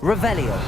Revelio.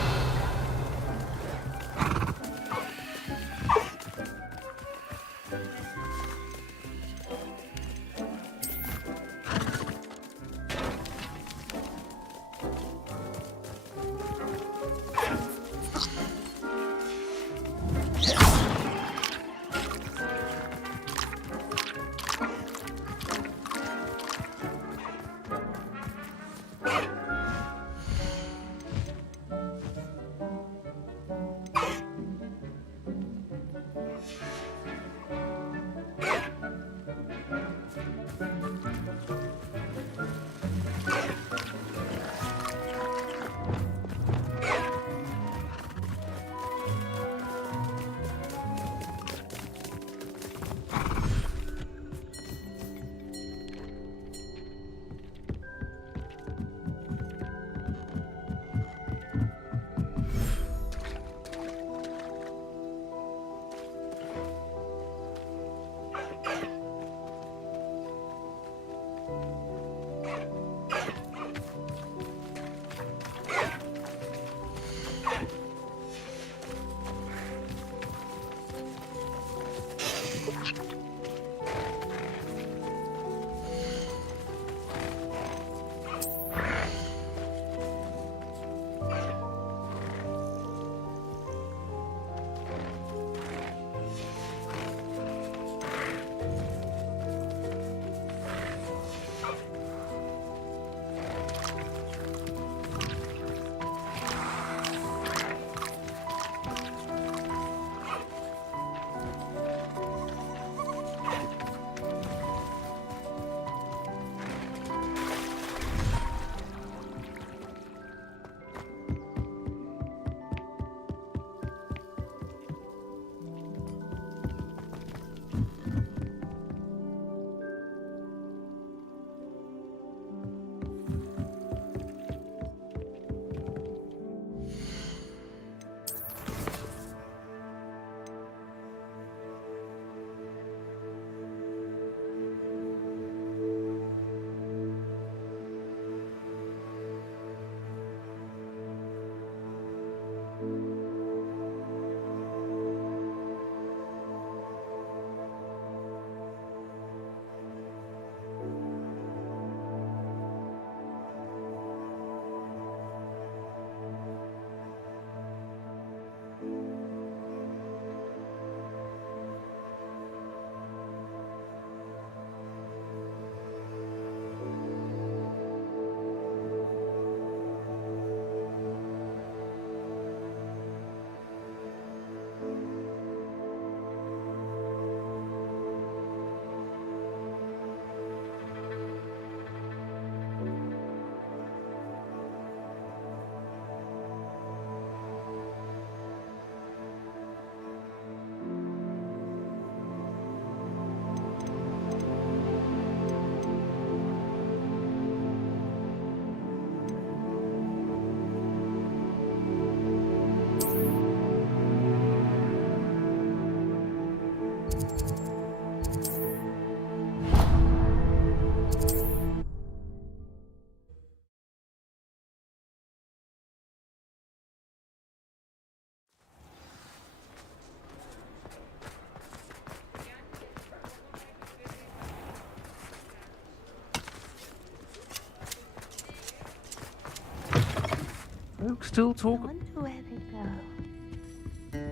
Folks still talk. I wonder where they go.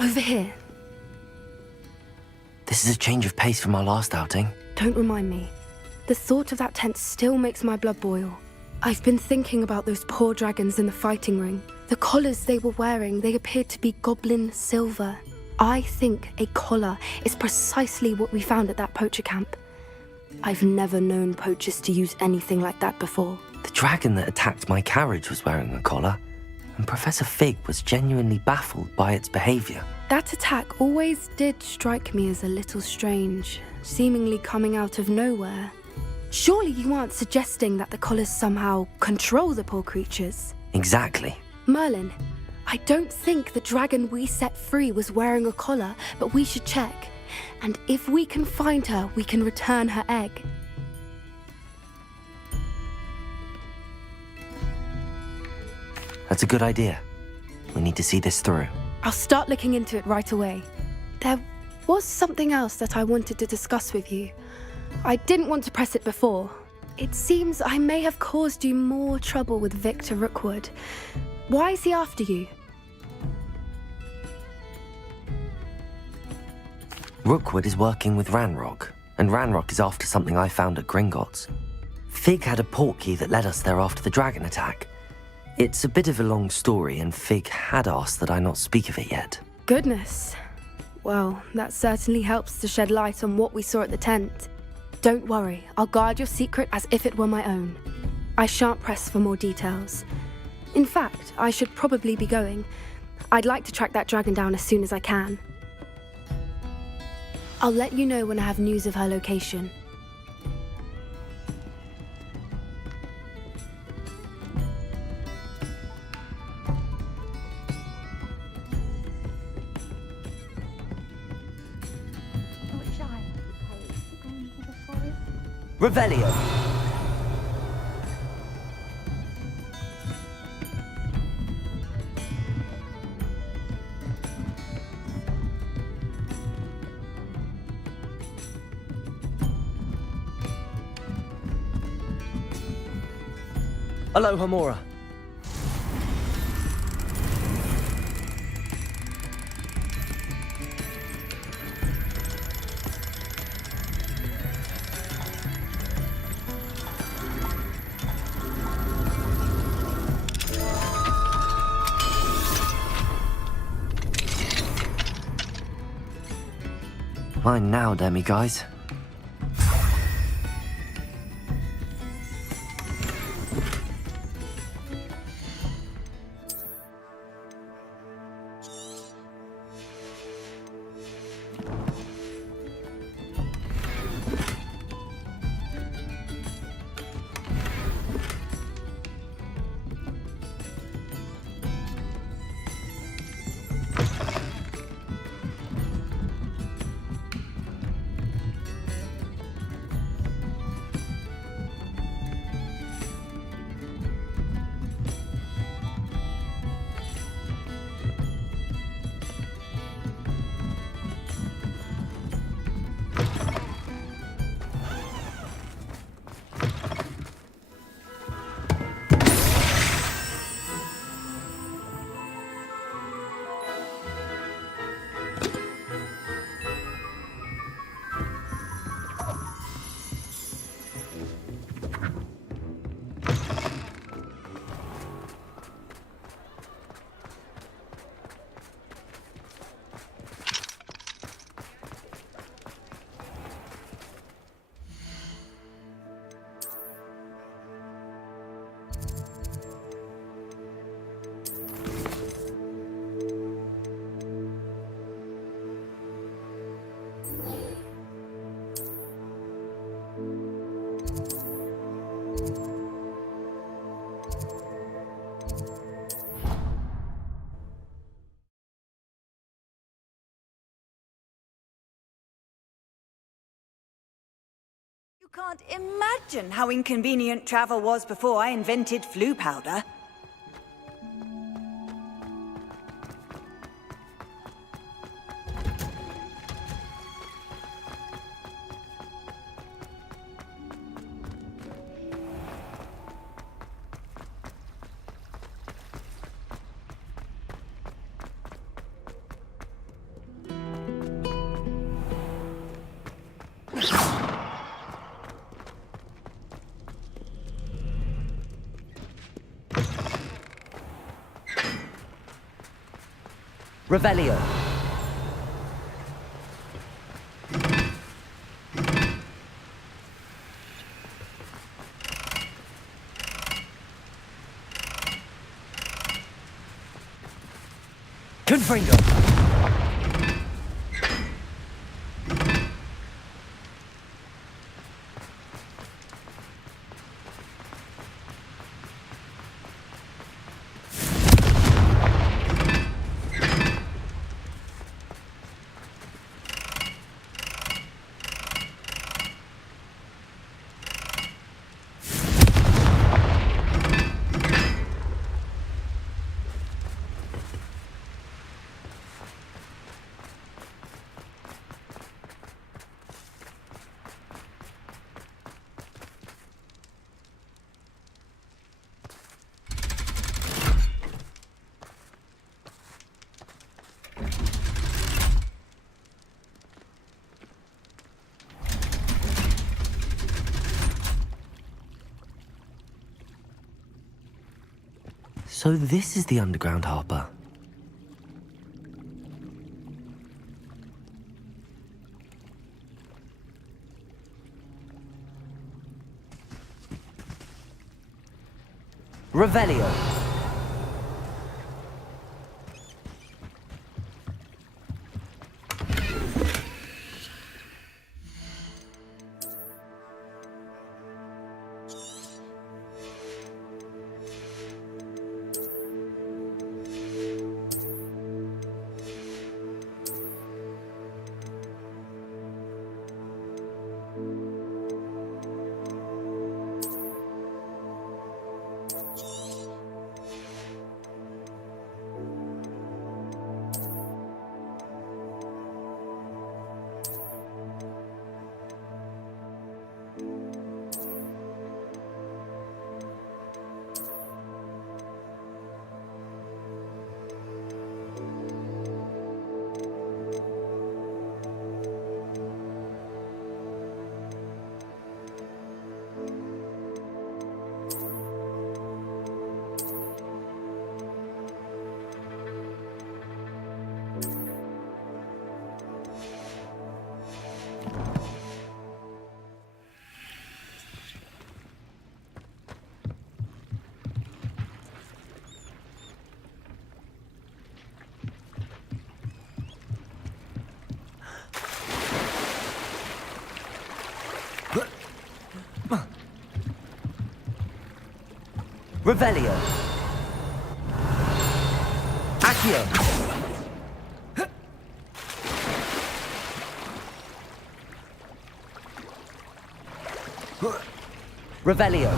Over here. This is a change of pace from our last outing. Don't remind me. The thought of that tent still makes my blood boil. I've been thinking about those poor dragons in the fighting ring. The collars they were wearing, they appeared to be goblin silver. I think a collar is precisely what we found at that poacher camp. I've never known poachers to use anything like that before. The dragon that attacked my carriage was wearing a collar, and Professor Fig was genuinely baffled by its behavior. That attack always did strike me as a little strange, seemingly coming out of nowhere. Surely you aren't suggesting that the collars somehow control the poor creatures? Exactly. Merlin, I don't think the dragon we set free was wearing a collar, but we should check. And if we can find her, we can return her egg. That's a good idea. We need to see this through. I'll start looking into it right away. There was something else that I wanted to discuss with you. I didn't want to press it before. It seems I may have caused you more trouble with Victor Rookwood. Why is he after you? Rookwood is working with Ranrock, and Ranrock is after something I found at Gringotts. Fig had a portkey that led us there after the dragon attack. It's a bit of a long story, and Fig had asked that I not speak of it yet. Goodness. Well, that certainly helps to shed light on what we saw at the tent. Don't worry, I'll guard your secret as if it were my own. I shan't press for more details. In fact, I should probably be going. I'd like to track that dragon down as soon as I can. I'll let you know when I have news of her location. Which I suppose to go into the forest. Revelio! Aloha Mora. Mine now, Demi guys. You can't imagine how inconvenient travel was before I invented flu powder. Revelio. Confringo. So this is the underground harbour. Revelio. Revelio. Accio. Revelio.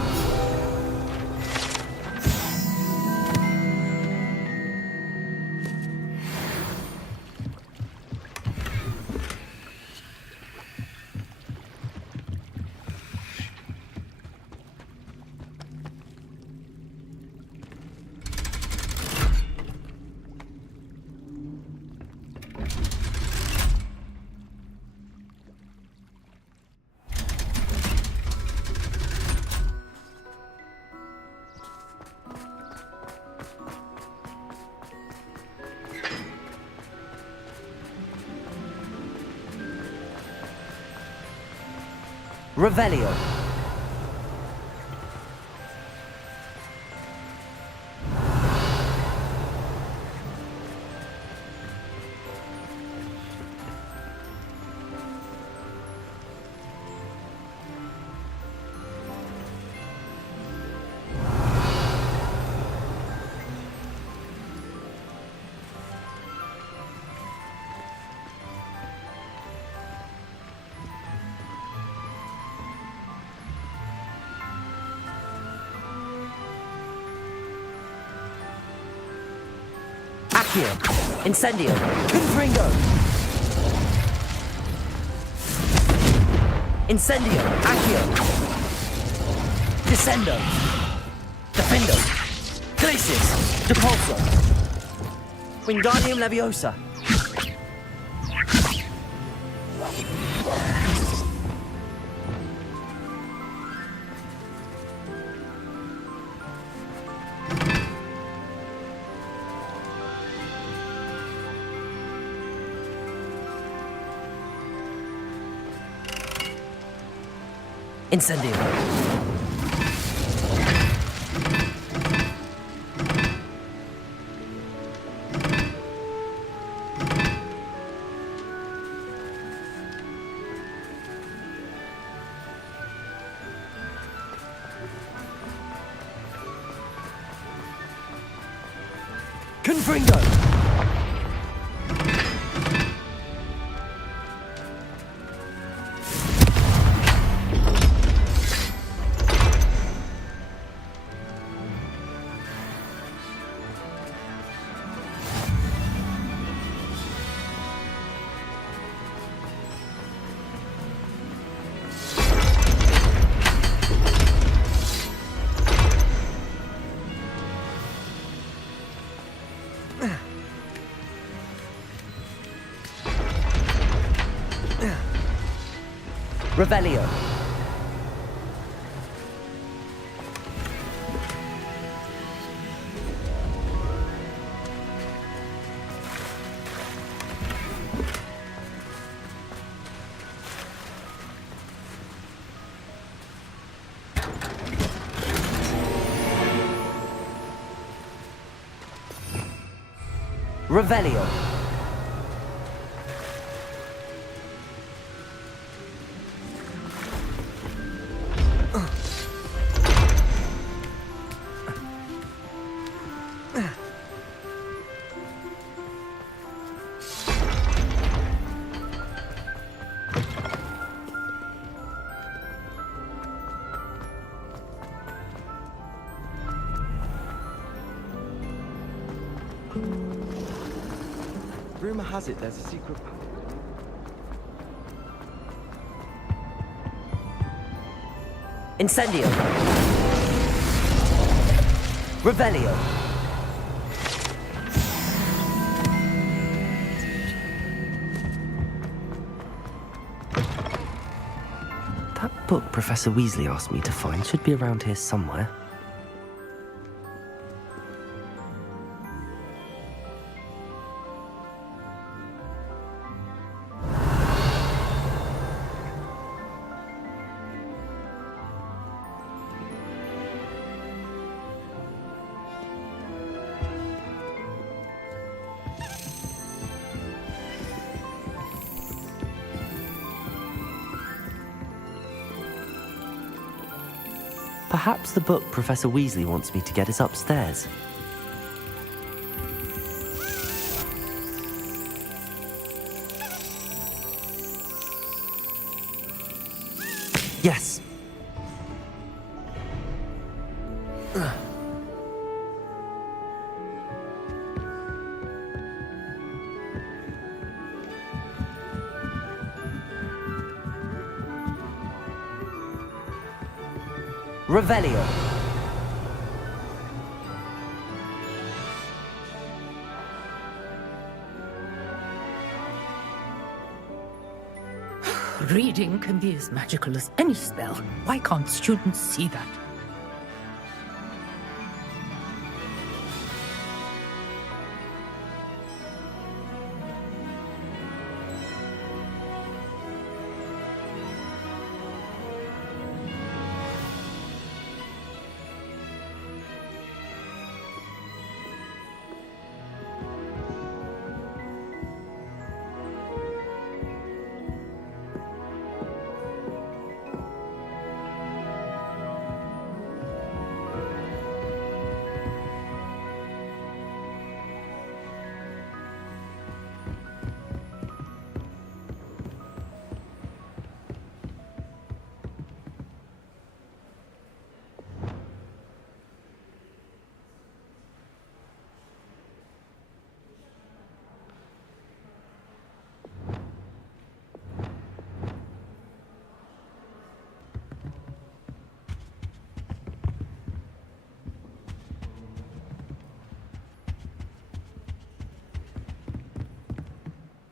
Revelio. Accio. Incendio. Confringo. Incendio. Accio. Descendo. Defendo. Glacius. Depulso. Wingardium Leviosa. Incendio. Confringo. Revelio. Revelio. Rumor has it there's a secret. Incendio. Revelio. That book Professor Weasley asked me to find should be around here somewhere. Perhaps the book Professor Weasley wants me to get is upstairs. Yes! Revelio. Reading can be as magical as any spell. Why can't students see that?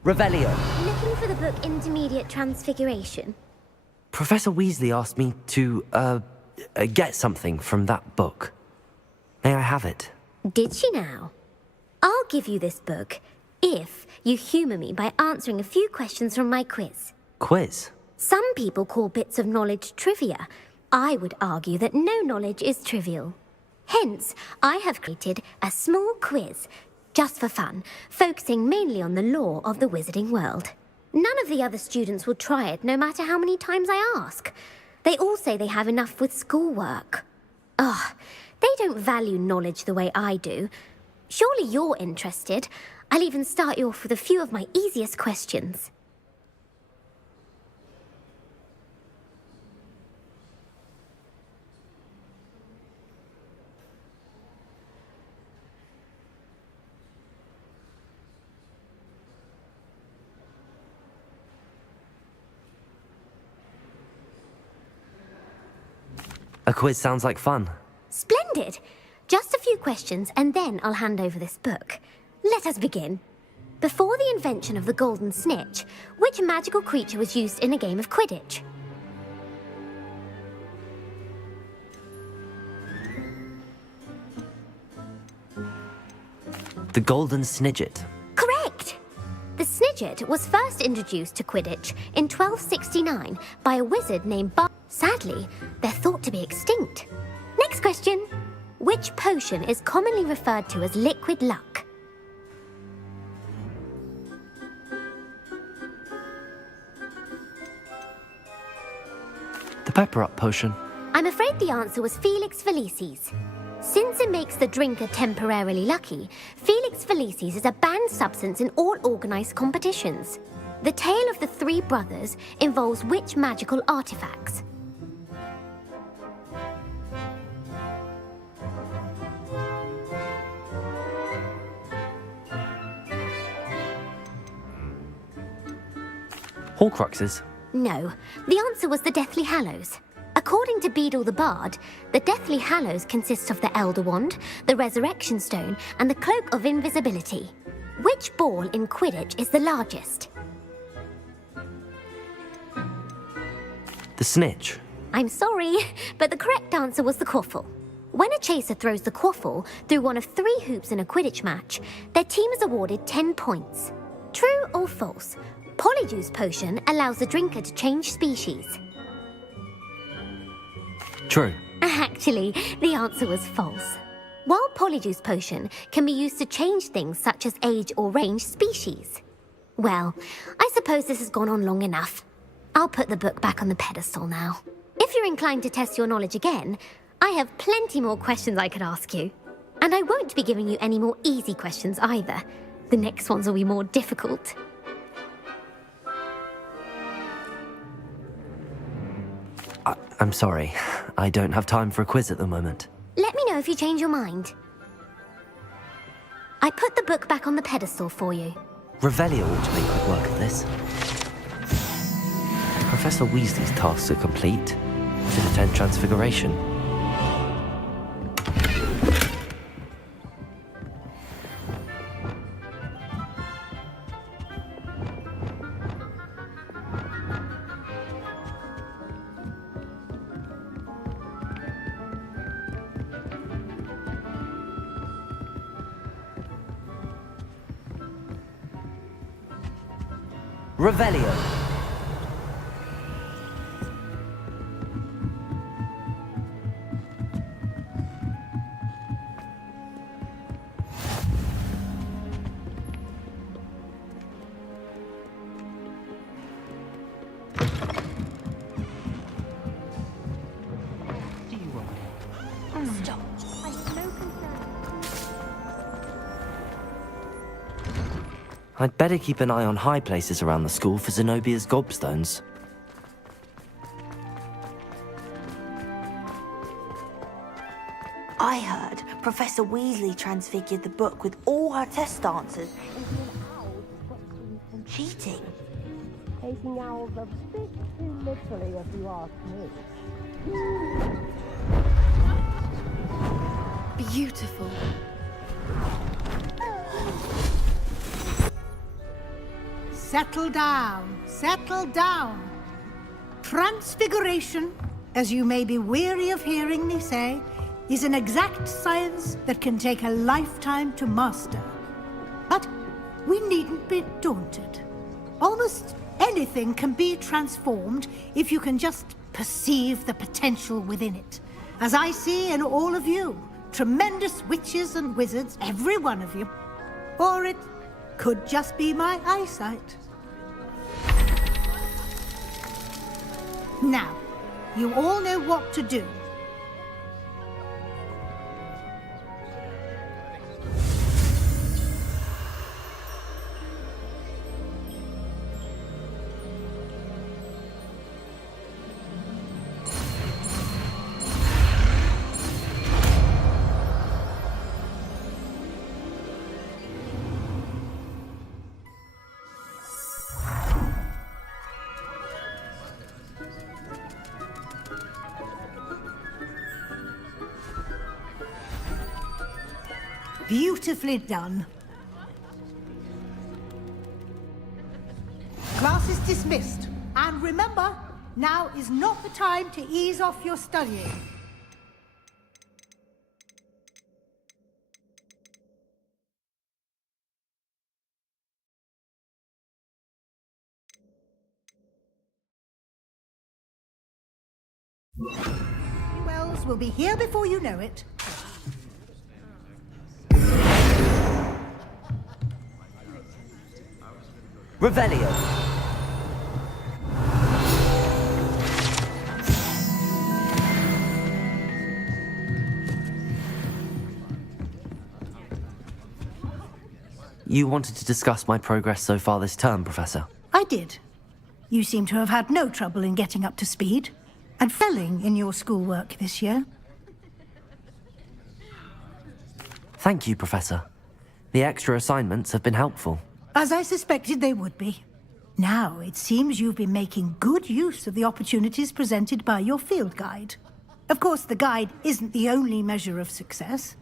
Revelio. Looking for the book Intermediate Transfiguration? Professor Weasley asked me to, get something from that book. May I have it? Did she now? I'll give you this book if you humour me by answering a few questions from my quiz. Quiz? Some people call bits of knowledge trivia. I would argue that no knowledge is trivial. Hence, I have created a small quiz, just for fun, focusing mainly on the lore of the wizarding world. None of the other students will try it, no matter how many times I ask. They all say they have enough with schoolwork. Ugh, they don't value knowledge the way I do. Surely you're interested. I'll even start you off with a few of my easiest questions. A quiz sounds like fun. Splendid! Just a few questions, and then I'll hand over this book. Let us begin. Before the invention of the golden snitch, which magical creature was used in a game of Quidditch? The golden snidget. Correct! The snidget was first introduced to Quidditch in 1269 by a wizard named Sadly, they're thought to be extinct. Next question. Which potion is commonly referred to as liquid luck? pepper up potion. I'm afraid the answer was Felix Felicis. Since it makes the drinker temporarily lucky, Felix Felicis is a banned substance in all organized competitions. The tale of the three brothers involves which magical artifacts? Horcruxes. No, the answer was the Deathly Hallows. According to Beadle the Bard, the Deathly Hallows consists of the Elder Wand, the Resurrection Stone, and the Cloak of Invisibility. Which ball in Quidditch is the largest? The snitch. I'm sorry, but the correct answer was the quaffle. When a chaser throws the quaffle through one of 3 hoops in a Quidditch match, their team is awarded 10 points. True or false? Polyjuice Potion allows the drinker to change species. True. Actually, the answer was false. While Polyjuice Potion can be used to change things such as age or range species. Well, I suppose this has gone on long enough. I'll put the book back on the pedestal now. If you're inclined to test your knowledge again, I have plenty more questions I could ask you. And I won't be giving you any more easy questions either. The next ones will be more difficult. I'm sorry. I don't have time for a quiz at the moment. Let me know if you change your mind. I put the book back on the pedestal for you. Revelio ought to make quick work of this. Professor Weasley's tasks are complete. To attend Transfiguration. Revelio. Stop. I'm so concerned. I'd better keep an eye on high places around the school for Zenobia's gobstones. I heard Professor Weasley transfigured the book with all her test answers into an owl from cheating. Taking owls a bit too literally, if you ask me. Beautiful. Settle down, settle down. Transfiguration, as you may be weary of hearing me say, is an exact science that can take a lifetime to master. But we needn't be daunted. Almost anything can be transformed if you can just perceive the potential within it. As I see in all of you, tremendous witches and wizards, every one of you. Or it could just be my eyesight. Now, you all know what to do. Beautifully done. Class is dismissed. And remember, now is not the time to ease off your studying. Wells will be here before you know it. Revelio. You wanted to discuss my progress so far this term, Professor? I did. You seem to have had no trouble in getting up to speed and failing in your schoolwork this year. Thank you, Professor. The extra assignments have been helpful. As I suspected they would be. Now, it seems you've been making good use of the opportunities presented by your field guide. Of course, the guide isn't the only measure of success.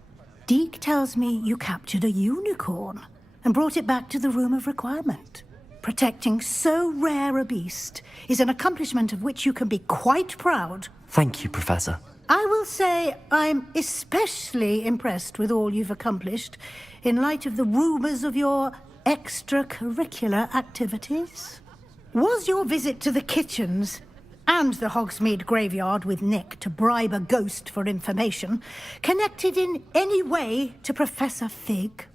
Deke tells me you captured a unicorn and brought it back to the Room of Requirement. Protecting so rare a beast is an accomplishment of which you can be quite proud. Thank you, Professor. I will say I'm especially impressed with all you've accomplished in light of the rumors of your extracurricular activities. Was your visit to the kitchens and the Hogsmeade graveyard with Nick to bribe a ghost for information connected in any way to Professor Fig?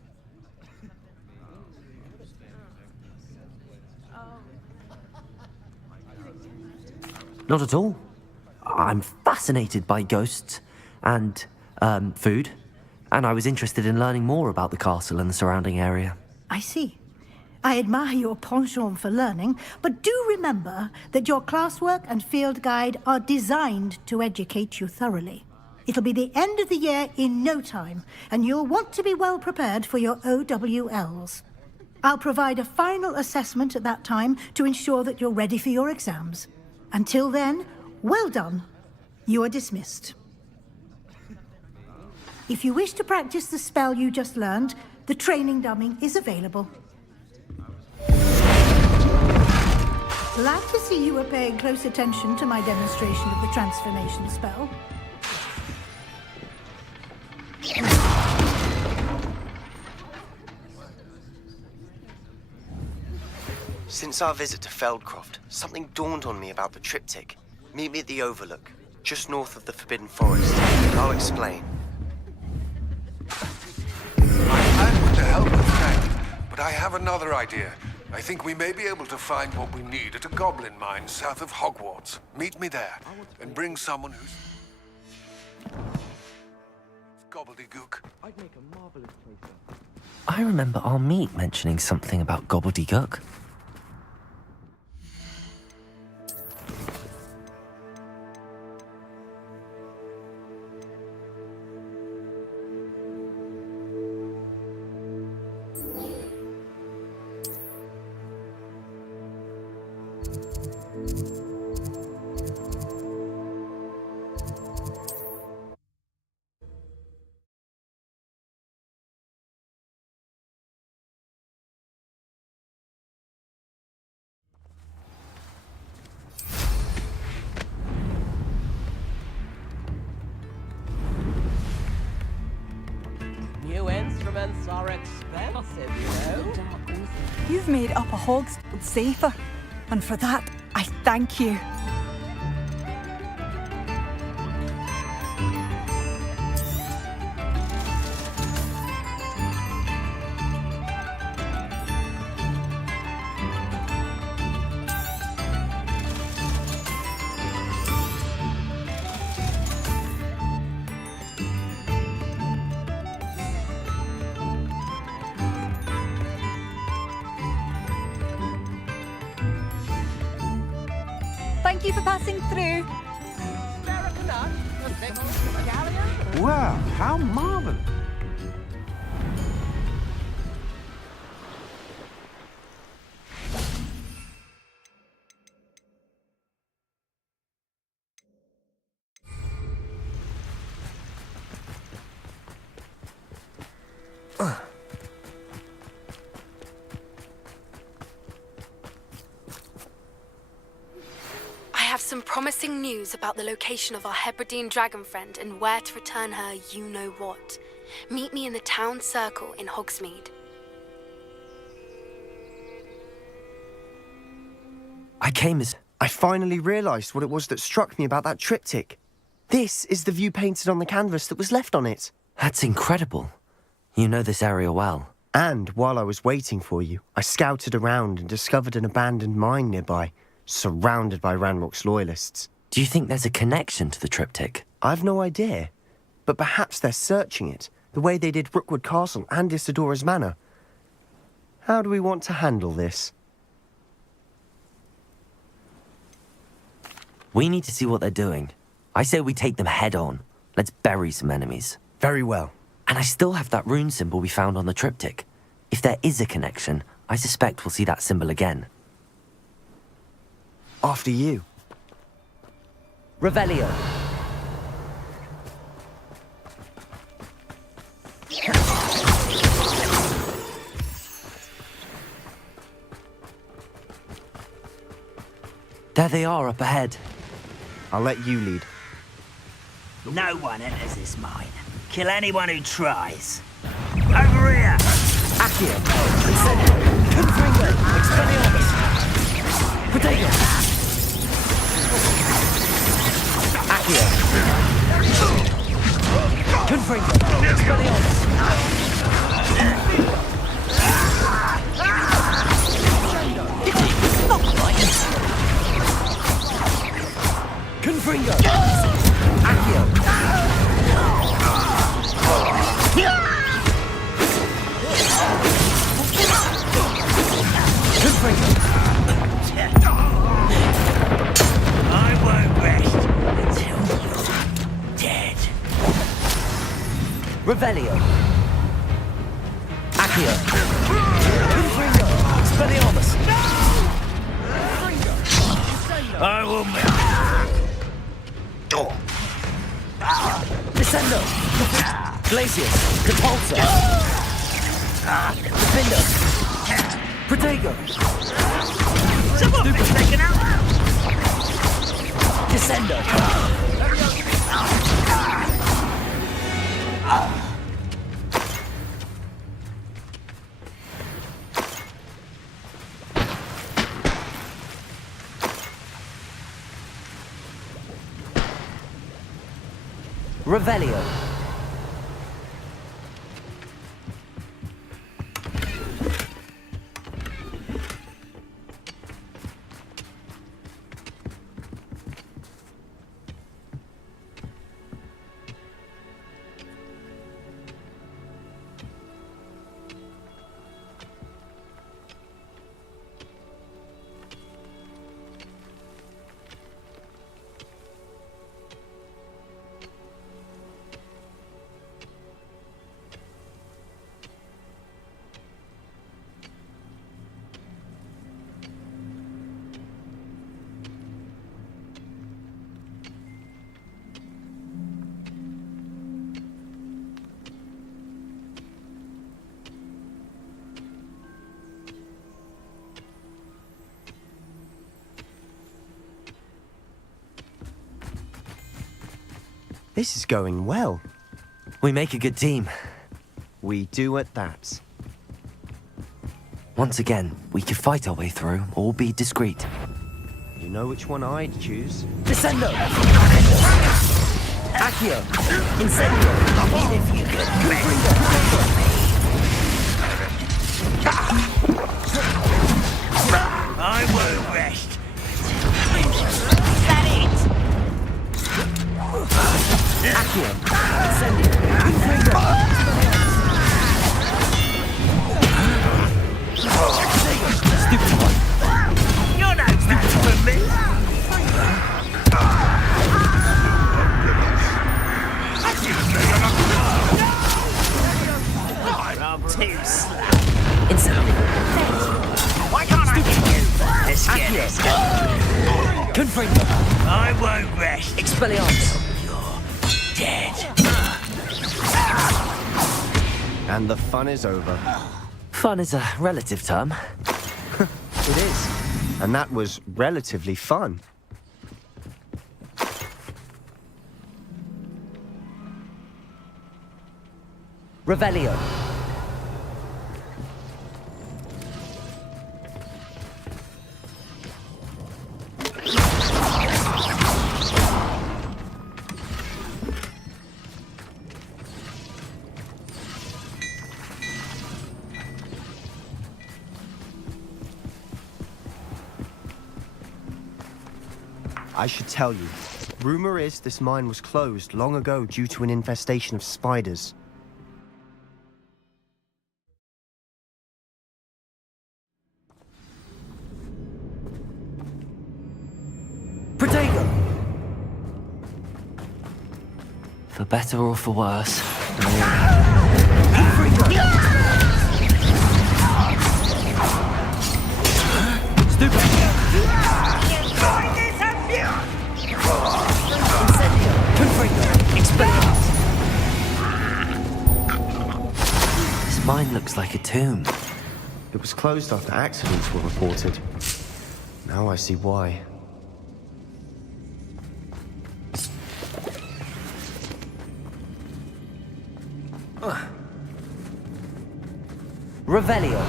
Not at all. I'm fascinated by ghosts and, food, and I was interested in learning more about the castle and the surrounding area. I see. I admire your penchant for learning, but do remember that your classwork and field guide are designed to educate you thoroughly. It'll be the end of the year in no time, and you'll want to be well prepared for your OWLs. I'll provide a final assessment at that time to ensure that you're ready for your exams. Until then, well done. You are dismissed. If you wish to practice the spell you just learned, the training dummy is available. Glad to see you were paying close attention to my demonstration of the transformation spell. Since our visit to Feldcroft, something dawned on me about the triptych. Meet me at the Overlook, just north of the Forbidden Forest. I'll explain. I planned to help with that, but I have another idea. I think we may be able to find what we need at a goblin mine south of Hogwarts. Meet me there, and bring someone who's gobbledygook. I'd make a marvelous place. I remember our meet mentioning something about gobbledygook. New instruments are expensive, you know. You've made Upper Hogsmeade safer, and for that, I thank you. Thank you for passing through. Wow, how marvelous! I have some promising news about the location of our Hebridean dragon friend and where to return her you-know-what. Meet me in the town circle in Hogsmeade. I finally realized what it was that struck me about that triptych. This is the view painted on the canvas that was left on it. That's incredible. You know this area well. And while I was waiting for you, I scouted around and discovered an abandoned mine nearby, surrounded by Ranrock's loyalists. Do you think there's a connection to the triptych? I've no idea, but perhaps they're searching it, the way they did Rookwood Castle and Isidora's Manor. How do we want to handle this? We need to see what they're doing. I say we take them head on. Let's bury some enemies. Very well. And I still have that rune symbol we found on the triptych. If there is a connection, I suspect we'll see that symbol again. After you. Revelio. There they are up ahead. I'll let you lead. No one enters this mine. Kill anyone who tries. Over here! Accio. Incendio. Confringo. Expelliarmus. Protego. Accio. Confringo. Expelliarmus. Not quite. Confringo. Accio. I won't rest until you're dead. Revelio. Accio. Confringo. Expelliarmus. I will Descendo. Glacius. Catapulta. Defender. Protego. Someone been taken out. Descendo. Revelio. This is going well. We make a good team. We do at that. Once again, we could fight our way through or be discreet. You know which one I'd choose? Descendo! Accio! Incendio! If you could I won't rest. Is that it? Accio! Incendio! Confringo! Stupid one! You're no match for me. I'm too slow. Incendio! Why can't I get you? Let's get this. Confringo! I won't rest. Expelliarmus! You're dead. And the fun is over. Fun is a relative term. It is. And that was relatively fun. Revelio. I should tell you. Rumor is this mine was closed long ago due to an infestation of spiders. Protego! For better or for worse. This mine looks like a tomb. It was closed after accidents were reported. Now I see why. Revelio.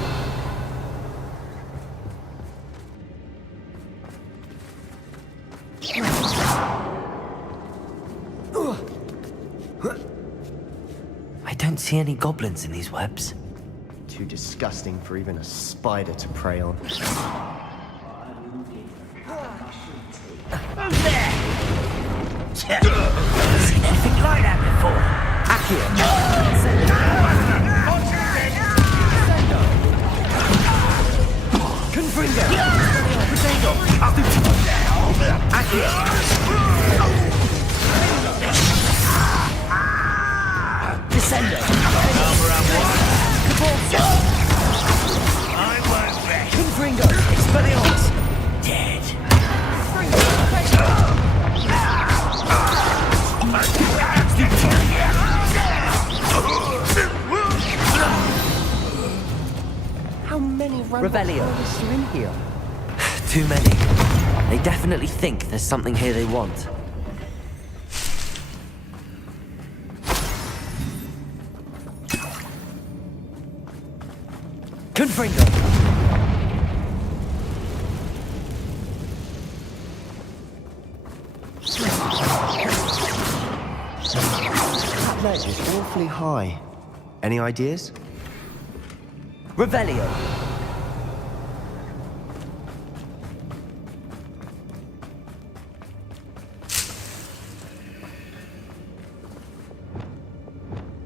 I don't see any goblins in these webs. Too disgusting for even a spider to prey on. Who's there? Seen anything like that before? Confringo! Descendo! I won't bet. Confringo! Expelliarmus! Dead. How many Revelio. are in here? Too many. They definitely think there's something here they want. Confringo! That ledge is awfully high. Any ideas? Revelio!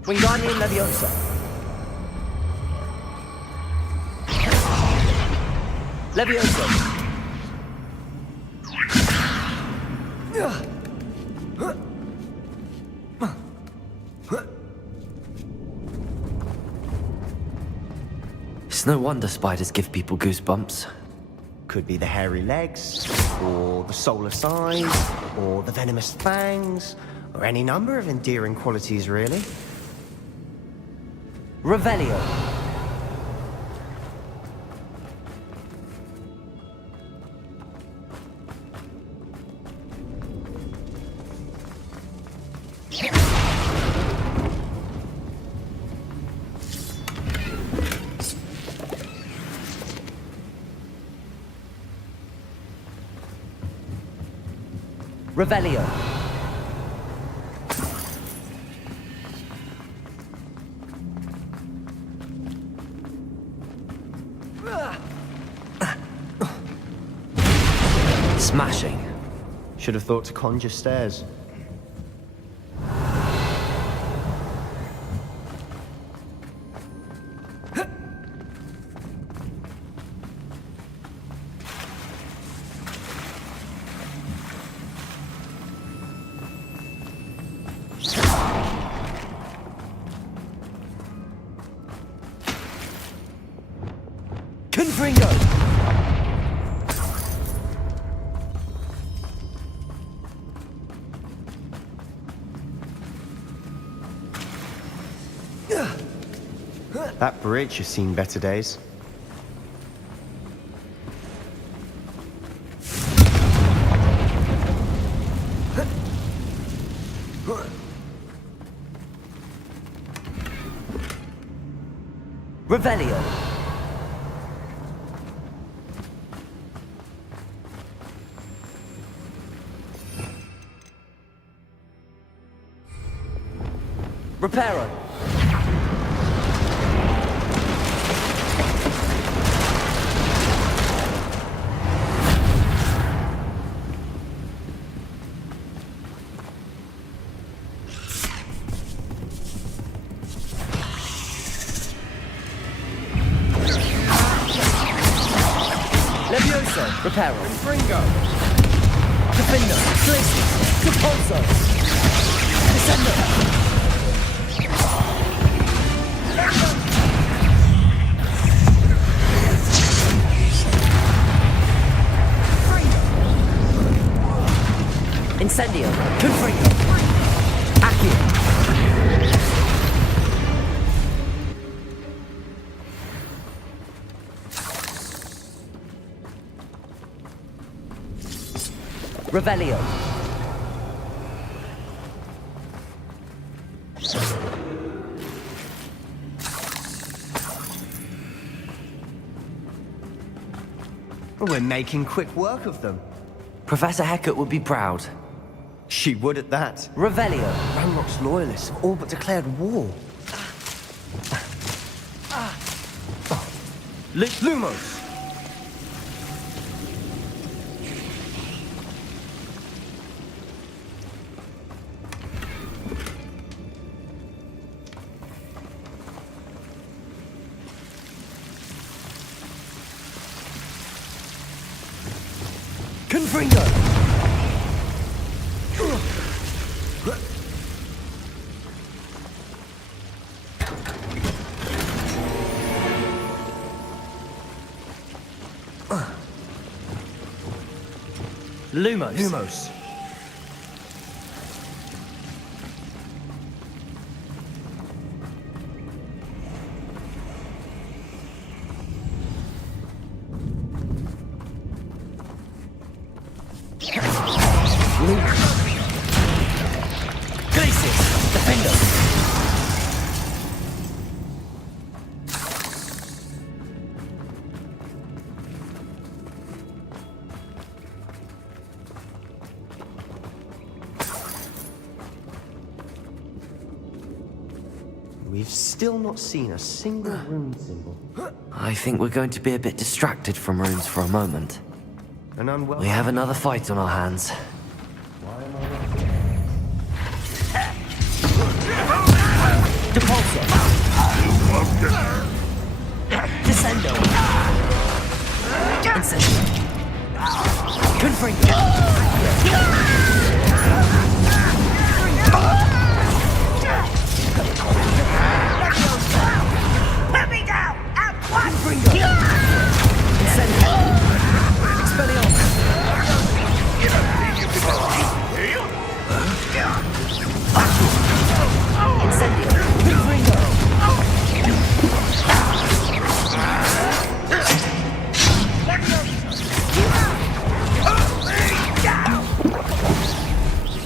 Wingardium Leviosa! Leviosa! It's no wonder spiders give people goosebumps. Could be the hairy legs, or the soulless eyes, or the venomous fangs, or any number of endearing qualities, really. Revelio! Revelio! Smashing. Should have thought to conjure stairs. Confringo! That bridge has seen better days. Revelio! Reparo! Levioso! Reparo! Confringo! Defender. Glacius. Depulso. Descender. Incendio. Confringo. Accio. Revelio. We're making quick work of them. Professor Hecat would be proud. She would at that. Revelio. Ranrock's loyalists have all but declared war. Lumos. Confringo! Lumos. Lumos. Glacius. Defender. We've still not seen a single rune symbol. I think we're going to be a bit distracted from runes for a moment. An unwelcome. We have another fight on our hands. Depulso. Descendo. Incendio. Confringo. Put me down! At once! Confringo. Incendio. Expelliarmus. Incendio. Confringo.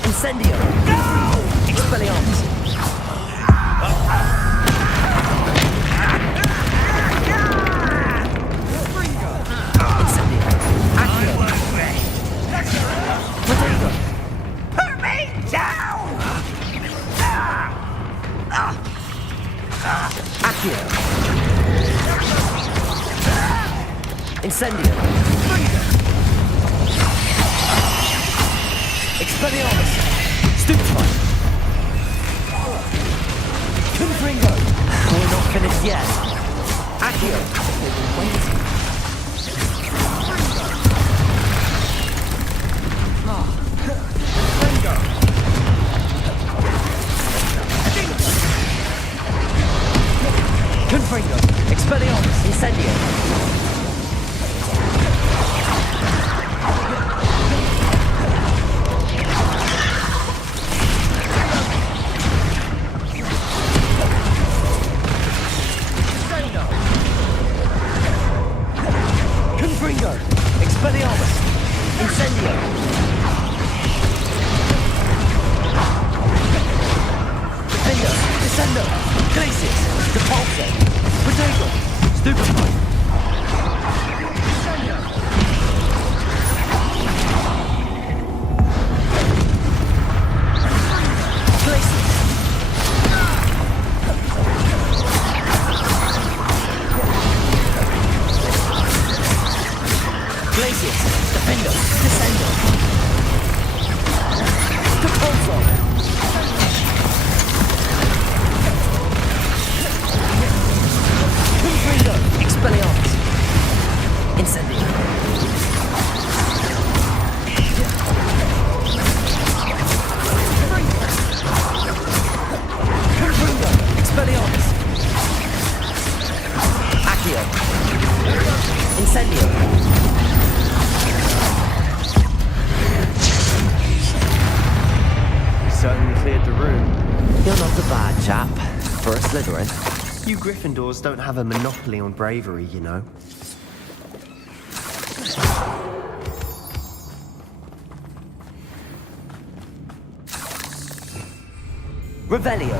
Incendio. Expelliarmus. Incendio. Accio. Potato. Put me down! Accio. Incendio. Expelliarmus. Stupefy. Confringo. We're not finished yet. Accio. Confringo. Expelliarmus. Incendio. Confringo. Expelliarmus. Incendio. Defender. Descendo. Glacius. Depulso. Potato. Stupefy. Glacius. Glacius. Defender. Descendo. Depulso. Confringo. Expelliarmus. Incendio. cleared the room. You're not a bad chap for a Slytherin. You Gryffindors don't have a monopoly on bravery, you know. Revelio.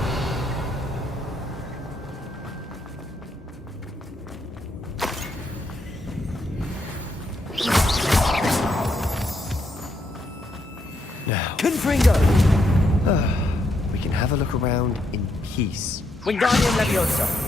Now, Confringo. we can have a look around in peace. Wingardium Leviosa.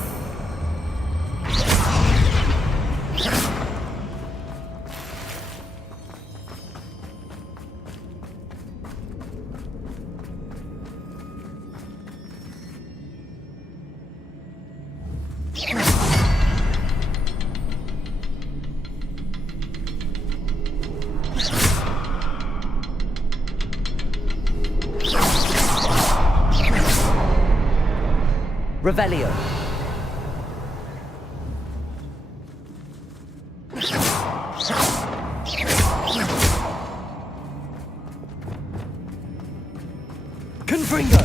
Revelio. Confringo.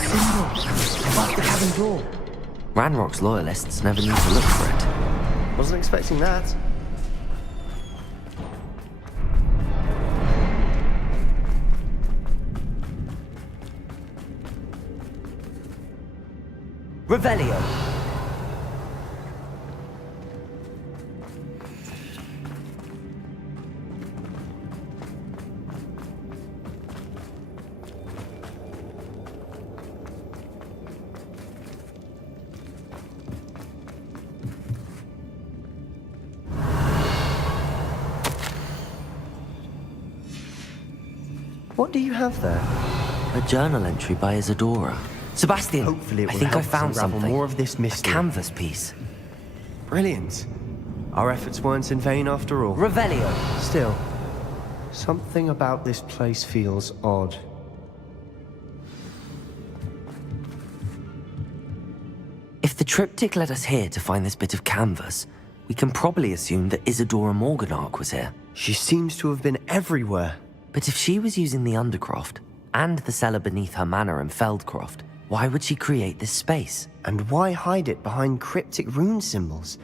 Above the cabin door. Ranrock's loyalists never need to look for it. Wasn't expecting that. Revelio. What do you have there? A journal entry by Isadora. Sebastian, Hopefully it will I think I help us found unravel something. more of this A mystery. canvas piece. Brilliant. Our efforts weren't in vain after all. Revelio. Still, something about this place feels odd. If the triptych led us here to find this bit of canvas, we can probably assume that Isadora Morganach was here. She seems to have been everywhere. But if she was using the Undercroft and the cellar beneath her manor in Feldcroft, why would she create this space? And why hide it behind cryptic rune symbols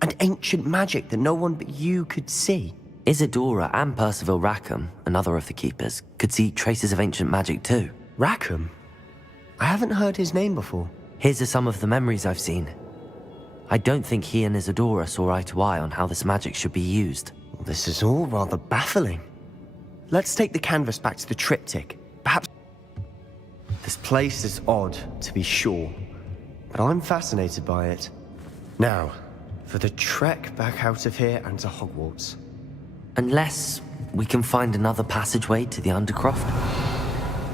and ancient magic that no one but you could see? Isadora and Percival Rackham, another of the keepers, could see traces of ancient magic too. Rackham? I haven't heard his name before. Here's are some of the memories I've seen. I don't think he and Isadora saw eye to eye on how this magic should be used. Well, this is all rather baffling. Let's take the canvas back to the triptych. Perhaps... This place is odd, to be sure, but I'm fascinated by it. Now, for the trek back out of here and to Hogwarts. Unless we can find another passageway to the Undercroft.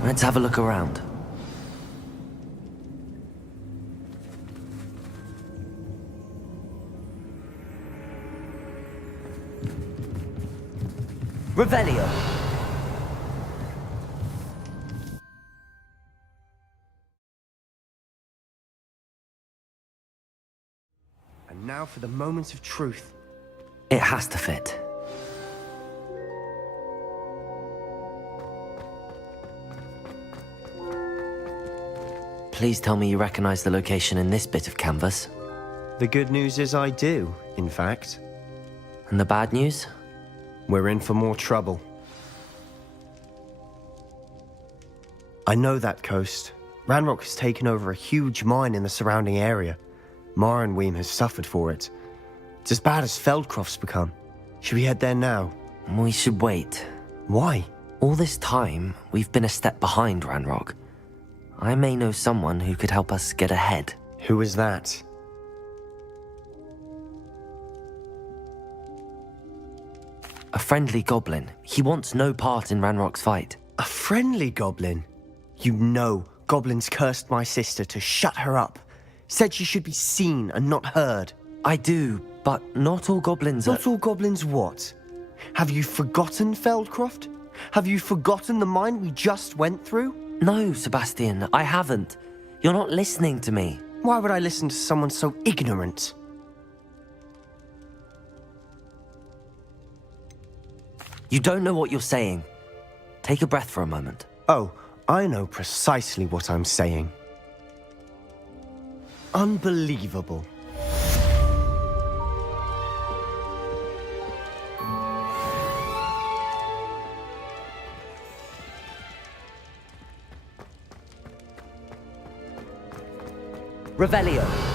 Let's have a look around. Revelio. And now for the moment of truth. It has to fit. Please tell me you recognize the location in this bit of canvas. The good news is I do, in fact. And the bad news? We're in for more trouble. I know that coast. Ranrock has taken over a huge mine in the surrounding area. Marrenweem has suffered for it. It's as bad as Feldcroft's become. Should we head there now? We should wait. Why? All this time, we've been a step behind Ranrock. I may know someone who could help us get ahead. Who is that? A friendly goblin. He wants no part in Ranrock's fight. A friendly goblin? You know, goblins cursed my sister to shut her up. Said she should be seen and not heard. I do, but not all goblins are... Not all goblins what? Have you forgotten Feldcroft? Have you forgotten the mine we just went through? No, Sebastian, I haven't. You're not listening to me. Why would I listen to someone so ignorant? You don't know what you're saying. Take a breath for a moment. Oh, I know precisely what I'm saying. Unbelievable. Revelio.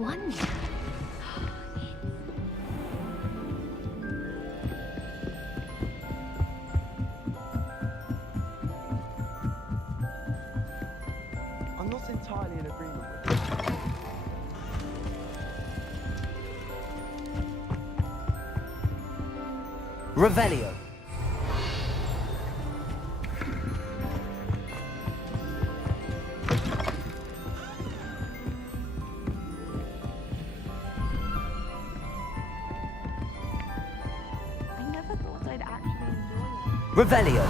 wonder. I'm not entirely in agreement with this. Revelio. I never thought I'd actually enjoy it. Revelio.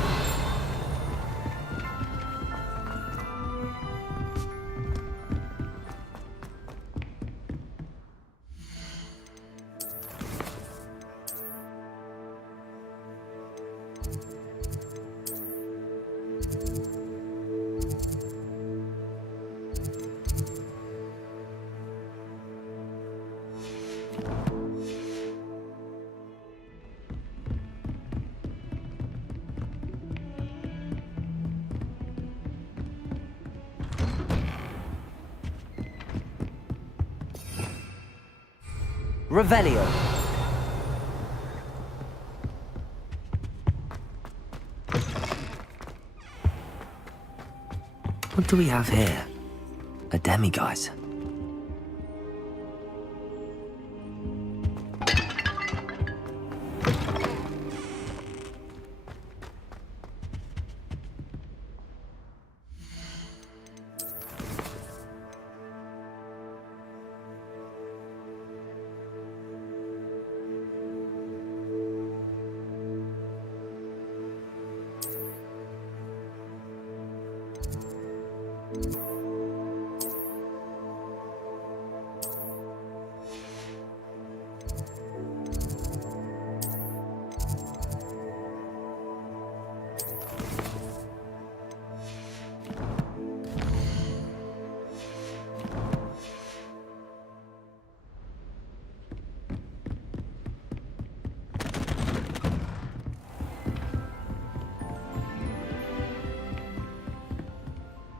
Revelio. What do we have here? A demiguise.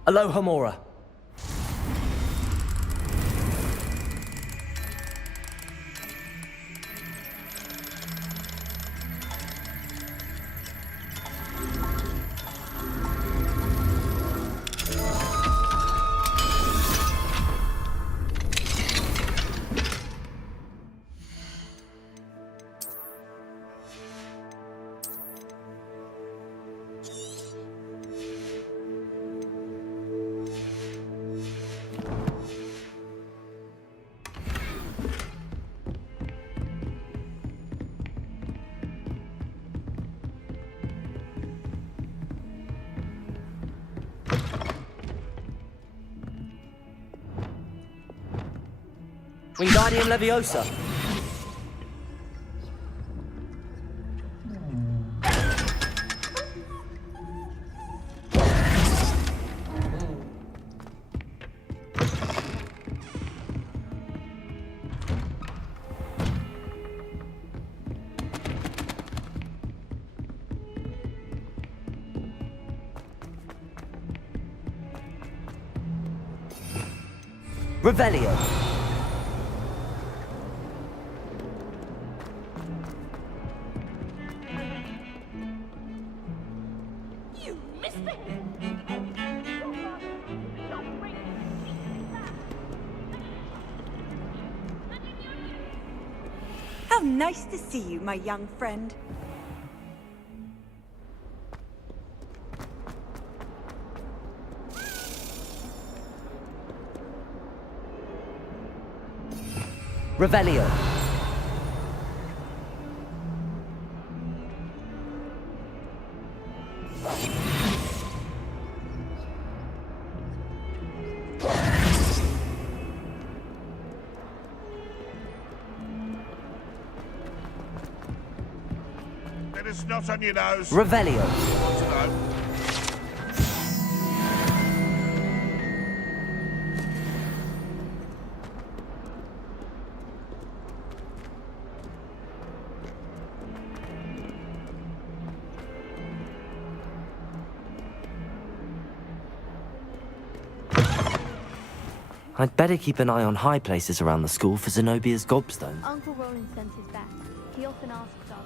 Aloha Mora. Wingardium Leviosa. Revelio. How nice to see you, my young friend. Revelio. It is not on your nose. Revelio. Want to know? I'd better keep an eye on high places around the school for Zenobia's gobstones. Uncle Roland sends his best. He often asks us.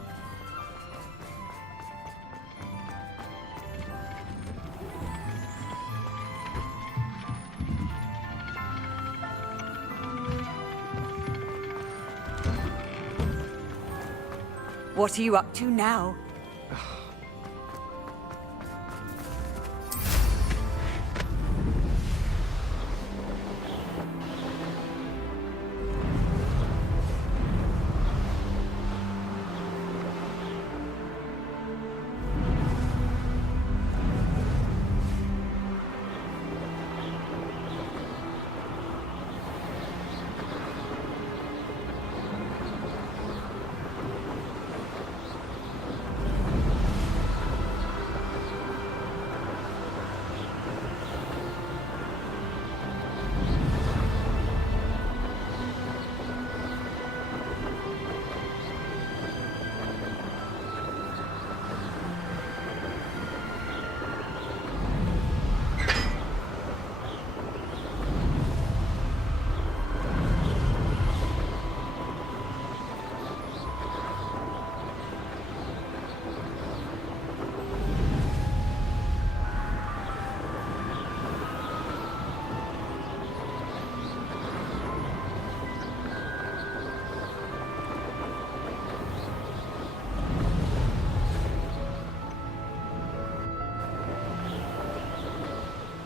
What are you up to now?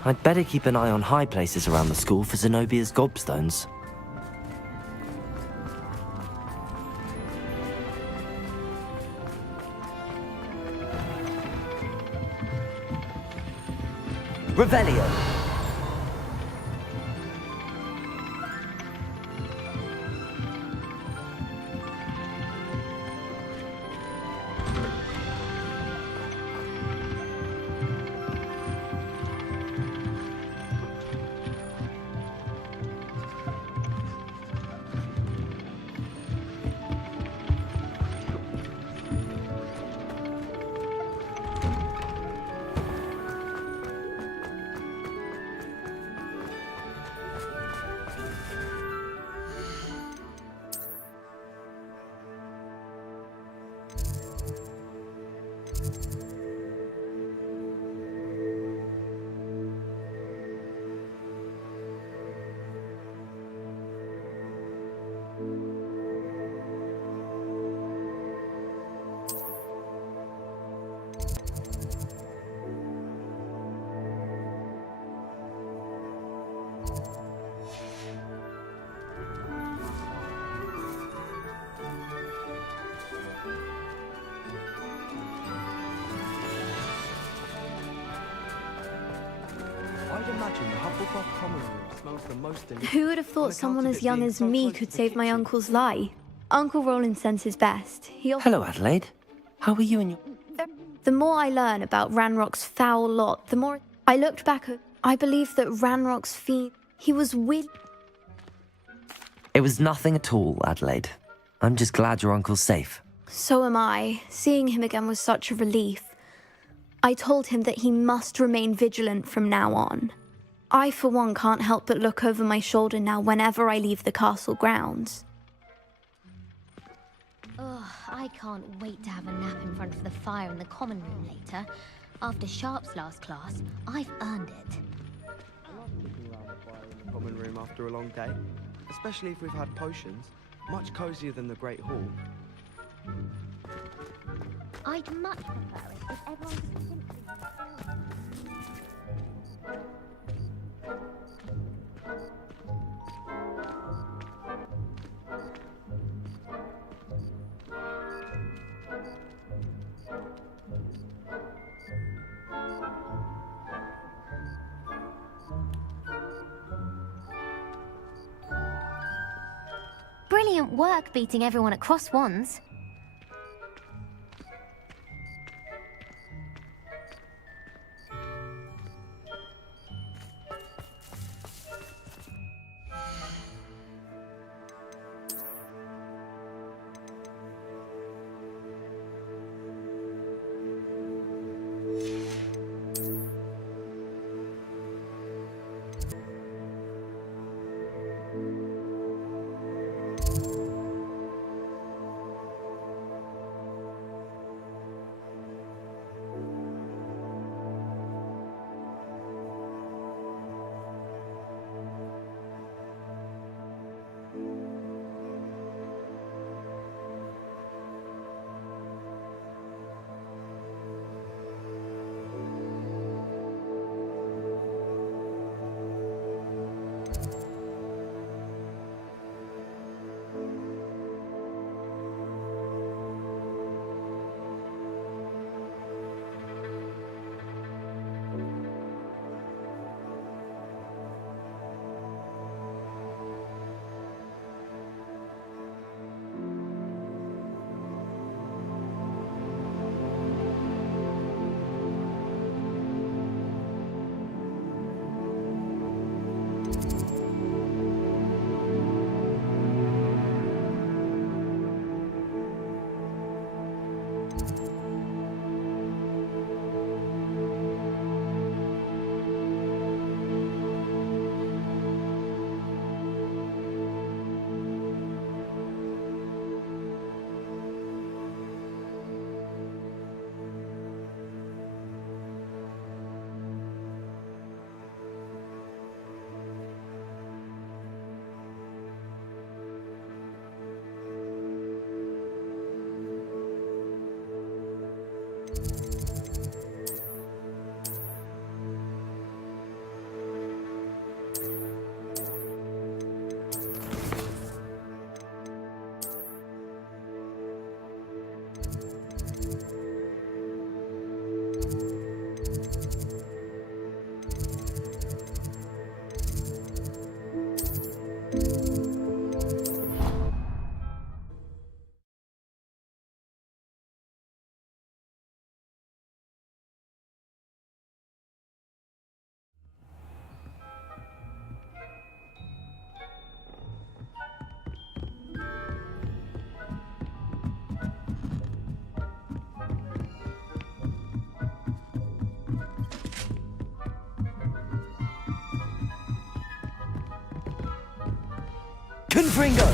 I'd better keep an eye on high places around the school for Zenobia's gobstones. Revelio. I'd imagine the Hufflepuff common room smells the most delicious. Who would have thought someone as young as me could save my uncle's life? Uncle Roland sends his best. Hello, Adelaide. How are you and your... The more I learn about Ranrock's foul lot, the more I looked back at... I believe that Ranrock's fiend... He was with... It was nothing at all, Adelaide. I'm just glad your uncle's safe. So am I. Seeing him again was such a relief. I told him that he must remain vigilant from now on. I, for one, can't help but look over my shoulder now whenever I leave the castle grounds. Ugh, I can't wait to have a nap in front of the fire in the common room later. After Sharp's last class, I've earned it. I love sitting around the fire in the common room after a long day, especially if we've had potions. Much cozier than the Great Hall. I'd much prefer it if everyone could simply... Brilliant work beating everyone at Cross Wands. Confringo!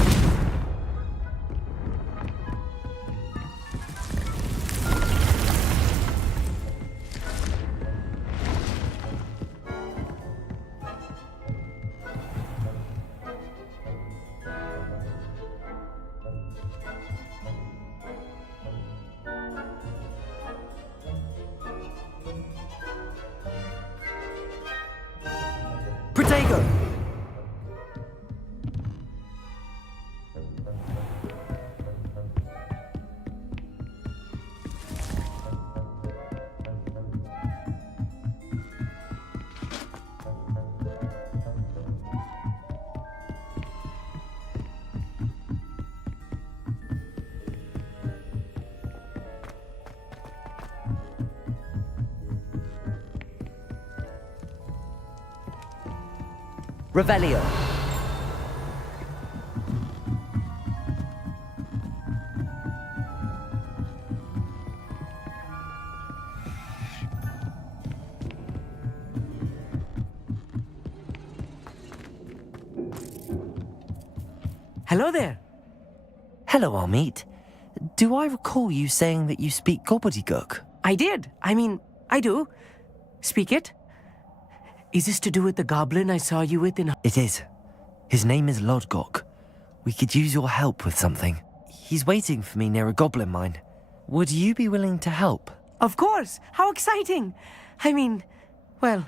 Protego! Revelio. Hello there. Hello, Armeet. Do I recall you saying that you speak gobbledygook? I did. I do. Speak it. Is this to do with the goblin I saw you with in... It is. His name is Lodgok. We could use your help with something. He's waiting for me near a goblin mine. Would you be willing to help? Of course! How exciting! Well,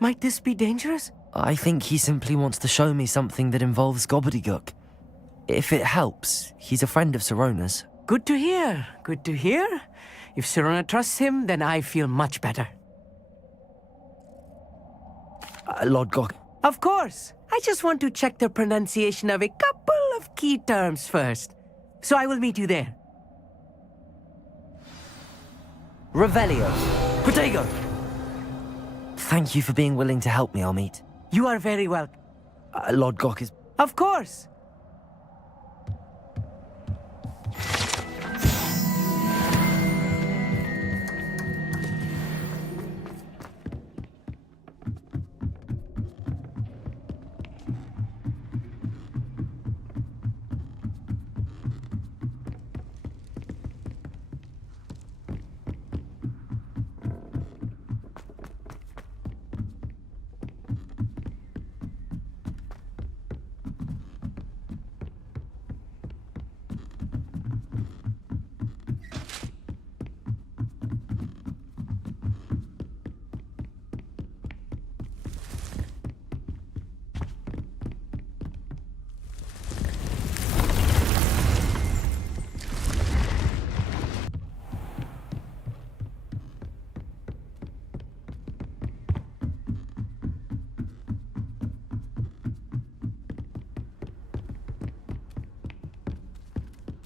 might this be dangerous? I think he simply wants to show me something that involves gobbledygook. If it helps, he's a friend of Sirona's. Good to hear. Good to hear. If Sirona trusts him, then I feel much better. Lodgok. Of course. I just want to check the pronunciation of a couple of key terms first. So I will meet you there. Revelio. Protego. Thank you for being willing to help me, Armeet. You are very welcome. Lodgok is... Of course.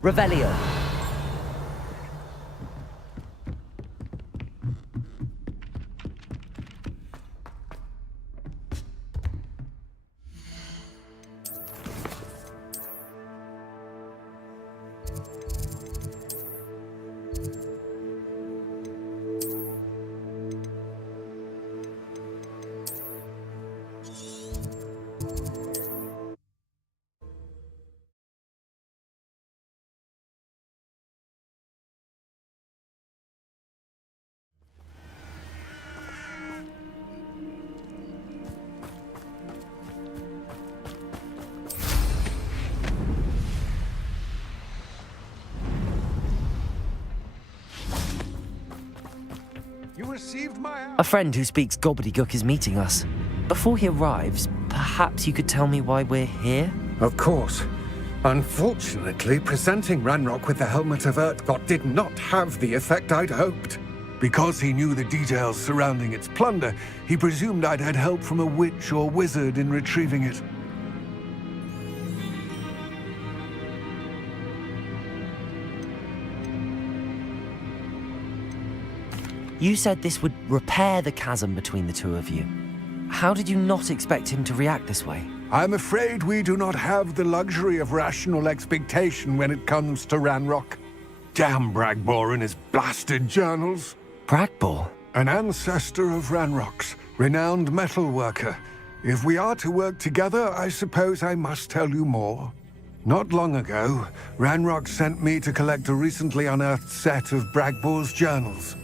Revelio. A friend who speaks gobbledygook is meeting us. Before he arrives, perhaps you could tell me why we're here? Of course. Unfortunately, presenting Ranrock with the Helmet of Urtkot did not have the effect I'd hoped. Because he knew the details surrounding its plunder, he presumed I'd had help from a witch or wizard in retrieving it. You said this would repair the chasm between the two of you. How did you not expect him to react this way? I'm afraid we do not have the luxury of rational expectation when it comes to Ranrock. Damn Bragbor and his blasted journals. Bragbor? An ancestor of Ranrock's, renowned metal worker. If we are to work together, I suppose I must tell you more. Not long ago, Ranrock sent me to collect a recently unearthed set of Bragbor's journals.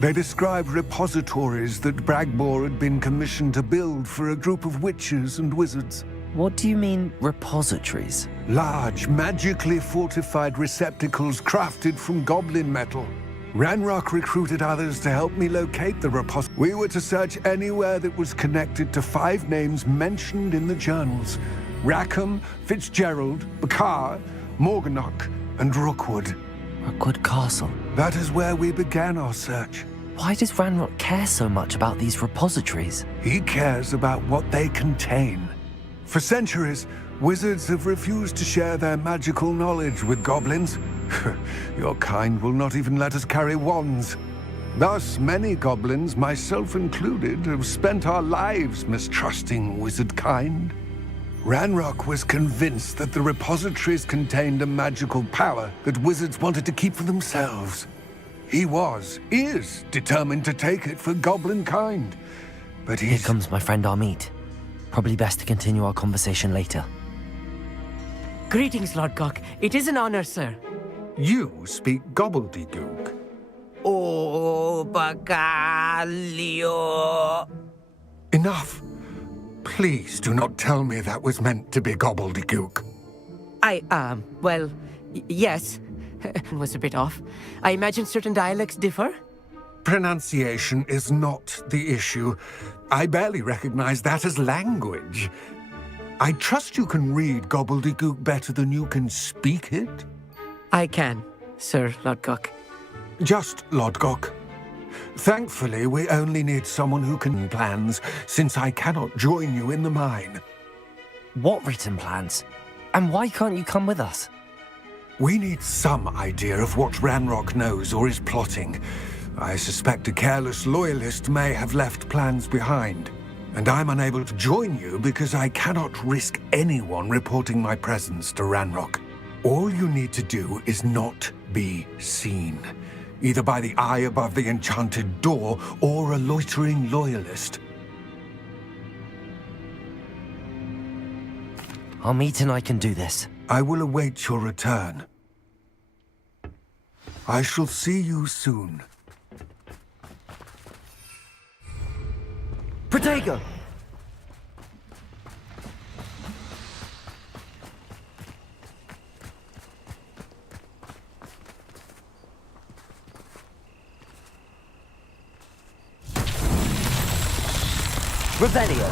They describe repositories that Bragbor had been commissioned to build for a group of witches and wizards. What do you mean, repositories? Large, magically fortified receptacles crafted from goblin metal. Ranrock recruited others to help me locate the repository. We were to search anywhere that was connected to 5 names mentioned in the journals: Rackham, Fitzgerald, Bakar, Morganach, and Rookwood. Rookwood Castle. That is where we began our search. Why does Ranrock care so much about these repositories? He cares about what they contain. For centuries, wizards have refused to share their magical knowledge with goblins. Your kind will not even let us carry wands. Thus, many goblins, myself included, have spent our lives mistrusting wizard kind. Ranrock was convinced that the repositories contained a magical power that wizards wanted to keep for themselves. He is determined to take it for goblin kind. But Here comes my friend Amit. Probably best to continue our conversation later. Greetings, Lord Gok. It is an honor, sir. You speak gobbledygook. Oh, Bagalio. Enough. Please do not tell me that was meant to be gobbledygook. Well, yes. Was a bit off. I imagine certain dialects differ? Pronunciation is not the issue. I barely recognize that as language. I trust you can read gobbledygook better than you can speak it? I can, Sir Lodgok. Just Lodgok. Thankfully, we only need someone who can plans, since I cannot join you in the mine. What written plans? And why can't you come with us? We need some idea of what Ranrock knows or is plotting. I suspect a careless loyalist may have left plans behind. And I'm unable to join you because I cannot risk anyone reporting my presence to Ranrock. All you need to do is not be seen, either by the eye above the enchanted door or a loitering loyalist. Amit and I can do this. I will await your return. I shall see you soon. Protego! Revelio!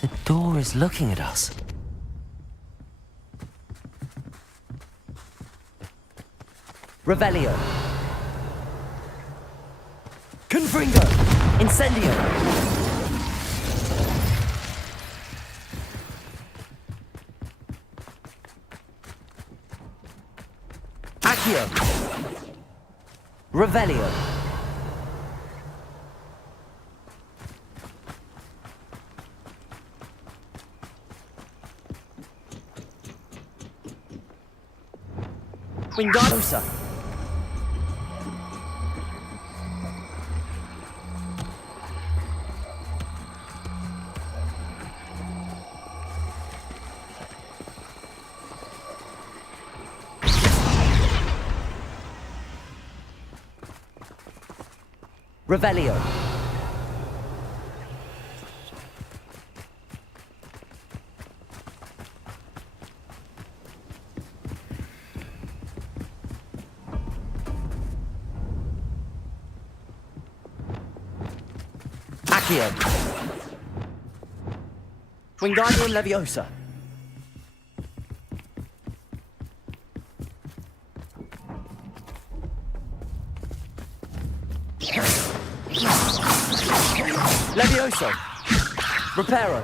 The door is looking at us. Revelio! Confringo! Incendio! Accio! Revelio! Wingardosa! Revelio. Accio. Wingardium Leviosa. Levioso. Reparo.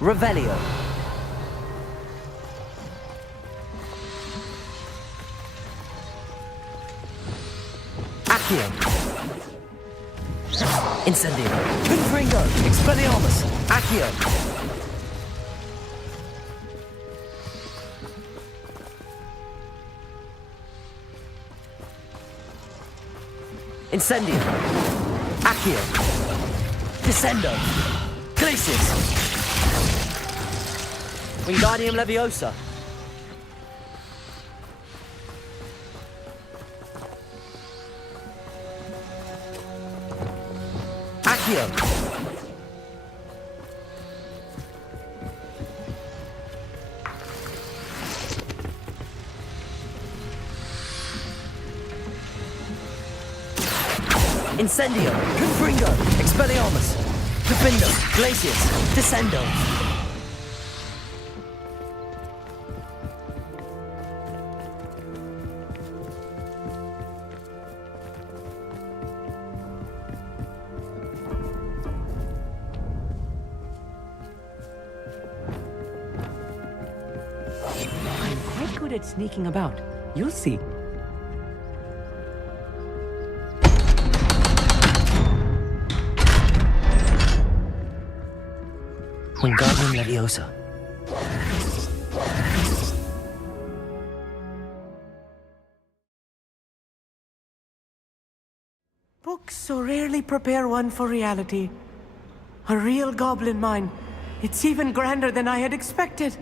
Revelio. Accio. Incendio. Confringo. Expelliarmus. Accio. Incendio. Accio. Descendo. Glacius. Wingardium Leviosa. Accio. Incendio. Confringo. Expelliarmus. Defindo. Glacius. Descendo. At sneaking about. You'll see. Wingardium Leviosa. Books so rarely prepare one for reality. A real goblin mine. It's even grander than I had expected.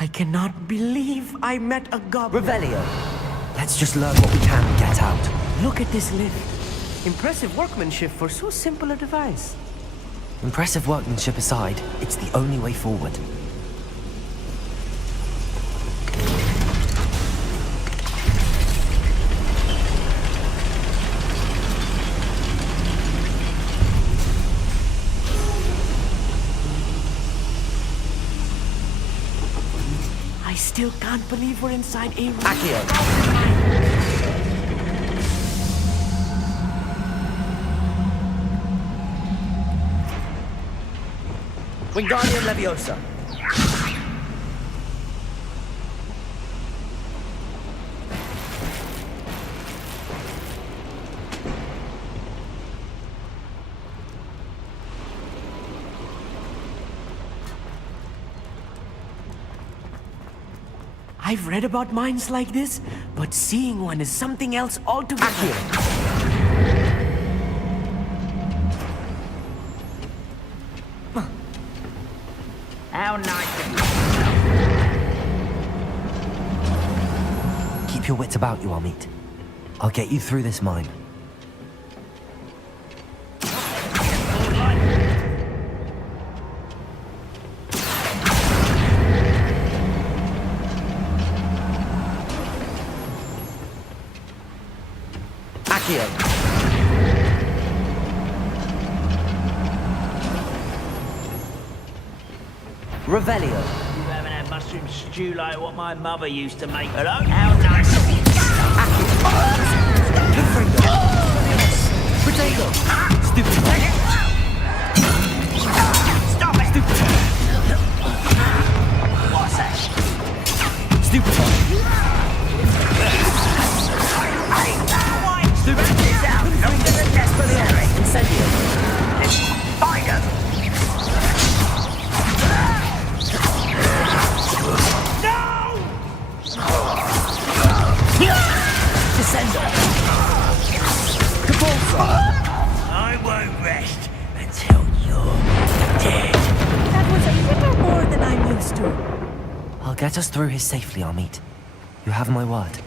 I cannot believe I met a goblin. Revelio. Let's just learn what we can and get out. Look at this lift. Impressive workmanship for so simple a device. Impressive workmanship aside, it's the only way forward. I still can't believe we're inside a room. Accio. Wingardium Leviosa. I've read about mines like this, but seeing one is something else altogether. How nice. Keep your wits about you, Amit. I'll get you through this mine. Revelio. You haven't had mushroom stew like what my mother used to make. Hello? How nice. Potato. Stupid. Stop it. Stupid. What's that? Stupid. Stupid. This out. Not to the necessary. Incendio. Find him. Descendo. Cabalsa. I won't rest until you're dead. That was a little more than I'm used to. I'll get us through here safely, Amit. You have my word.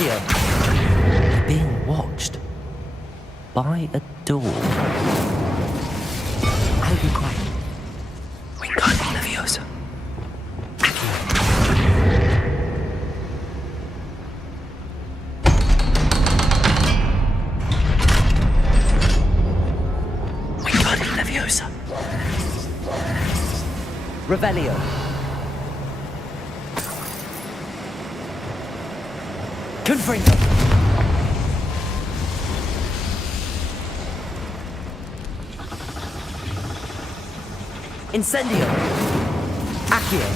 You're being watched by a door. I'll be quiet. Wingardium Leviosa. Revelio. Confringo. Incendio. Accio.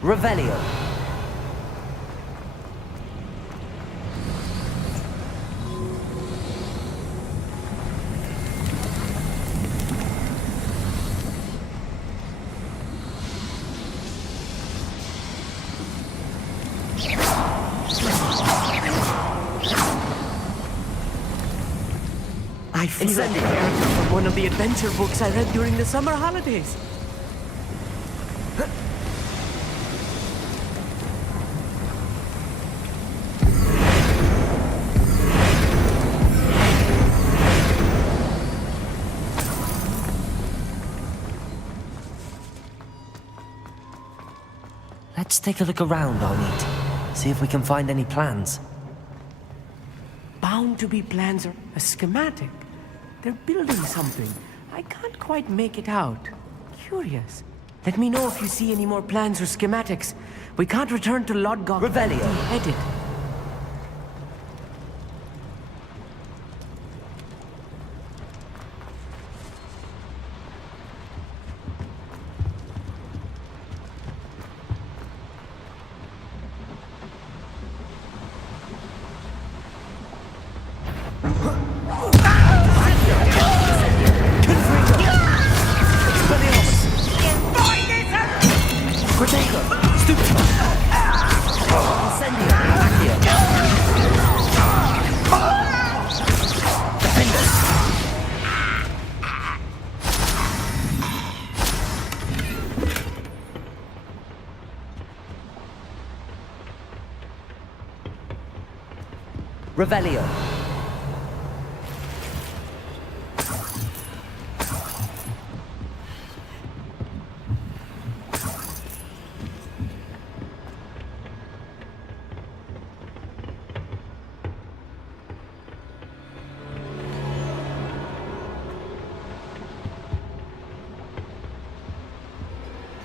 Revelio. I feel like a character from one of the adventure books I read during the summer holidays. Let's take a look around, Arneet. See if we can find any plans. Bound to be plans or a schematic. They're building something. I can't quite make it out. Curious. Let me know if you see any more plans or schematics. We can't return to Lodgok. Revelio. Headed. Revelio.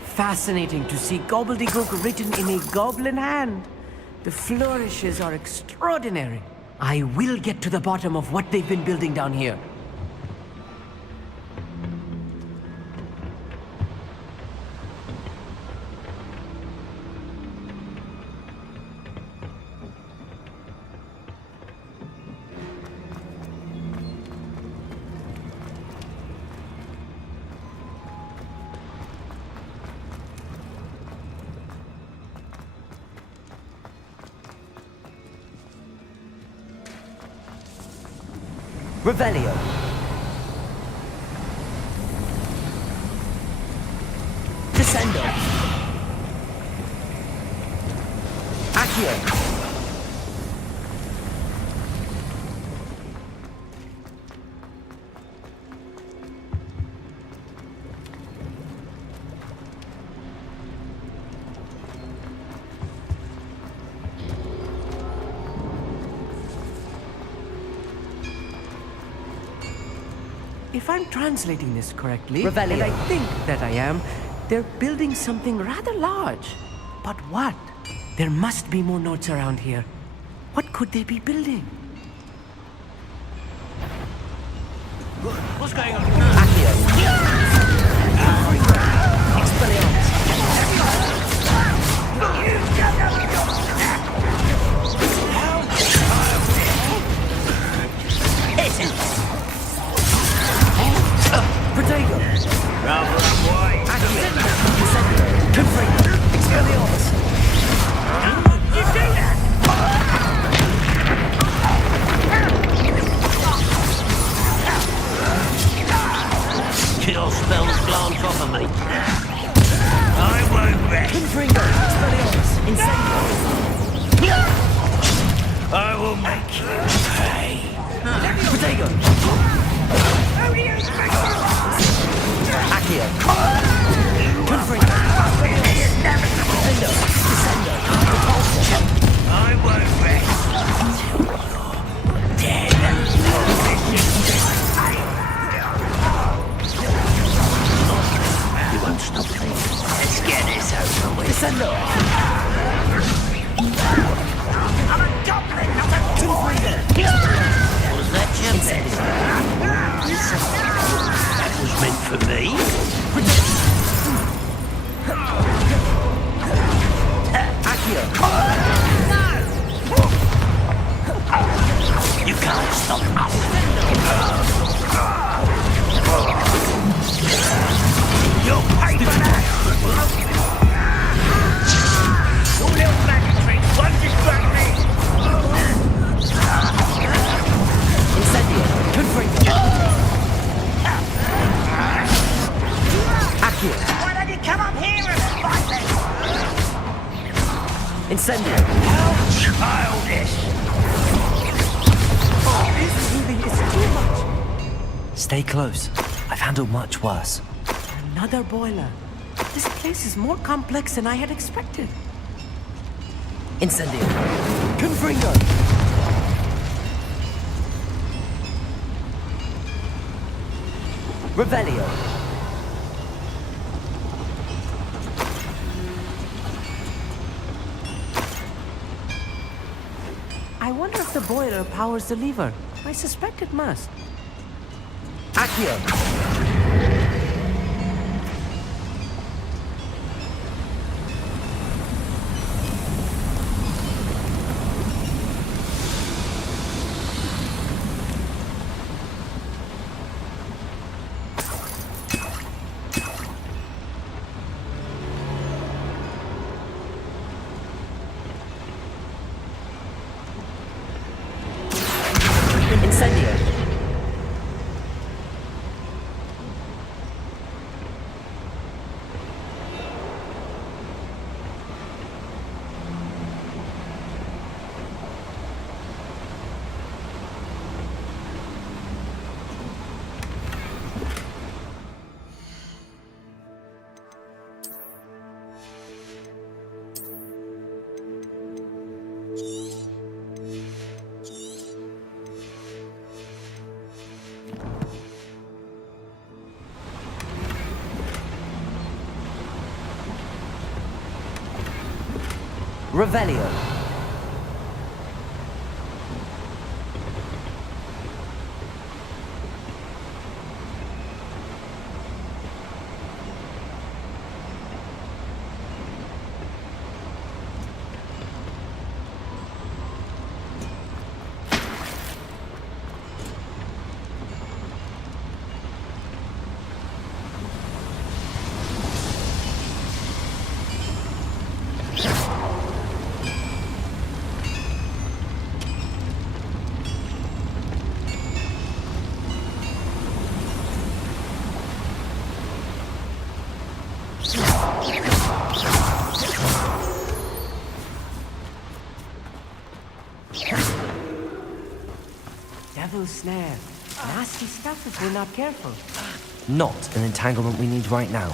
Fascinating to see gobbledygook written in a goblin hand. The flourishes are extraordinary. I will get to the bottom of what they've been building down here. Revelio. Descendo. Accio. If I'm translating this correctly, Revelio. and I think that I am, they're building something rather large. But what? There must be more notes around here. What could they be building? What's going on? Accio. Expelliarmus. Protego. Rather unwise. Accio. Confringo. Expelliarmus. You do that! Kill spells glance off of me. I won't rest. Confringo. Expelliarmus. Incendio. I will make you pay. Protego. How do you expect Accio. Confringo. Descendo. Descendo. Repulsor. I won't rest until you're dead. Incendio! I'm a goblin, not a two-breeder! Was that your That was meant for me? Accio! You can't stop us! You'll pay for that! Your little magic tricks won't distract me! Incendio! Confringo! Accio! Why don't you come up here and fight this? Incendio! How childish! This really is too much! Stay close. I've handled much worse. Another boiler. This place is more complex than I had expected. Incendio! Confringo! Revelio! I wonder if the boiler powers the lever. I suspect it must. Accio! Incendio! Revelio! Devil's snare. Nasty stuff if we're not careful. Not an entanglement we need right now.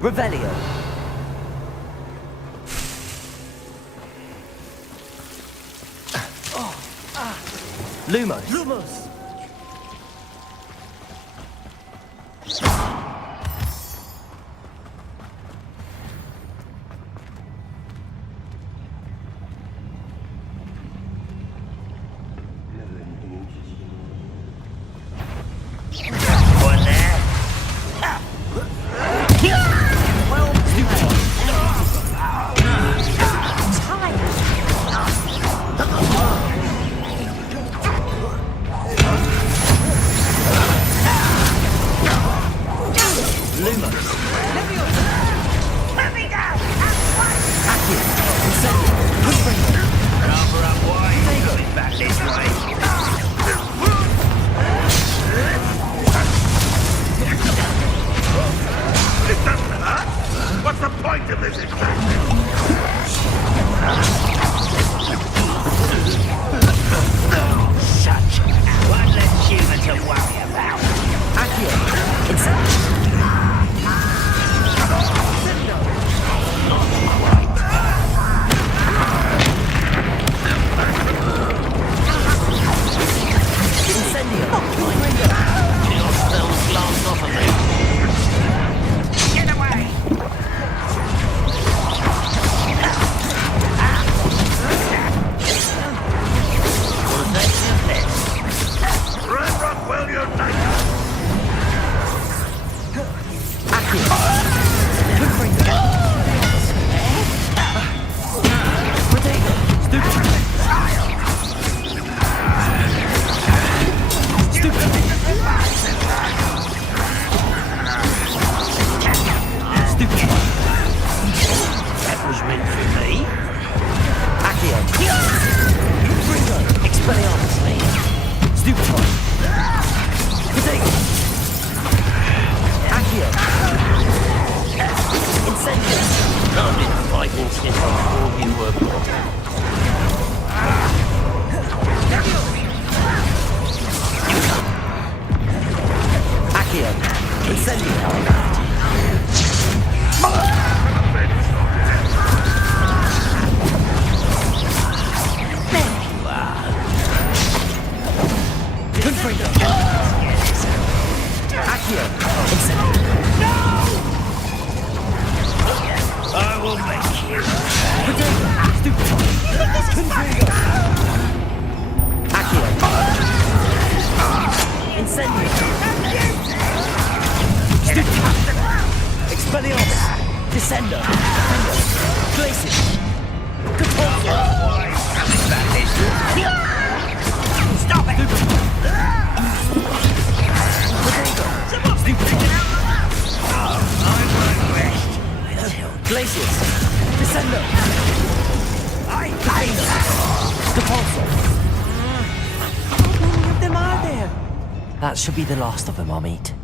Revelio! Lumos! Lumos! foolishness on all you were born. Accio, incendio. Confringo. Accio, incendio. I will make you. Accio. Incendio. Expelliarmus. Descendo. Glacius. Stop it! Glacius. Descendo. Depulso. How many of them are there? That should be the last of them, I'll meet.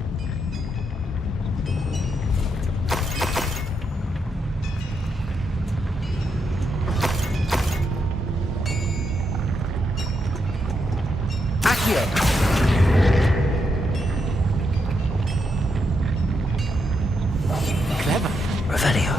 Accio. Clever. Revelio.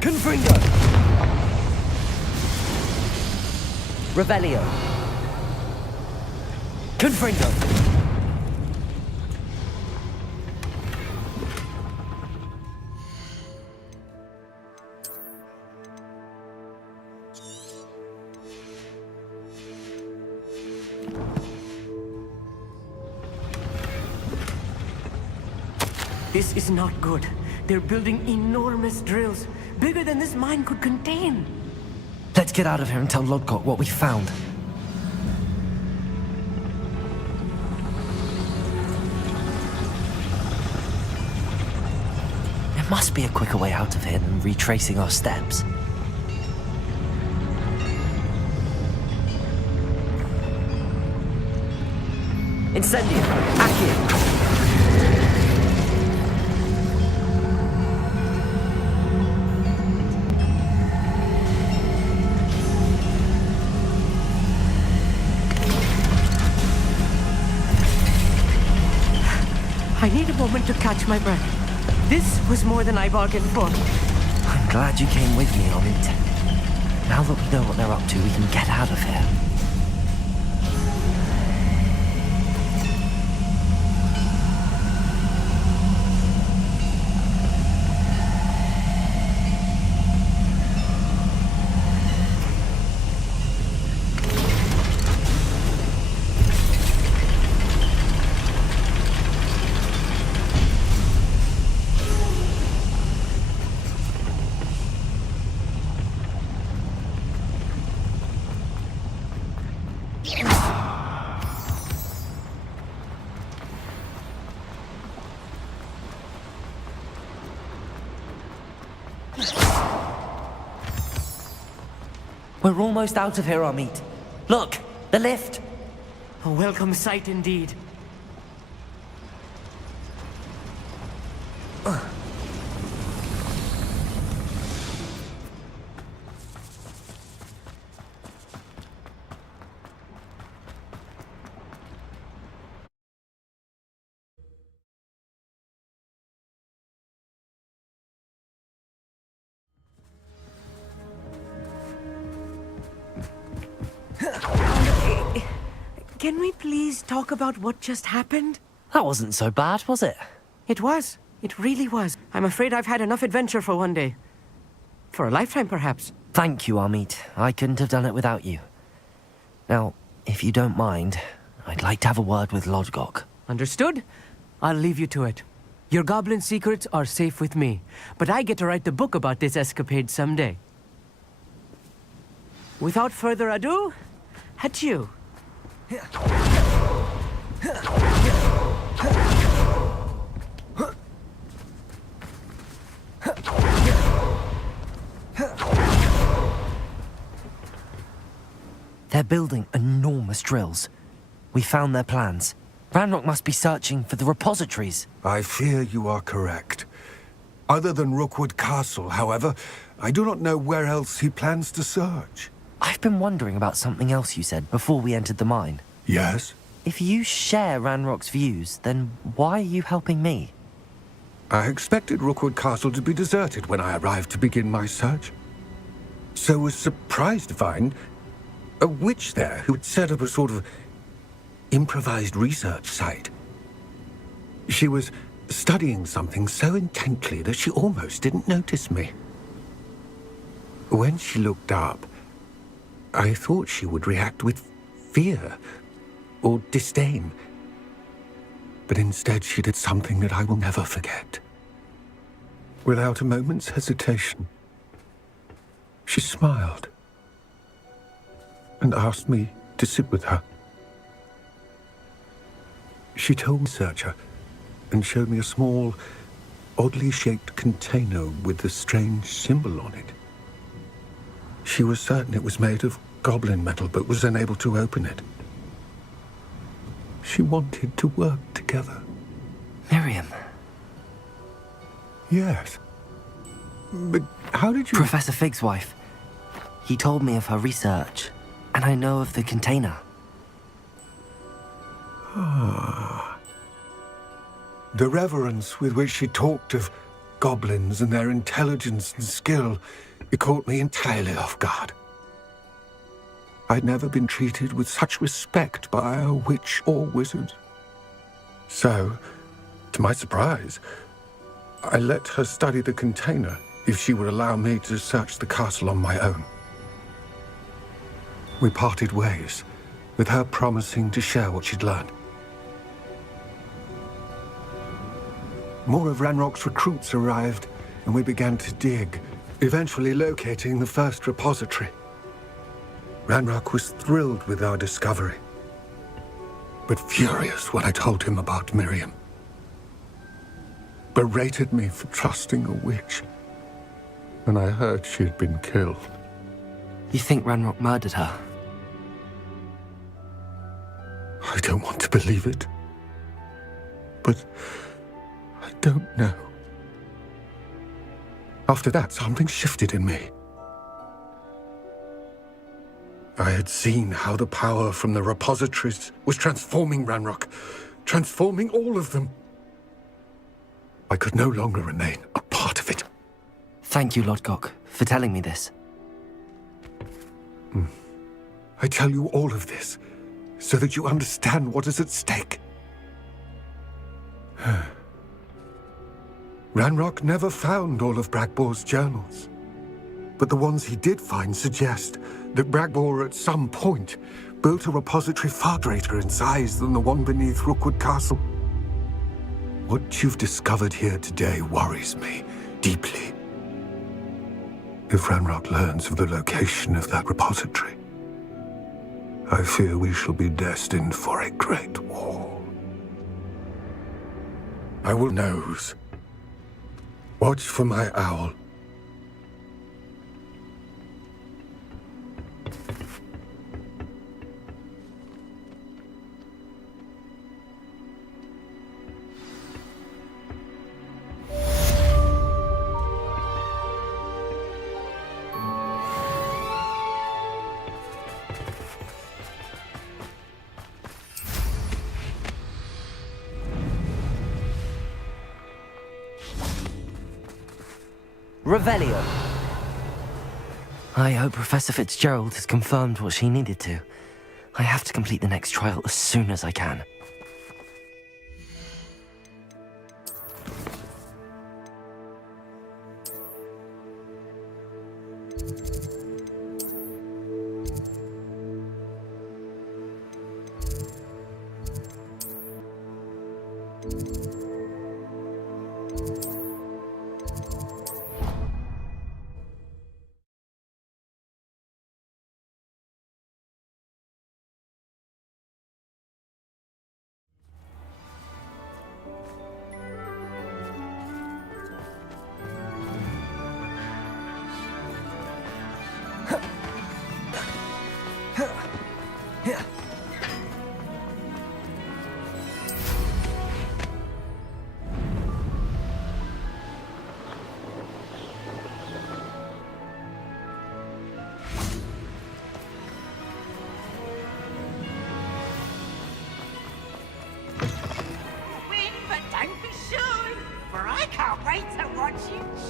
Confringo. Revelio. Confringo. This is not good. They're building enormous drills, bigger than this mine could contain. Let's get out of here and tell Lodgok what we found. There must be a quicker way out of here than retracing our steps. Incendio. Accio. I need a moment to catch my breath. This was more than I bargained for. I'm glad you came with me, Amit. Now that we know what they're up to, we can get out of here. We're almost out of here, Amit. Look, the lift. A welcome sight indeed. Can we please talk about what just happened? That wasn't so bad, was it? It was. It really was. I'm afraid I've had enough adventure for one day. For a lifetime, perhaps. Thank you, Amit. I couldn't have done it without you. Now, if you don't mind, I'd like to have a word with Lodgok. Understood? I'll leave you to it. Your goblin secrets are safe with me, but I get to write the book about this escapade someday. Without further ado, adieu. They're building enormous drills. We found their plans. Ranrock must be searching for the repositories. I fear you are correct. Other than Rookwood Castle, however, I do not know where else he plans to search. I've been wondering about something else you said before we entered the mine. Yes? If you share Ranrock's views, then why are you helping me? I expected Rookwood Castle to be deserted when I arrived to begin my search. So was surprised to find a witch there who had set up a sort of improvised research site. She was studying something so intently that she almost didn't notice me. When she looked up, I thought she would react with fear or disdain. But instead she did something that I will never forget. Without a moment's hesitation, she smiled and asked me to sit with her. She told me to search her and showed me a small, oddly shaped container with a strange symbol on it. She was certain it was made of goblin metal, but was unable to open it. She wanted to work together. Miriam. Yes. But how did you... Professor Fig's wife. He told me of her research, and I know of the container. Ah. The reverence with which she talked of goblins and their intelligence and skill, it caught me entirely off guard. I'd never been treated with such respect by a witch or wizard. So, to my surprise, I let her study the container if she would allow me to search the castle on my own. We parted ways, with her promising to share what she'd learned. More of Ranrock's recruits arrived, and we began to dig, eventually locating the first repository. Ranrock was thrilled with our discovery, but furious when I told him about Miriam. Berated me for trusting a witch, and I heard she had been killed. You think Ranrock murdered her? I don't want to believe it, but I don't know. After that, something shifted in me. I had seen how the power from the repositories was transforming Ranrock, transforming all of them. I could no longer remain a part of it. Thank you, Lodgok, for telling me this. I tell you all of this so that you understand what is at stake. Ranrock never found all of Bragbor's journals, but the ones he did find suggest that Bragbor at some point built a repository far greater in size than the one beneath Rookwood Castle. What you've discovered here today worries me deeply. If Ranrock learns of the location of that repository, I fear we shall be destined for a great war. I will nose. Watch for my owl. Revelio. I hope Professor Fitzgerald has confirmed what she needed to. I have to complete the next trial as soon as I can.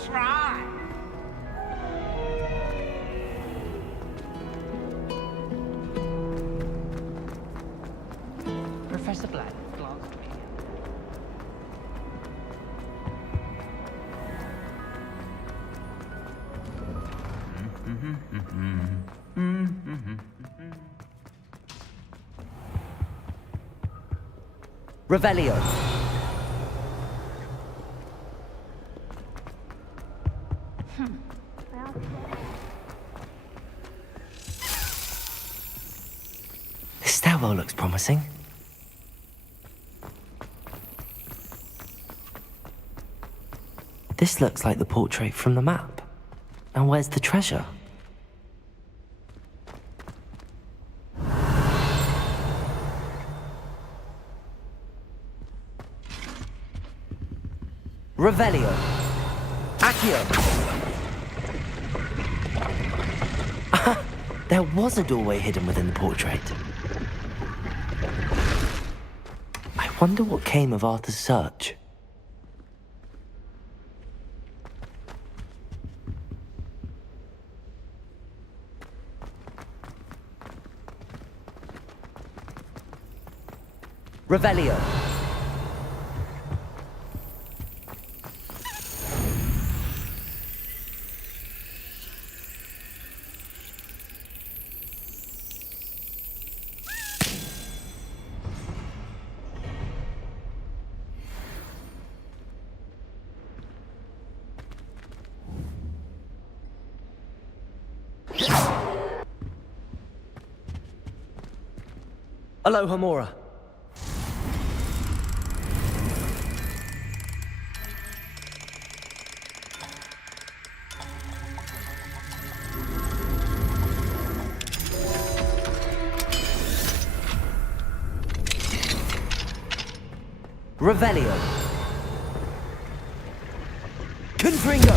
Try. Professor Black glanced at me. Revelio. This stairwell looks promising. This looks like the portrait from the map. Now where's the treasure? Revelio. Accio. There was a doorway hidden within the portrait. I wonder what came of Arthur's search. Revelio. Aloha Mora. Revelio. Confringo.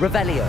Revelio.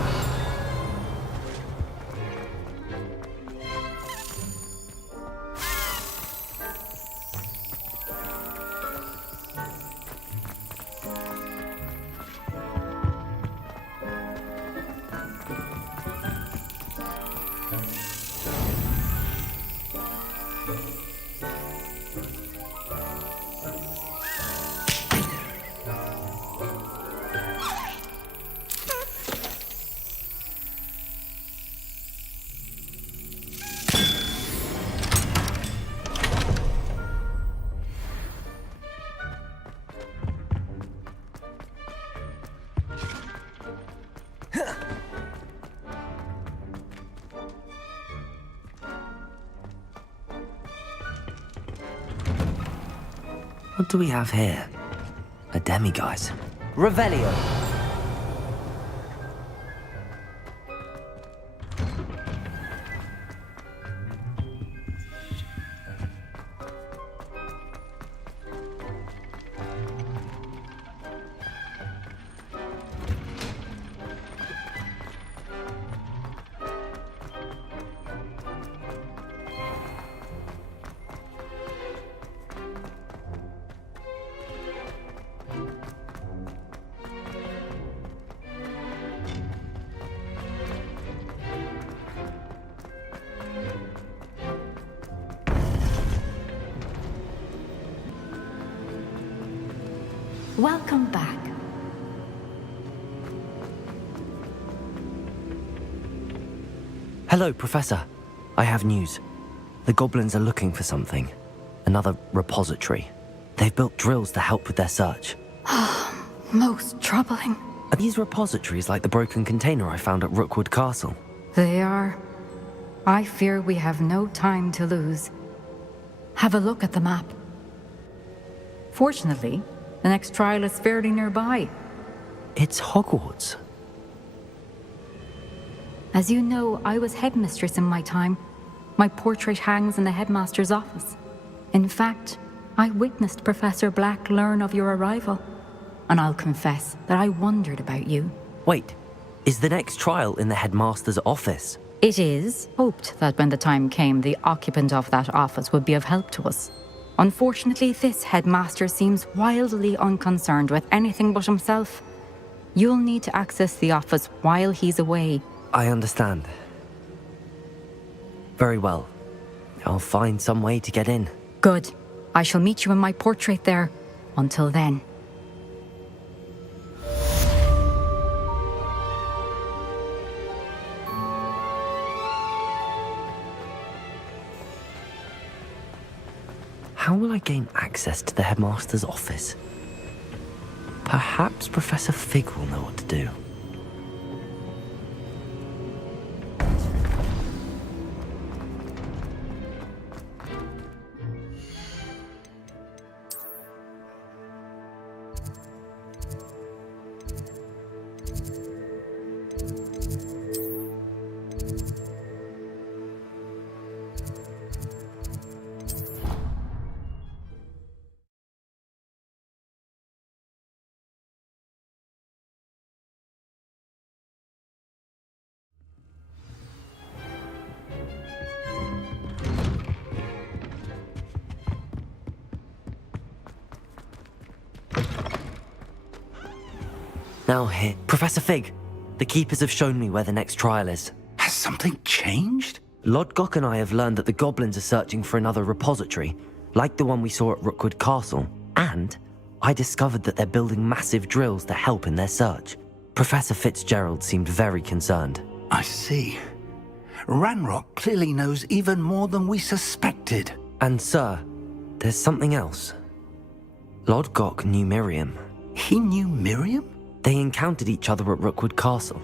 What do we have here? A demiguise. Revelio. Welcome back. Hello, Professor. I have news. The goblins are looking for something. Another repository. They've built drills to help with their search. Most troubling. Are these repositories like the broken container I found at Rookwood Castle? They are. I fear we have no time to lose. Have a look at the map. Fortunately, the next trial is fairly nearby. It's Hogwarts. As you know, I was headmistress in my time. My portrait hangs in the headmaster's office. In fact, I witnessed Professor Black learn of your arrival. And I'll confess that I wondered about you. Wait, is the next trial in the headmaster's office? It is hoped that when the time came, the occupant of that office would be of help to us. Unfortunately, this headmaster seems wildly unconcerned with anything but himself. You'll need to access the office while he's away. I understand. Very well. I'll find some way to get in. Good. I shall meet you in my portrait there. Until then. How will I gain access to the headmaster's office? Perhaps Professor Fig will know what to do. Now here, Professor Fig, the keepers have shown me where the next trial is. Has something changed? Lodgok and I have learned that the goblins are searching for another repository, like the one we saw at Rookwood Castle. And I discovered that they're building massive drills to help in their search. Professor Fitzgerald seemed very concerned. I see. Ranrock clearly knows even more than we suspected. And sir, there's something else. Lodgok knew Miriam. He knew Miriam? They encountered each other at Rookwood Castle.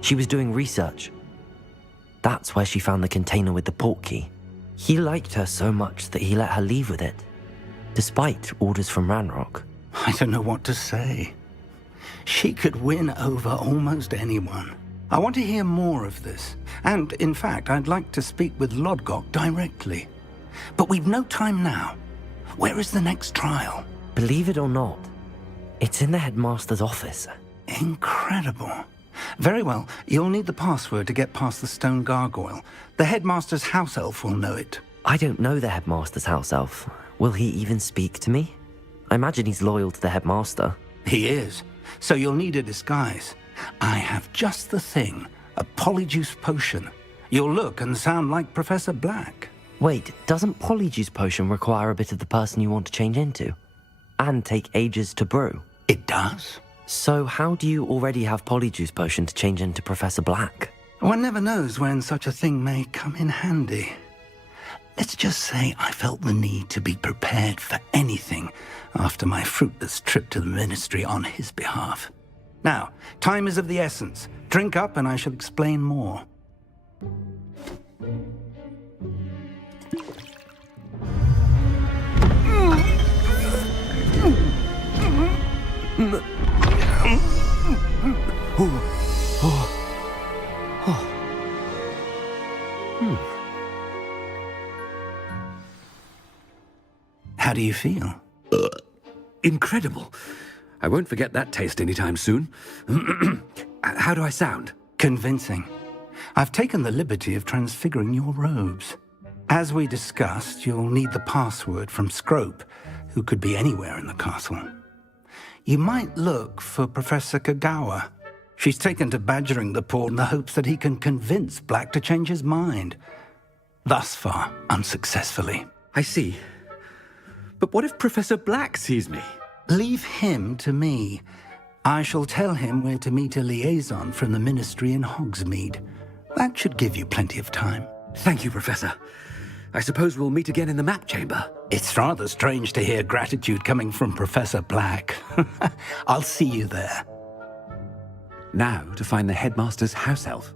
She was doing research. That's where she found the container with the portkey. He liked her so much that he let her leave with it, despite orders from Ranrock. I don't know what to say. She could win over almost anyone. I want to hear more of this. And, in fact, I'd like to speak with Lodgok directly. But we've no time now. Where is the next trial? Believe it or not, it's in the headmaster's office. Incredible. Very well, you'll need the password to get past the stone gargoyle. The headmaster's house elf will know it. I don't know the headmaster's house elf. Will he even speak to me? I imagine he's loyal to the headmaster. He is. So you'll need a disguise. I have just the thing. A polyjuice potion. You'll look and sound like Professor Black. Wait, doesn't polyjuice potion require a bit of the person you want to change into? And take ages to brew? It does. So how do you already have polyjuice potion to change into Professor Black? One never knows when such a thing may come in handy. Let's just say I felt the need to be prepared for anything after my fruitless trip to the ministry on his behalf. Now, time is of the essence. Drink up and I shall explain more. do you feel? Incredible. I won't forget that taste anytime soon. How do I sound? Convincing. I've taken the liberty of transfiguring your robes. As we discussed, you'll need the password from Scrope, who could be anywhere in the castle. You might look for Professor Kagawa. She's taken to badgering the poor in the hopes that he can convince Black to change his mind. Thus far, unsuccessfully. I see. But what if Professor Black sees me? Leave him to me. I shall tell him where to meet a liaison from the Ministry in Hogsmeade. That should give you plenty of time. Thank you, Professor. I suppose we'll meet again in the map chamber. It's rather strange to hear gratitude coming from Professor Black. I'll see you there. Now to find the headmaster's house elf.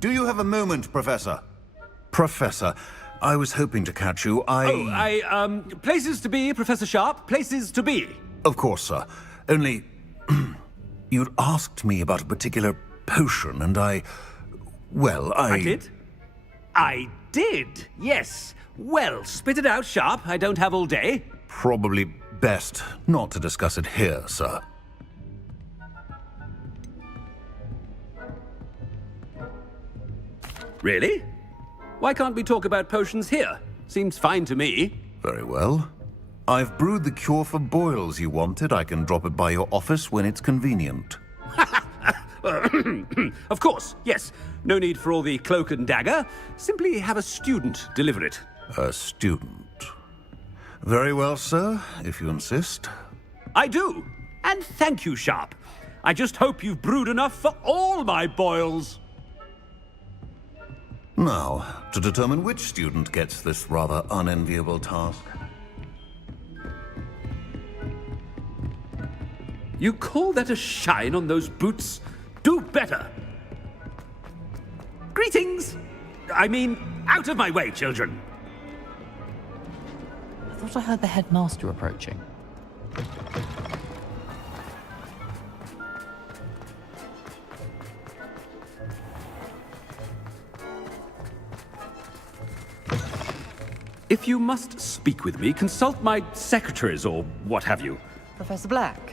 Do you have a moment, Professor? Professor, I was hoping to catch you. Places to be, Professor Sharp. Places to be. Of course, sir. Only, you'd asked me about a particular potion, and I did? I did, yes. Well, spit it out, Sharp. I don't have all day. Probably best not to discuss it here, sir. Really? Why can't we talk about potions here? Seems fine to me. Very well. I've brewed the cure for boils you wanted. I can drop it by your office when it's convenient. Of course, yes. No need for all the cloak and dagger. Simply have a student deliver it. A student? Very well, sir, if you insist. I do. And thank you, Sharp. I just hope you've brewed enough for all my boils. Now, to determine which student gets this rather unenviable task. You call that a shine on those boots? Do better. Greetings! I mean, out of my way, children. I thought I heard the headmaster approaching. If you must speak with me, consult my secretaries or what have you. Professor Black,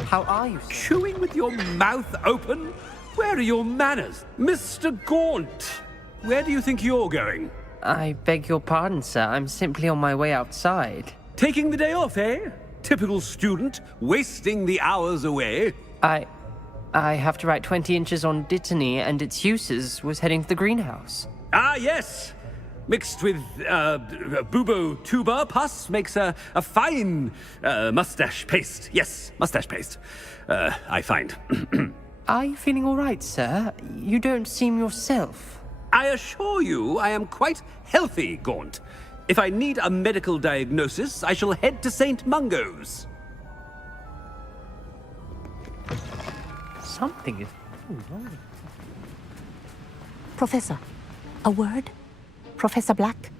how are you, sir? Chewing with your mouth open? Where are your manners? Mr. Gaunt, where do you think you're going? I beg your pardon, sir. I'm simply on my way outside. Taking the day off, eh? Typical student, wasting the hours away. I have to write 20 inches on Dittany and its uses. Was heading to the greenhouse. Ah, yes. Mixed with bubo tuber pus makes a fine mustache paste. Yes, mustache paste. I find. Are you feeling all right, sir? You don't seem yourself. I assure you I am quite healthy, Gaunt. If I need a medical diagnosis, I shall head to St. Mungo's. Something is... Professor, a word? Professor Black?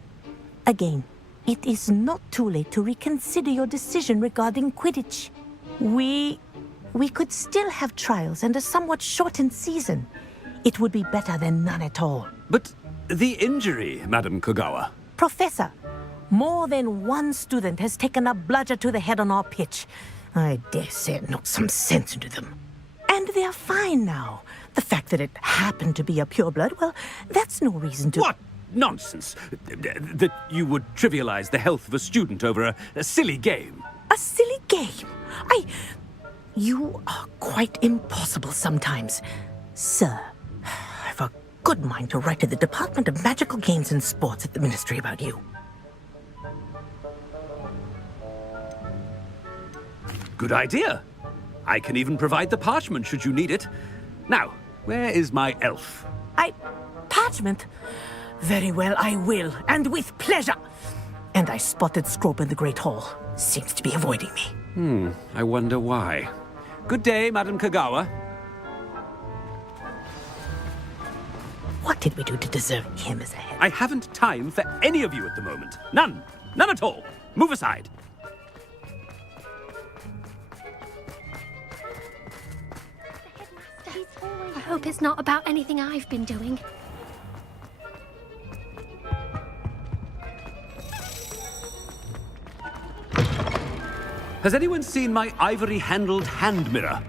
Again, it is not too late to reconsider your decision regarding Quidditch. We could still have trials and a somewhat shortened season. It would be better than none at all. But the injury, Madam Kogawa. Professor, more than one student has taken a bludger to the head on our pitch. I dare say it knocked some sense into them. And they're fine now. The fact that it happened to be a pureblood, well, that's no reason to... What nonsense! That you would trivialize the health of a student over a silly game. A silly game? You are quite impossible sometimes. Sir, I've a good mind to write to the Department of Magical Games and Sports at the Ministry about you. Good idea. I can even provide the parchment should you need it. Now, where is my elf? Parchment? Very well, I will, and with pleasure. And I spotted Scrope in the Great Hall. Seems to be avoiding me. I wonder why. Good day, Madam Kogawa. What did we do to deserve him as a head? I haven't time for any of you at the moment. None. None at all. Move aside. I hope it's not about anything I've been doing. Has anyone seen my ivory-handled hand mirror?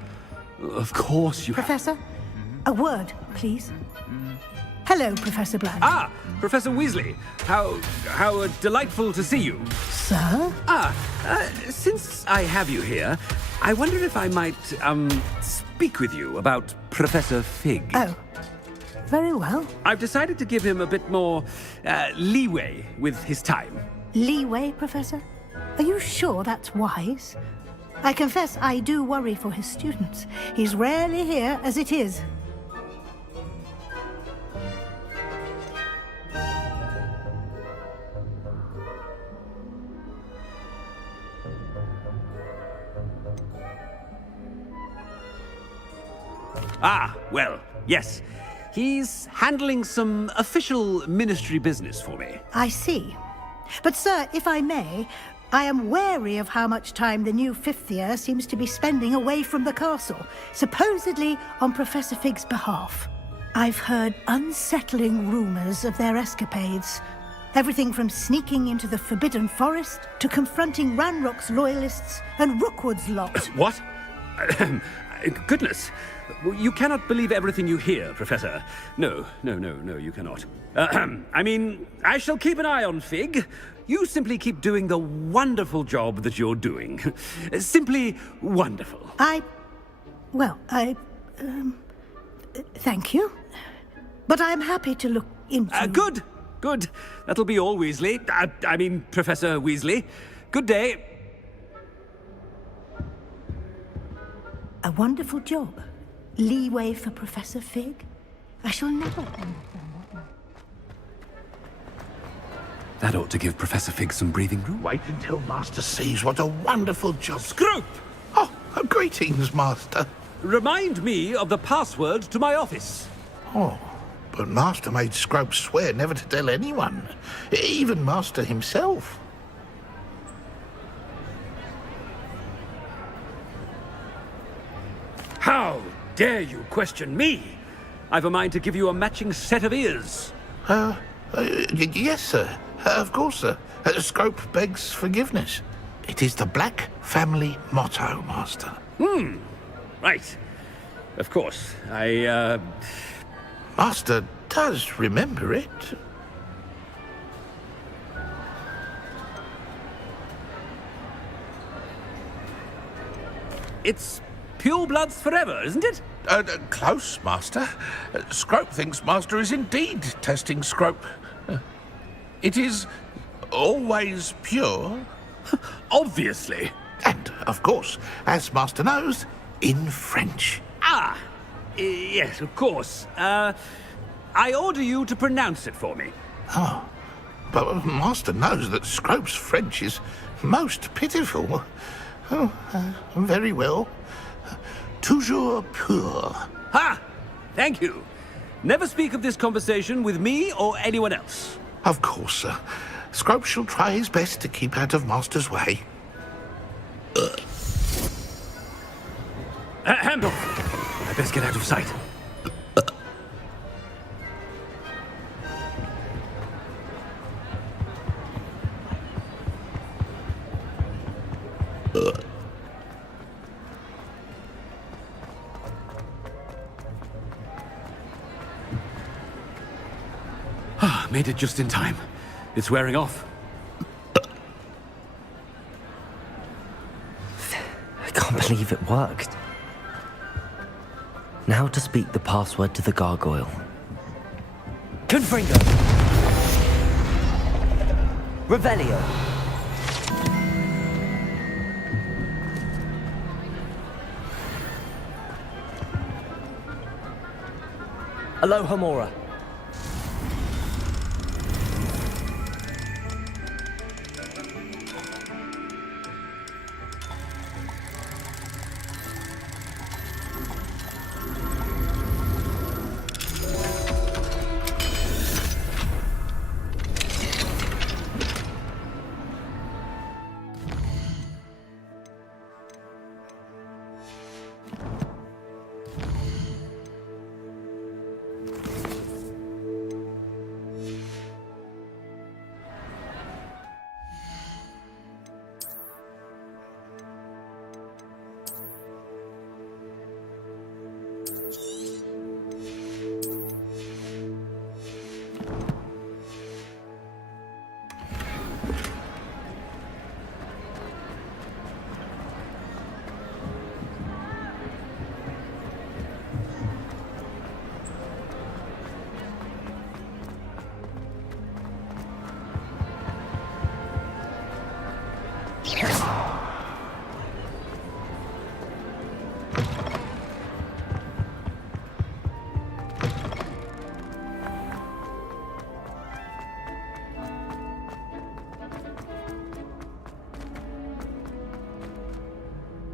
Of course you have. Professor, a word, please. Hello, Professor Black. Ah, Professor Weasley. How delightful to see you. Sir? Since I have you here, I wonder if I might, speak with you about Professor Fig. Oh, very well. I've decided to give him a bit more, leeway with his time. Leeway, Professor? Are you sure that's wise? I confess I do worry for his students. He's rarely here as it is. Ah, well, yes. He's handling some official ministry business for me. I see. But, sir, if I may, I am wary of how much time the new fifth year seems to be spending away from the castle, supposedly on Professor Fig's behalf. I've heard unsettling rumors of their escapades. Everything from sneaking into the Forbidden Forest to confronting Ranrock's loyalists and Rookwood's lot. What? Goodness. You cannot believe everything you hear, Professor. No, you cannot. I mean, I shall keep an eye on Fig. You simply keep doing the wonderful job that you're doing. Simply wonderful. Thank you. But I'm happy to look into... Good. That'll be all, Weasley. I mean, Professor Weasley. Good day. A wonderful job. Leeway for Professor Fig? I shall never understand that. That ought to give Professor Fig some breathing room. Wait until Master sees what a wonderful job... Scrope! Oh, greetings, Master. Remind me of the password to my office. Oh, but Master made Scrope swear never to tell anyone, even Master himself. How dare you question me? I've a mind to give you a matching set of ears. Yes, sir. Of course, sir. Scrope begs forgiveness. It is the Black family motto, Master. Right. Of course. Master does remember it. It's purebloods forever, isn't it? Close, Master. Scrope thinks Master is indeed testing Scrope. It is always pure. Obviously. And, of course, as Master knows, in French. Yes, of course. I order you to pronounce it for me. Oh, but Master knows that Scrope's French is most pitiful. Oh, very well. Toujours pur. Ha! Thank you. Never speak of this conversation with me or anyone else. Of course, sir. Scrope shall try his best to keep out of Master's way. Ahem. I best get out of sight. Made it just in time. It's wearing off. I can't believe it worked. Now to speak the password to the gargoyle. Confringo. Revelio. Alohomora.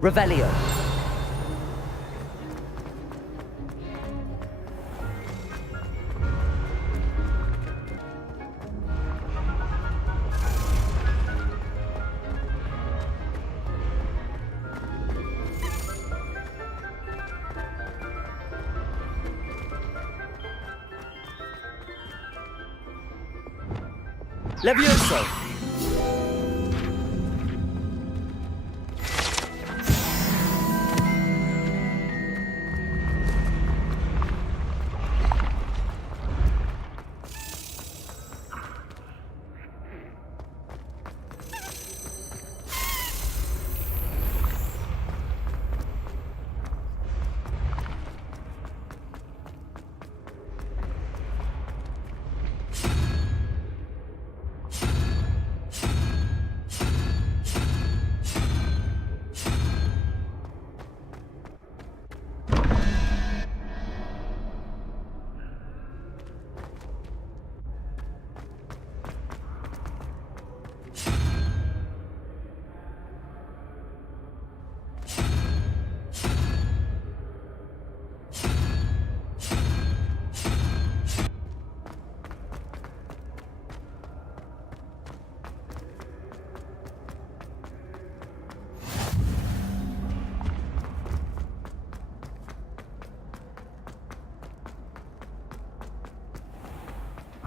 Revelio. Levioso.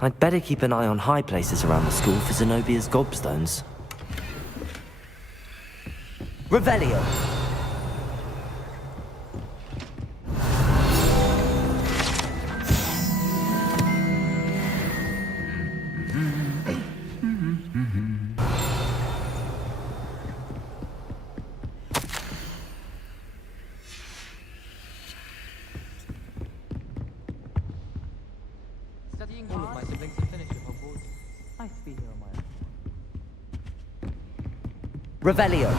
I'd better keep an eye on high places around the school for Zenobia's gobstones. Revelio. Studying all of my siblings have finished at Hogwarts. I should be here on my own. Revelio.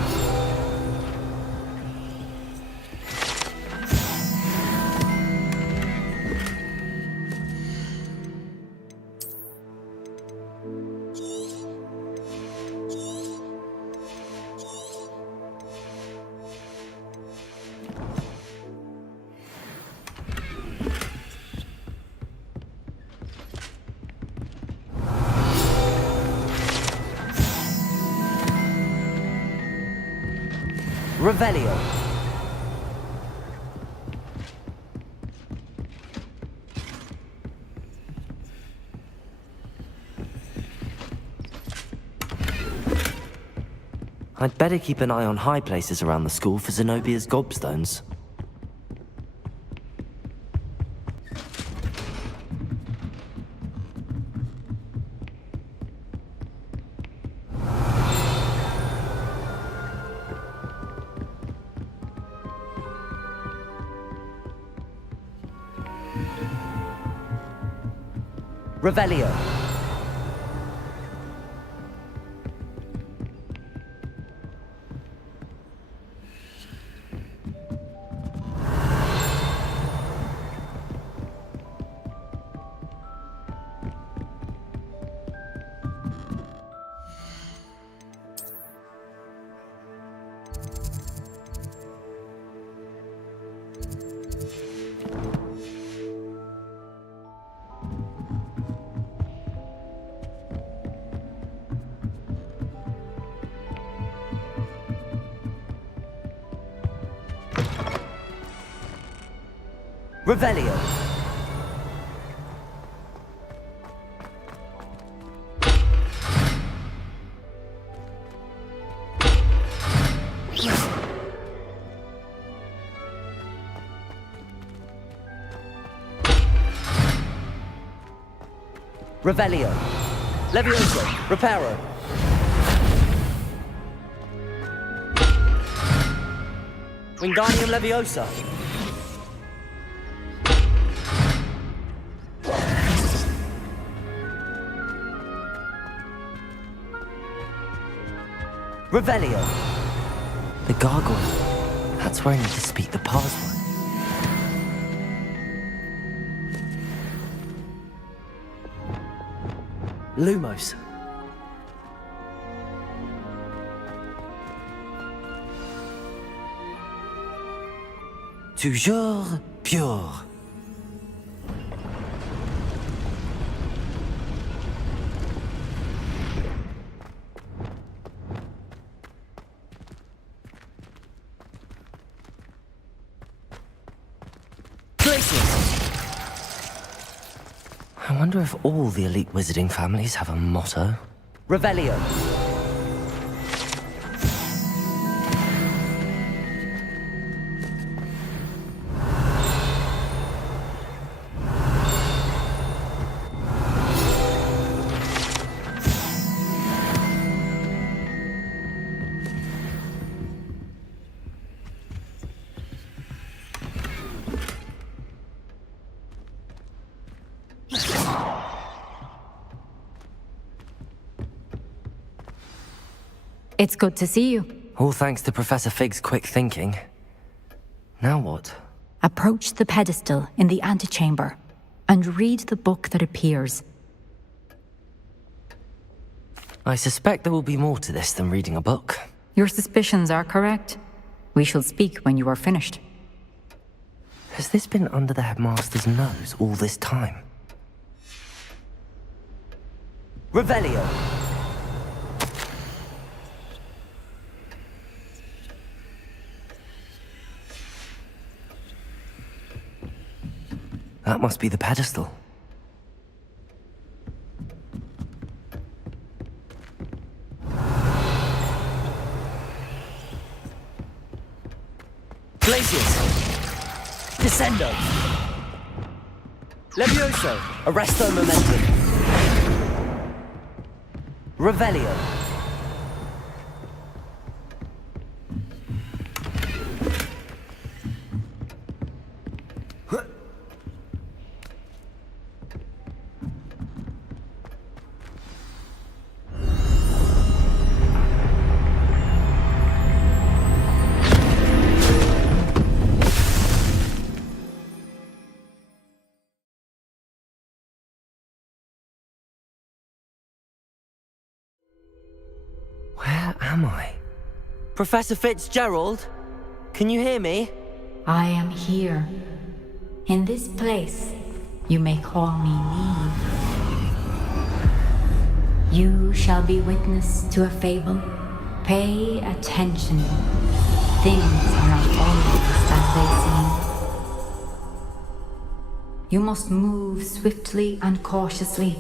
Revelio. I'd better keep an eye on high places around the school for Zenobia's gobstones. Revelio. Revelio. Revelio. Levioso. Reparo. Wingardium Leviosa. Revelio. The gargoyle. That's where I need to speak the password. Lumos. Toujours pure. I wonder if all the elite wizarding families have a motto. Revelio. It's good to see you. All thanks to Professor Fig's quick thinking. Now what? Approach the pedestal in the antechamber and read the book that appears. I suspect there will be more to this than reading a book. Your suspicions are correct. We shall speak when you are finished. Has this been under the headmaster's nose all this time? Revelio. That must be the pedestal. Glacius! Descendo! Levioso! Arresto momentum! Revelio! Where am I? Professor Fitzgerald? Can you hear me? I am here. In this place, you may call me Neve. You shall be witness to a fable. Pay attention. things are not always as they seem. You must move swiftly and cautiously.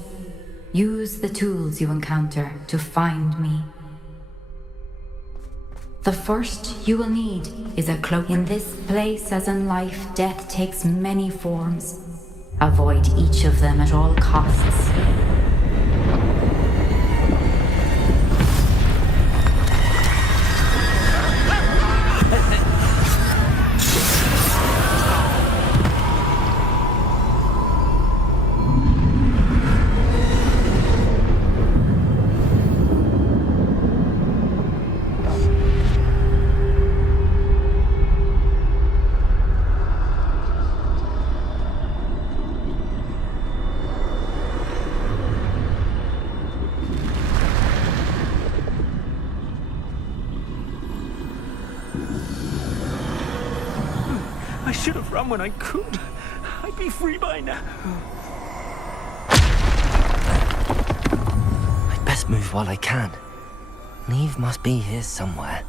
Use the tools you encounter to find me. The first you will need is a cloak. In this place, as in life, death takes many forms. Avoid each of them at all costs. I should have run when I could. I'd be free by now. I'd best move while I can. Neve must be here somewhere.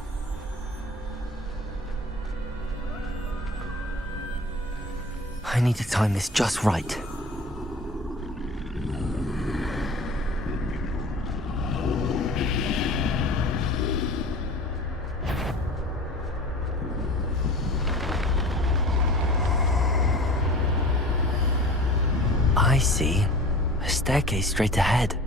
I need to time this just right. I see. A staircase straight ahead.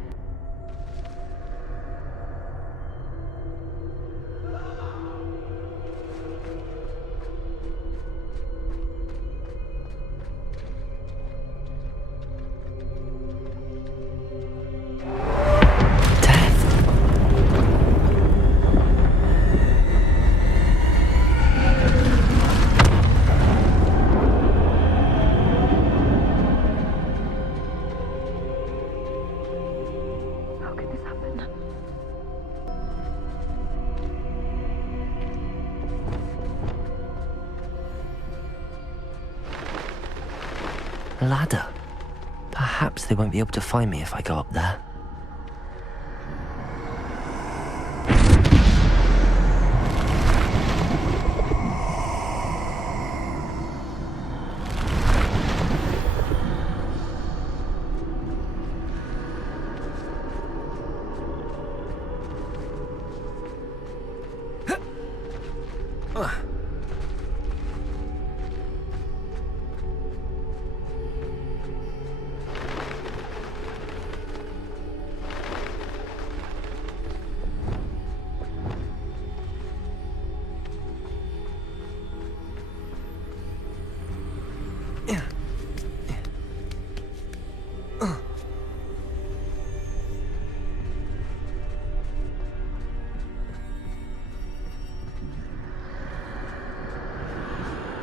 A ladder. Perhaps they won't be able to find me if I go up there.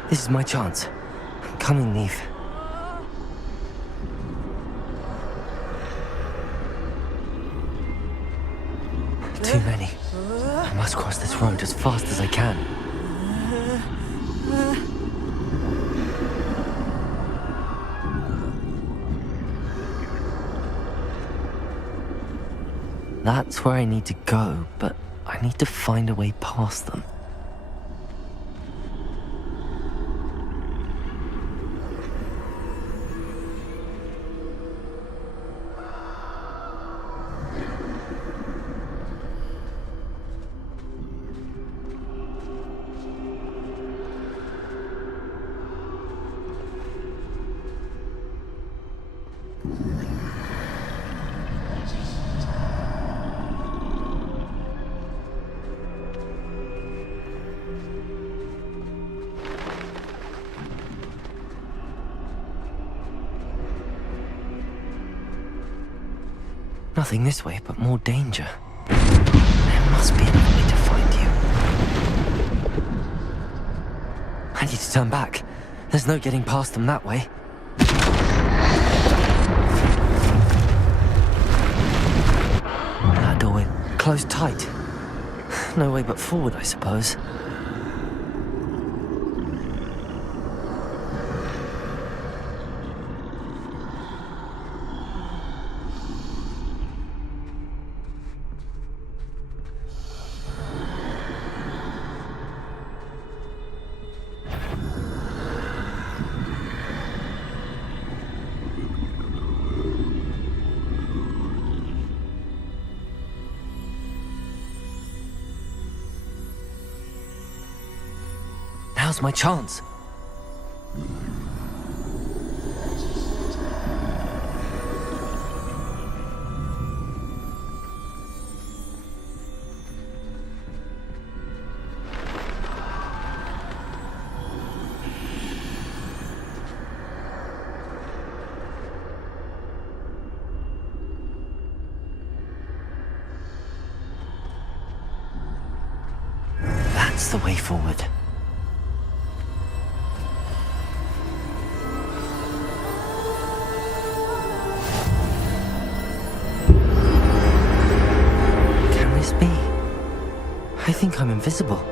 This is my chance. I'm coming, Neve. Too many. I must cross this road as fast as I can. That's where I need to go, but I need to find a way past them. Nothing this way, but more danger. There must be another way to find you. I need to turn back. There's no getting past them that way. That doorway closed tight. No way but forward, I suppose. Now's my chance. That's the way forward. Can this be? I think I'm invisible.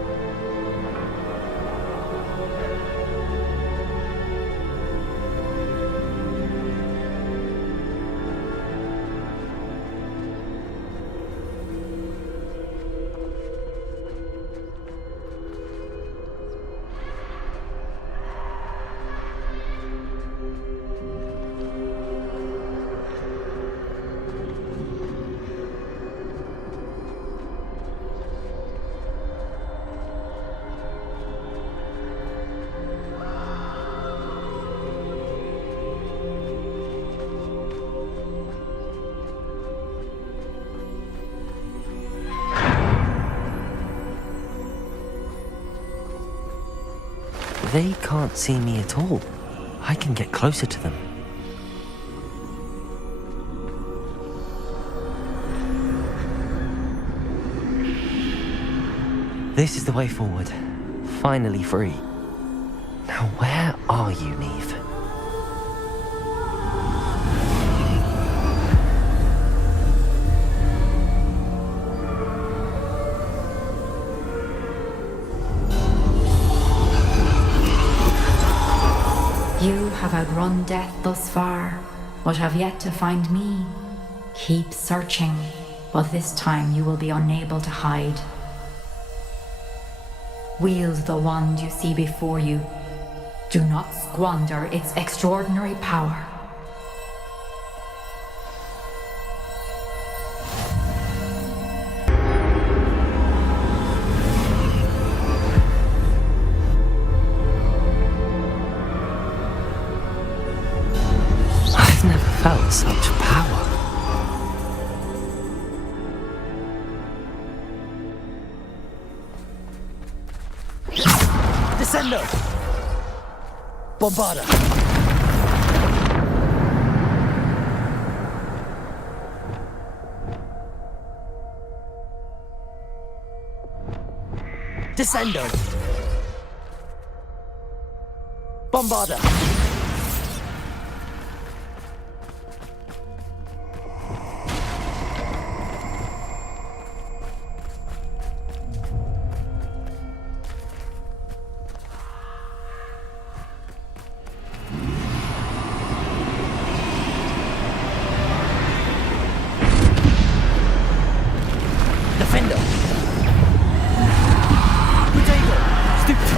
They can't see me at all. I can get closer to them. This is the way forward. Finally free. Now where are you, Neve? You have outrun death thus far, but have yet to find me. Keep searching, but this time you will be unable to hide. Wield the wand you see before you. Do not squander its extraordinary power. I've never felt such power. Descendo! Bombarda! Descendo! Bombarda! Defender! Potato! Stupid!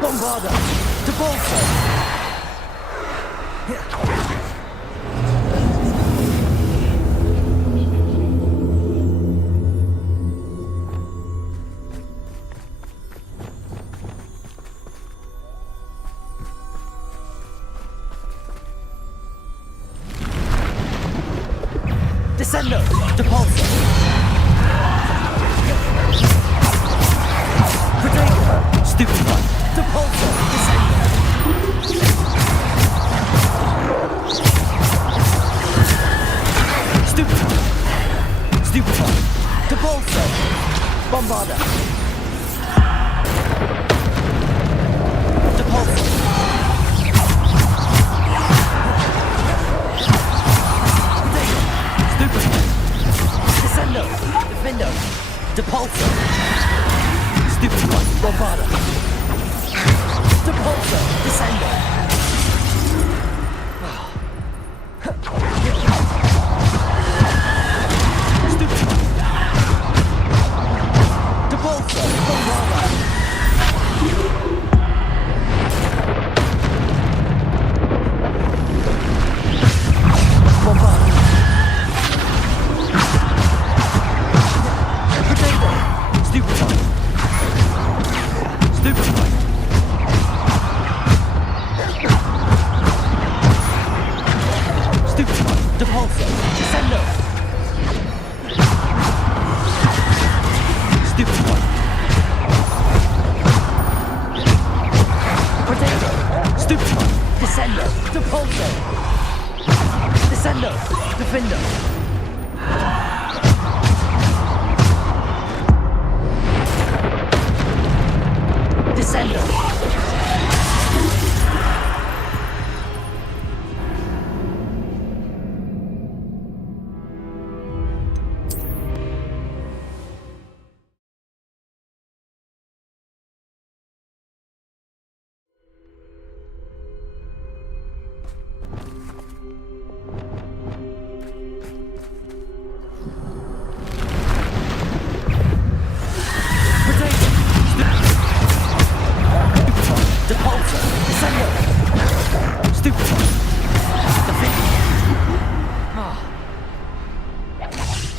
Bombarda! Depulsar! Descendo! Depulsar! Potato! Stupid one! Depulsar! Descendo! Stupid one! Stupid one! Depulsar! Bombarda! Depulsar! Stupid one! Descendo! Defendo! Depulsar! Stupid one! Bombarda! Depulsar! Descendo! Stupid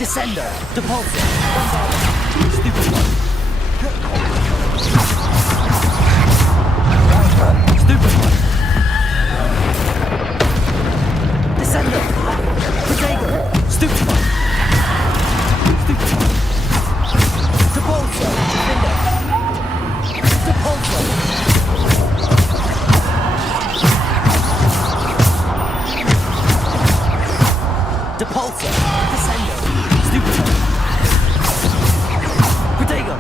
Descender, Depulsor, Stupid one. Stupid one. Descender, Protego, Stupid one. Stupid one. Depulsor, Defender. Depulsor. Depulsor, Descender. Stupid one. Protego.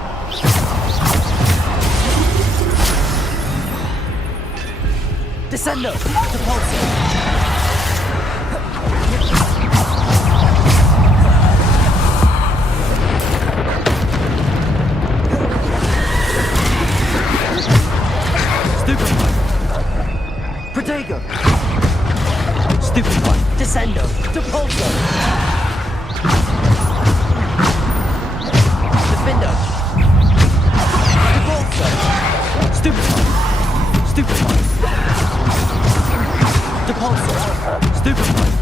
Descendo. Depulsor. Stupid one. Protego. Stupid one. Descendo. Depulsor. Defender. Depulsor. Stupid one. Stupid one. Depulsor. Stupid one.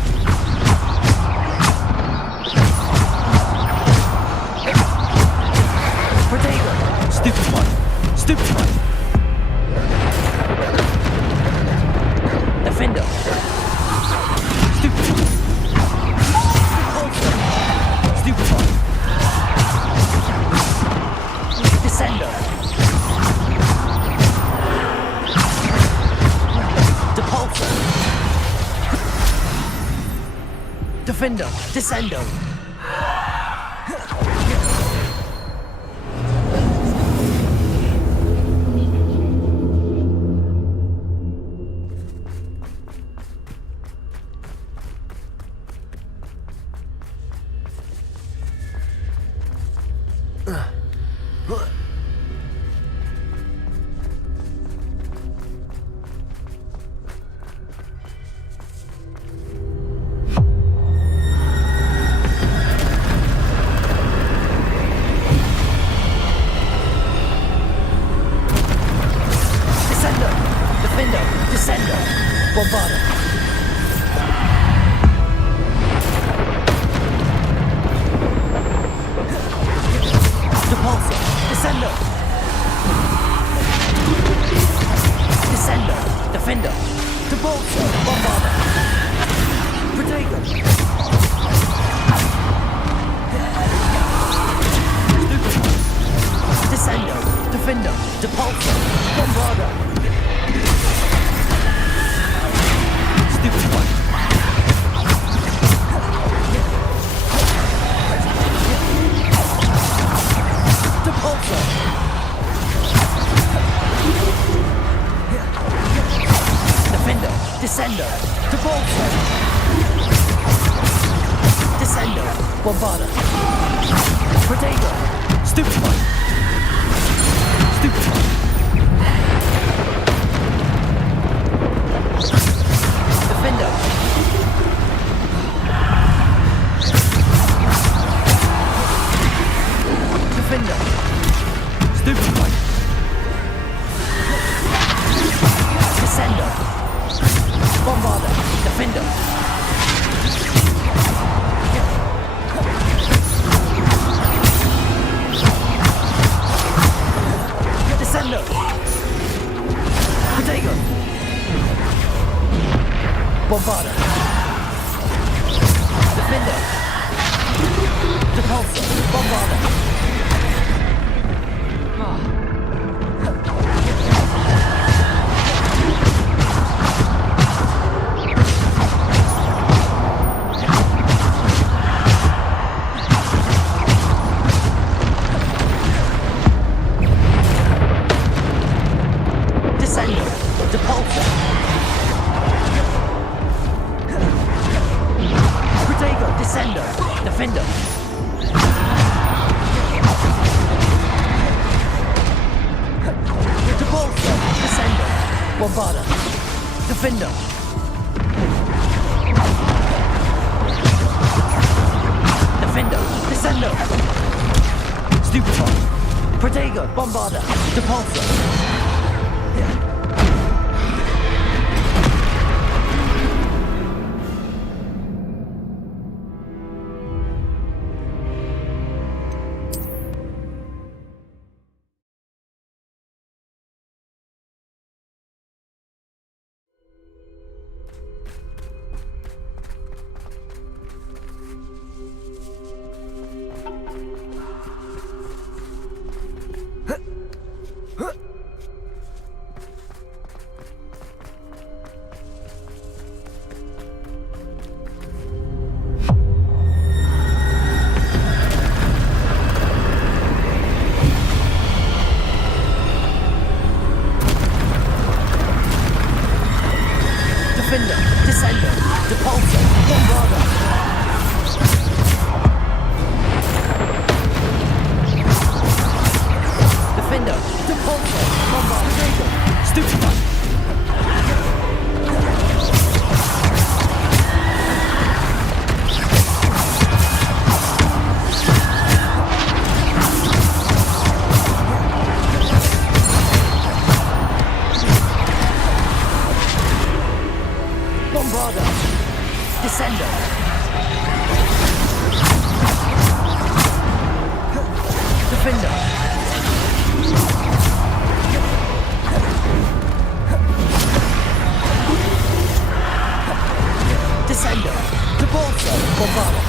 Protego. Stupid one. Stupid one. Defender. Stupid one. Depulsor. Stupid one. Descender. Depulsor. Defender. Descendo. Defender! Defender! Depulso! Descender! Bombarda! Defender! Defender! Descender! Stupefy! Protego! Bombarda! Depulso! Defender, Descender, Depulso, Bombarda. Defender, Depulso, Bombarda. Stupefy. Bombarda. Descender. Defender. Descender. Depulso. Bombarda.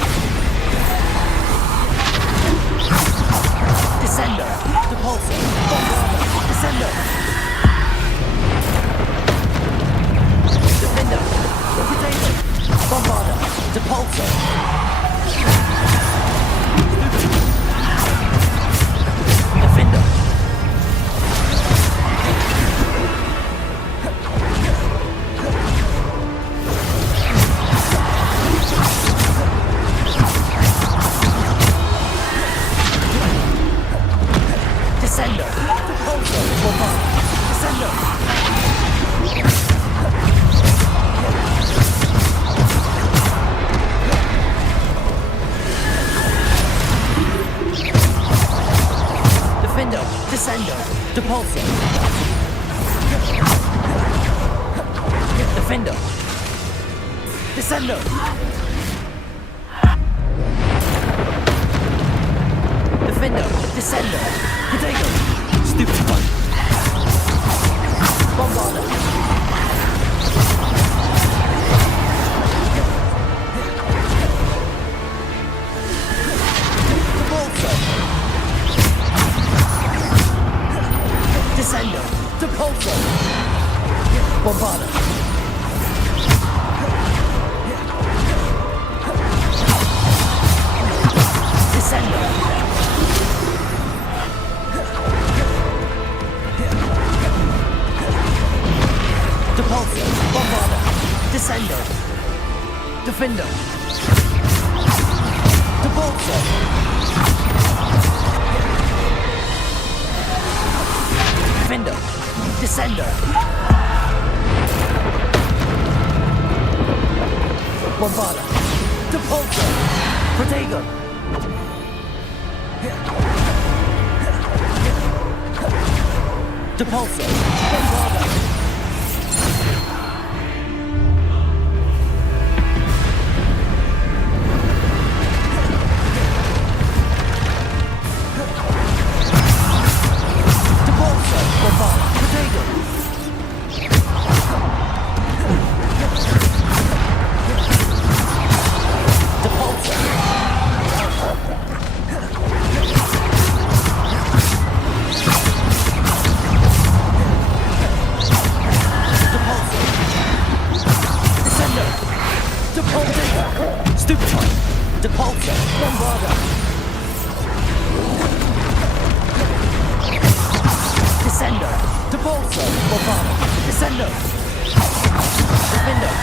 Descender. Depulso. Bombarda. Descender. Defender. Potato. Bombarda. Depulso. Defender. Descender. Depulso. Bombarda. Descender. Defender, Descender, Depulso. Defender. Descender. Defender, Descender. Potato. Stupefy. Bombarda. Depulso. Descender. Depulso. Bombarda. Descender. Depulso. Bombarda. Descender. Defender. Depulso. Defender. Descender. Bombarda. Depulso. Protego. Depulso. Bombarda. Depulso. Bombarda. Protego. Depulso. Descender. Depulso. Stupefy. Depulso. Bombarda. Descender. Depulso. Bombarda. Descender. Defender.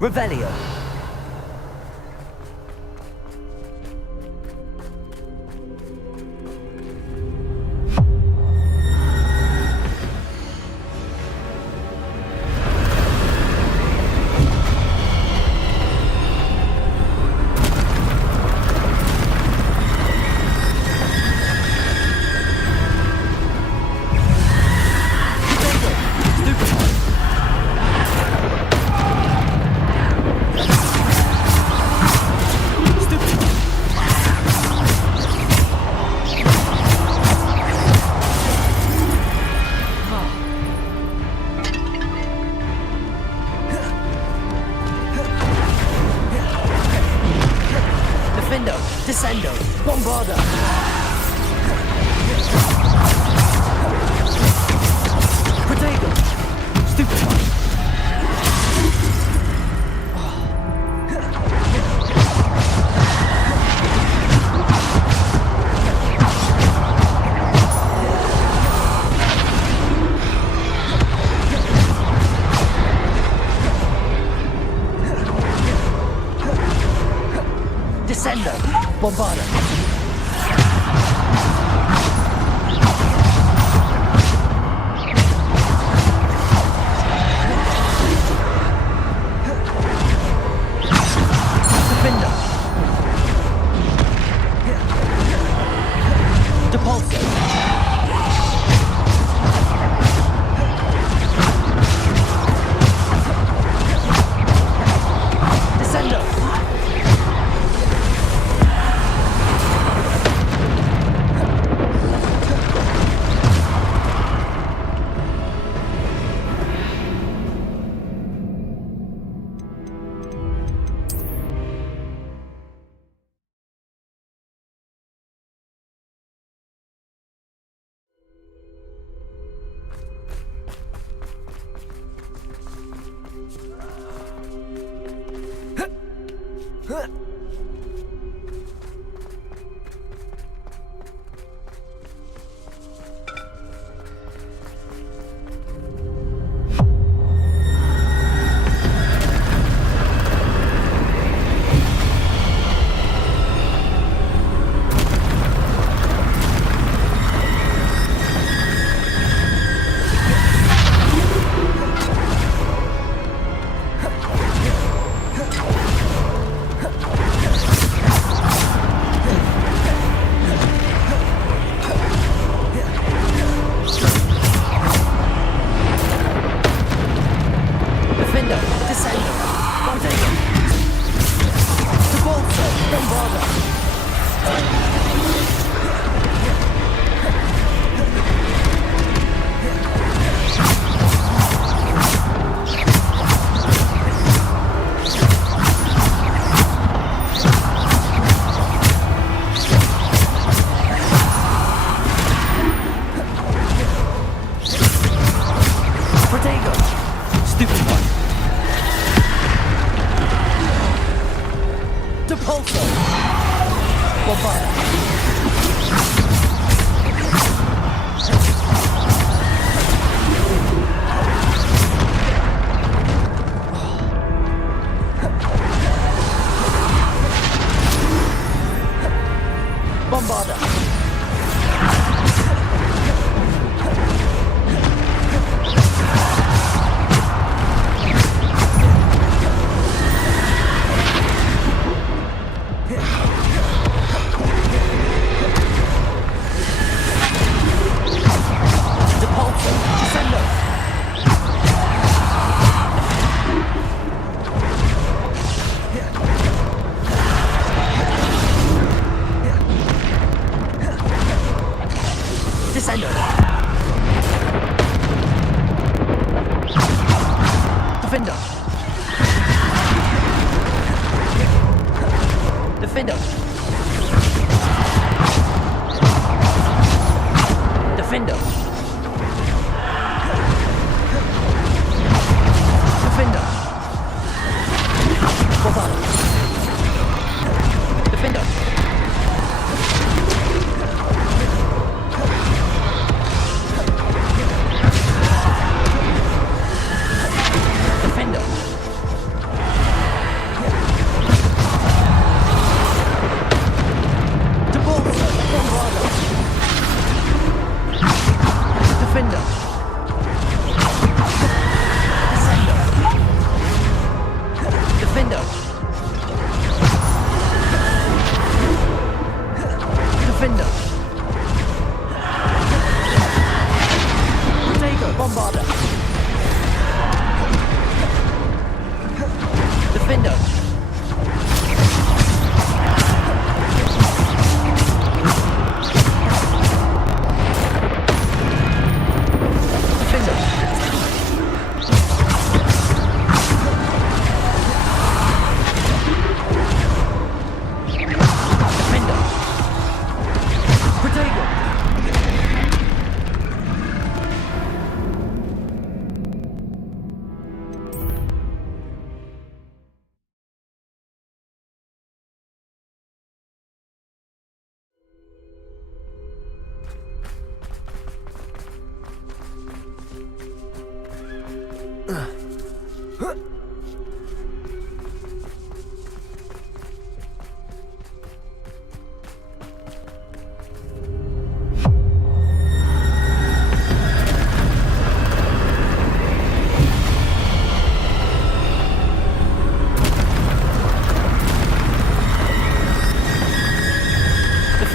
Revelio. Descendo! Bombarda! Protego! Stupefy! Descendo! Bombarda! Defender! Depulso! Descendo!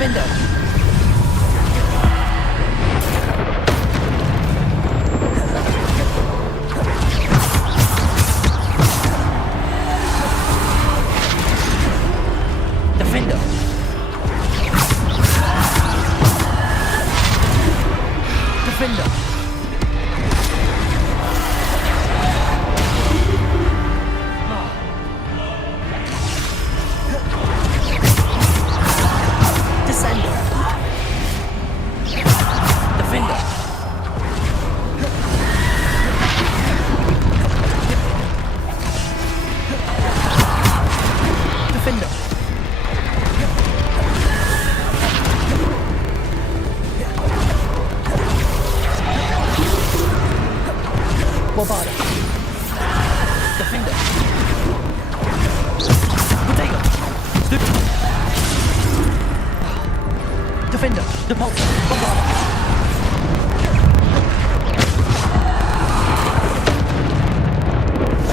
Defender! Defender! Defender! Descender! Defender! Defender! Bobada. Defender. Potato. Stupid. Defender. Depulsor. Bobada.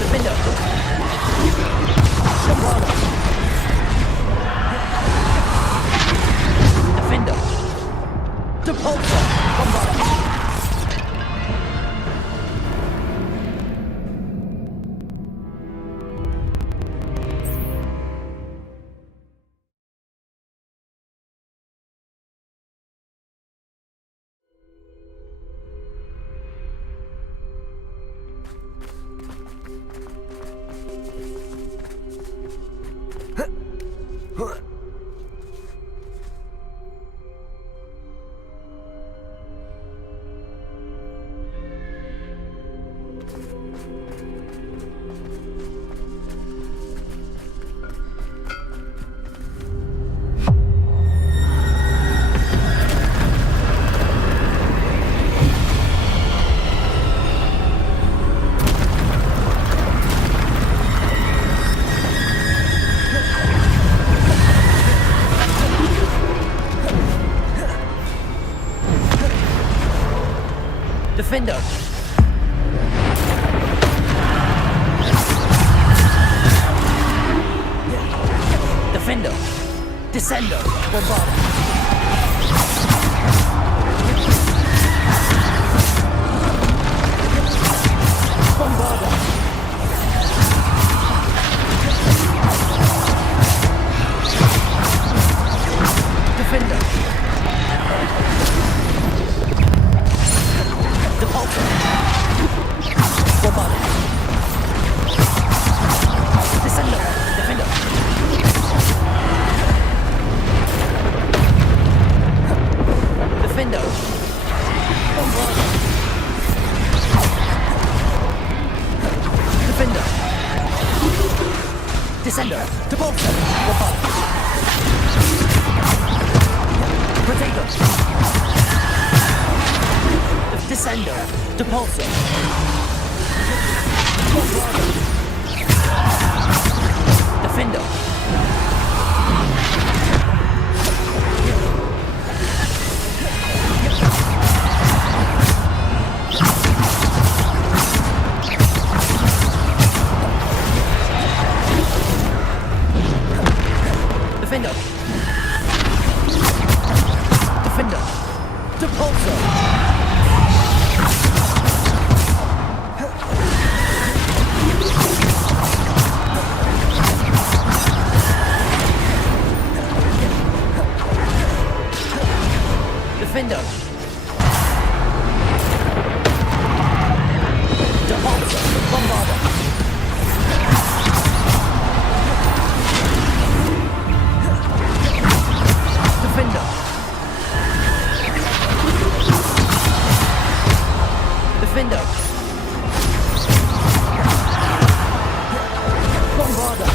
Defender. Bobada. Defender. Depulsor. Bobada. Defender! Defender! Descender! Bombarda! Bombarda! Defender! Depulsor! Bombarda! Descender! Defender! Defender! Bombarda! Defender! Descender! Depulsor! Bombarda! Potato! Descender! Depulsor! Bombarda! Defender! Defender! Defender! Depulsor! Defender! Depulsor! Bombarda! Defender! Defender! Bombarda!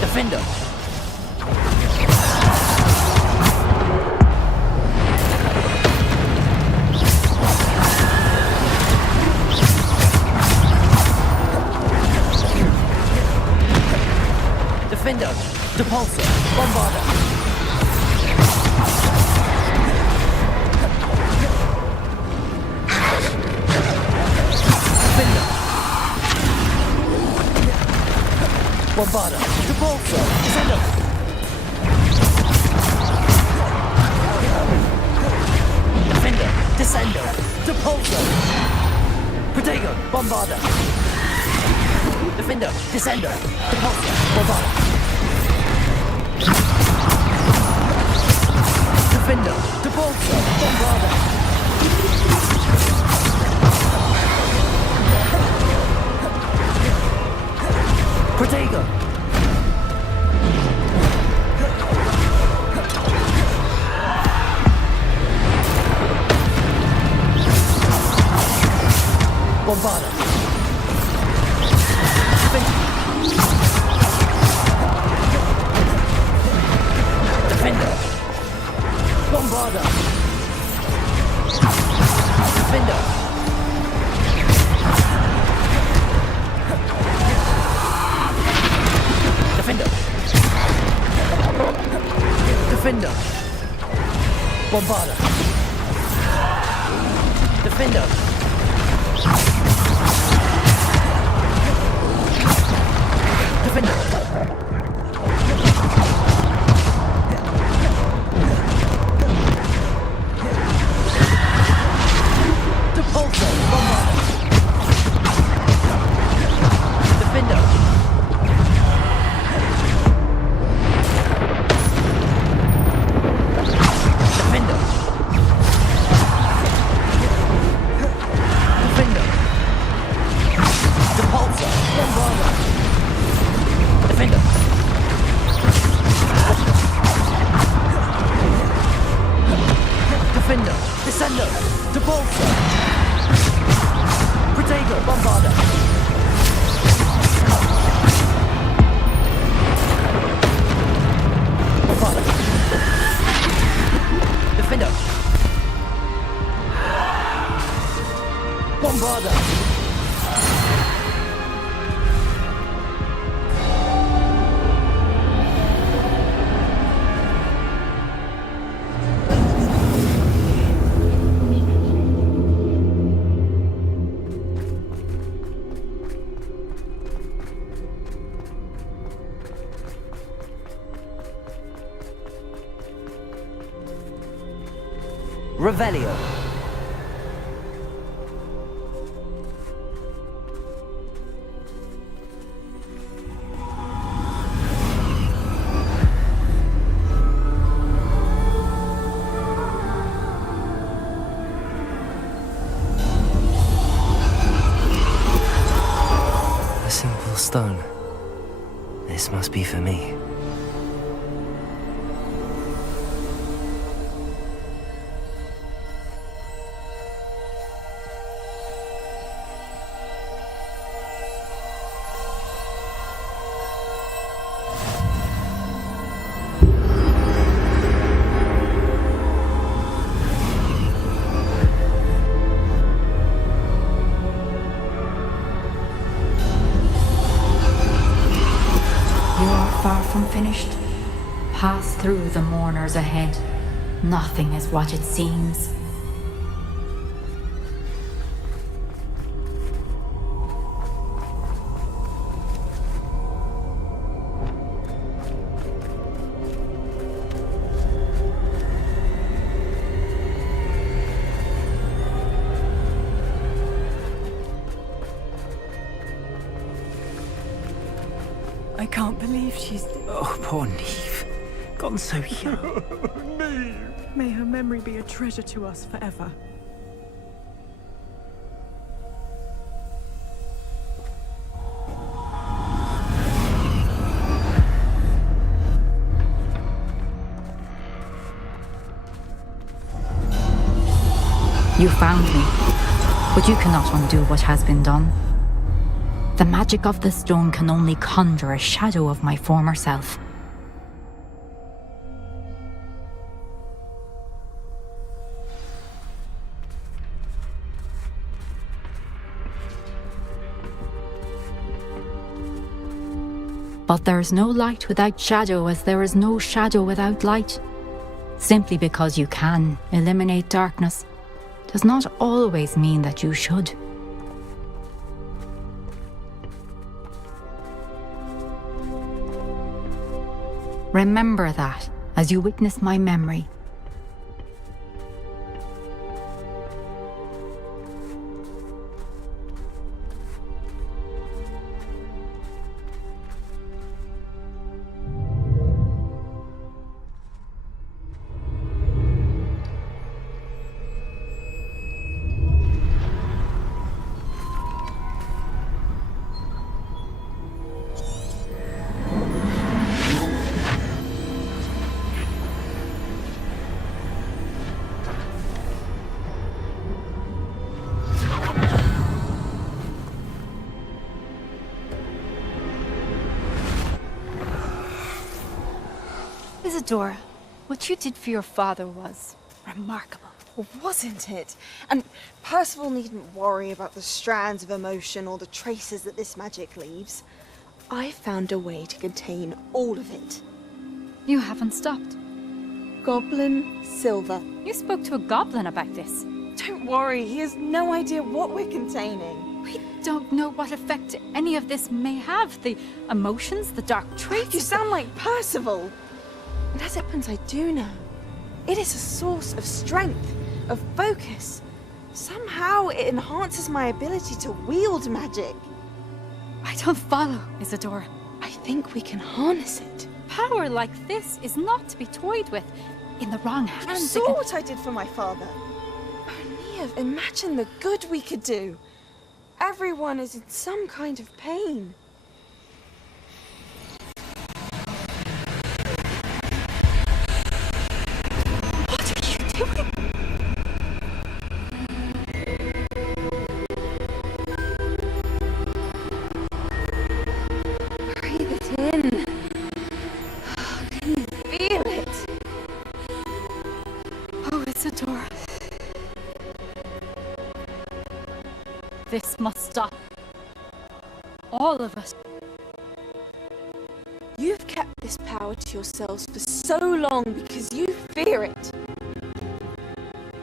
Defender! Defender! Depulsor! Bombarda! Defender! Bombarda! Depulsor! Descendo! Defender! Descendo! Depulsor! Protego! Bombarda! Defender! Descendo! Depulsor! Bombarda! Defender! Depulsor! Bombarda! Protego! Bombarda! Defender! Bombarda! Defender! Defender! Defender! Bombarda! Defender! Defender! Depulsor! Bombarda! Defender! Defender! Defender! Depulsor! Bombarda! Defender! Defender! Descendo! Depulsor! Protego! Bombarda! Bombarda! Defender! Bombarda! Revelio. A simple stone. This must be for me. Far from finished. Pass through the mourners ahead. Nothing is what it seems. I can't believe she's... Oh, poor Neve. Gone so young. May her memory be a treasure to us forever. You found me, but you cannot undo what has been done. The magic of the stone can only conjure a shadow of my former self. But there's no light without shadow, as there is no shadow without light. Simply because you can eliminate darkness does not always mean that you should. Remember that as you witness my memory. Isadora, what you did for your father was remarkable. Well, wasn't it? And Percival needn't worry about the strands of emotion or the traces that this magic leaves. I found a way to contain all of it. You haven't stopped. Goblin Silver. You spoke to a goblin about this. Don't worry, he has no idea what we're containing. We don't know what effect any of this may have. The emotions, the dark traits. You sound like Percival. And as it happens, I do know. It is a source of strength, of focus. Somehow it enhances my ability to wield magic. I don't follow, Isadora. I think we can harness it. Power like this is not to be toyed with. In the wrong hands. You saw what I did for my father. Oh, Neve, imagine the good we could do. Everyone is in some kind of pain. This must stop. All of us. You've kept this power to yourselves for so long because you fear it.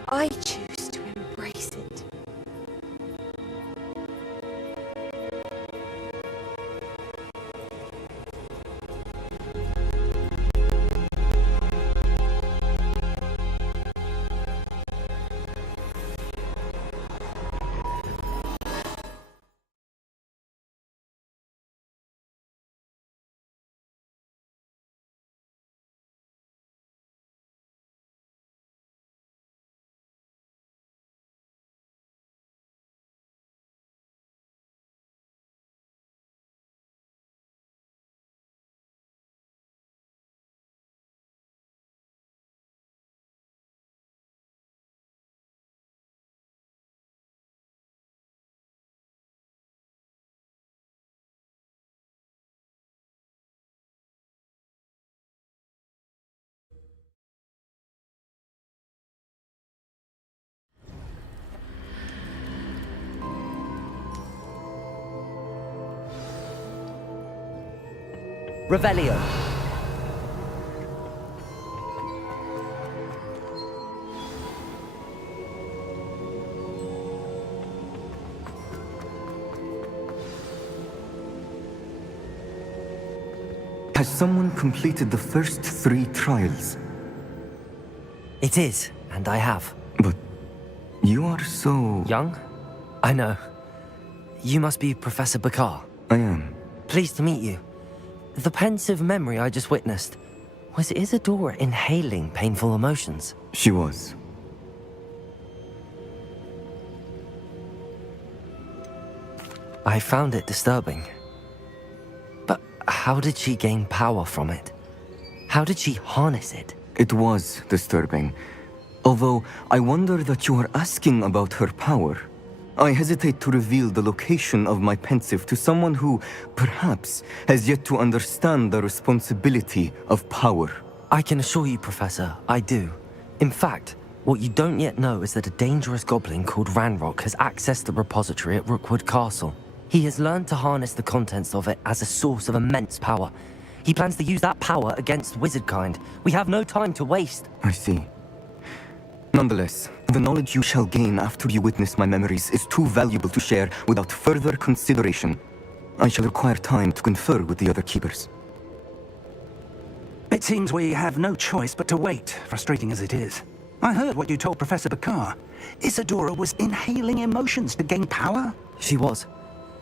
I choose to embrace it. Revelio. Has someone completed the first 3 trials? It is, and I have. But you are so... young? I know. You must be Professor Bakar. I am. Pleased to meet you. The pensive memory I just witnessed, was Isadora inhaling painful emotions? She was. I found it disturbing. But how did she gain power from it? How did she harness it? It was disturbing. Although, I wonder that you are asking about her power. I hesitate to reveal the location of my pensive to someone who, perhaps, has yet to understand the responsibility of power. I can assure you, Professor, I do. In fact, what you don't yet know is that a dangerous goblin called Ranrock has accessed the repository at Rookwood Castle. He has learned to harness the contents of it as a source of immense power. He plans to use that power against wizardkind. We have no time to waste. I see. Nonetheless, the knowledge you shall gain after you witness my memories is too valuable to share without further consideration. I shall require time to confer with the other keepers. It seems we have no choice but to wait, frustrating as it is. I heard what you told Professor Bakar. Isadora was inhaling emotions to gain power? She was.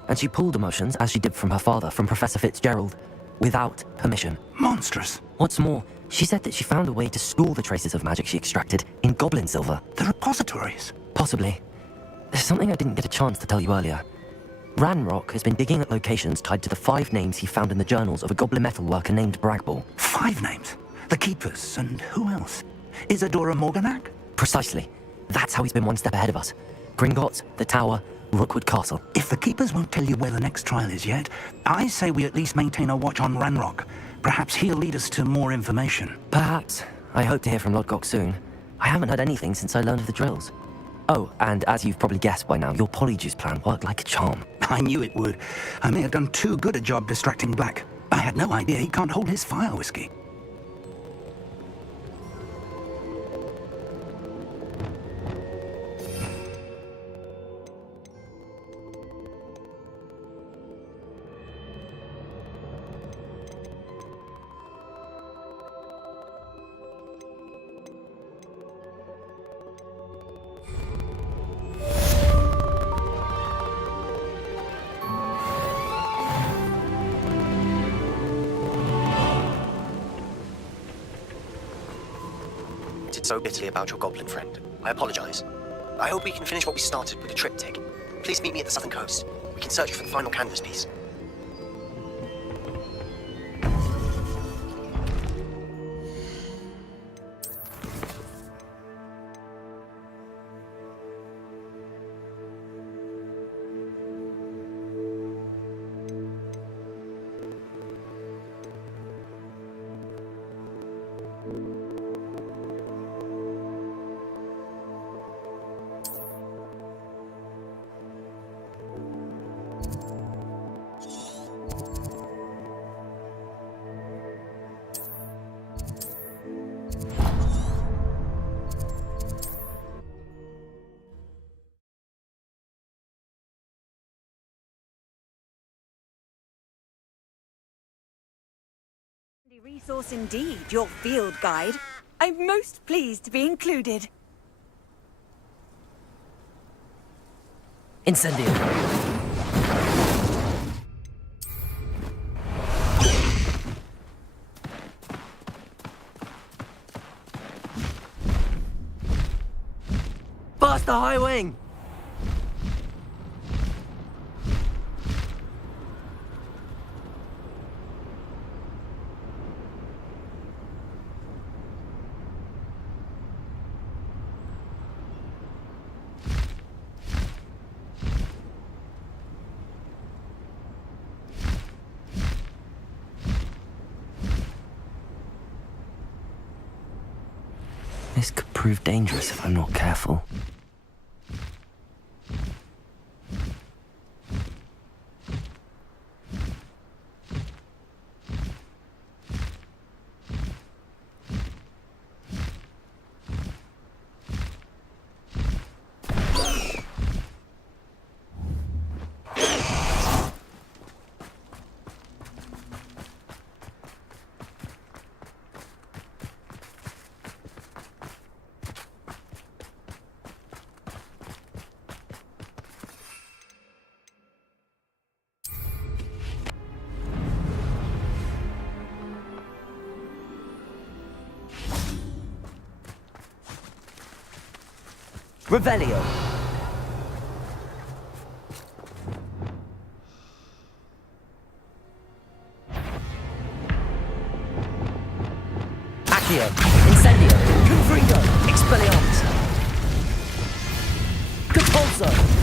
And she pulled emotions, as she did from her father, from Professor Fitzgerald, without permission. Monstrous. What's more, she said that she found a way to store the traces of magic she extracted in goblin silver. The repositories? Possibly. There's something I didn't get a chance to tell you earlier. Ranrock has been digging at locations tied to the 5 names he found in the journals of a goblin metalworker named Bragball. 5 names? The Keepers, and who else? Isadora Morganac? Precisely. That's how he's been one step ahead of us. Gringotts, the Tower, Rookwood Castle. If the Keepers won't tell you where the next trial is yet, I say we at least maintain a watch on Ranrock. Perhaps he'll lead us to more information. Perhaps. I hope to hear from Lodgok soon. I haven't heard anything since I learned of the drills. Oh, and as you've probably guessed by now, your polyjuice plan worked like a charm. I knew it would. I may have done too good a job distracting Black. I had no idea he can't hold his fire whiskey. So bitterly about your goblin friend. I apologize. I hope we can finish what we started with the triptych. Please meet me at the southern coast. We can search for the final canvas piece. Resource indeed, your field guide. I'm most pleased to be included. Incendio. Blast the high wing! This could prove dangerous if I'm not careful. Revelio. Accio. Incendio. Confringo. Expelliarmus. Capulso.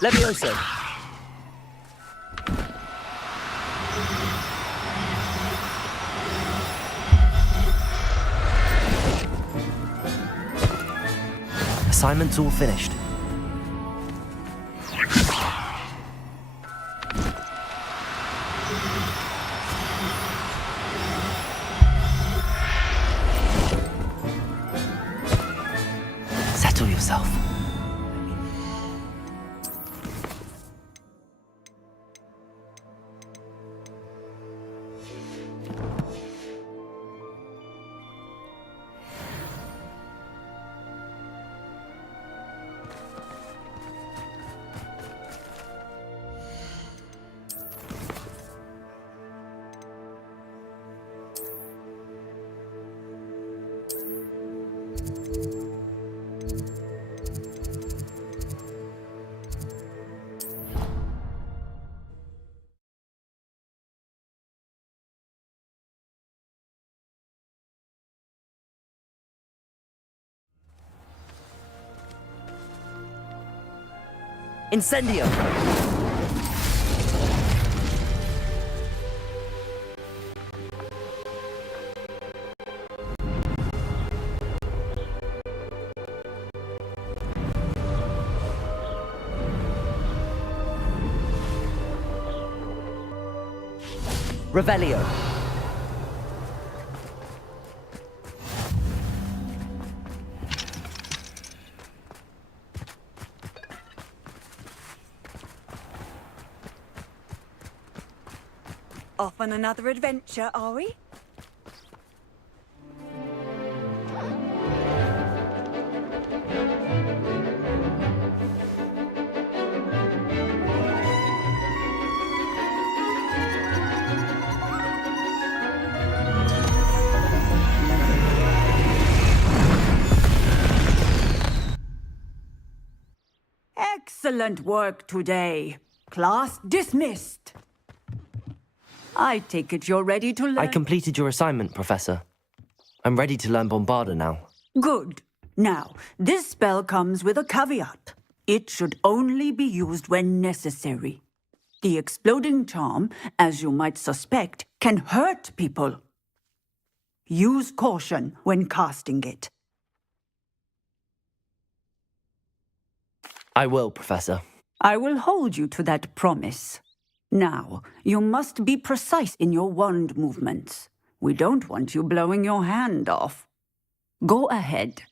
Levioso. Assignment's all finished. Settle yourself. Incendio. Revelio. Off on another adventure, are we? Excellent work today. Class dismissed. I take it you're ready to learn. I completed your assignment, Professor. I'm ready to learn Bombarda now. Good. Now, this spell comes with a caveat. It should only be used when necessary. The exploding charm, as you might suspect, can hurt people. Use caution when casting it. I will, Professor. I will hold you to that promise. Now, you must be precise in your wand movements. We don't want you blowing your hand off. Go ahead.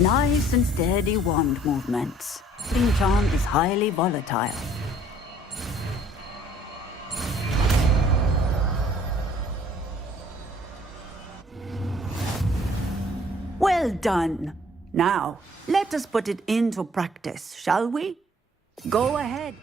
Nice and steady wand movements. Exploding charm is highly volatile. Well done. Now, let us put it into practice, shall we? Go ahead.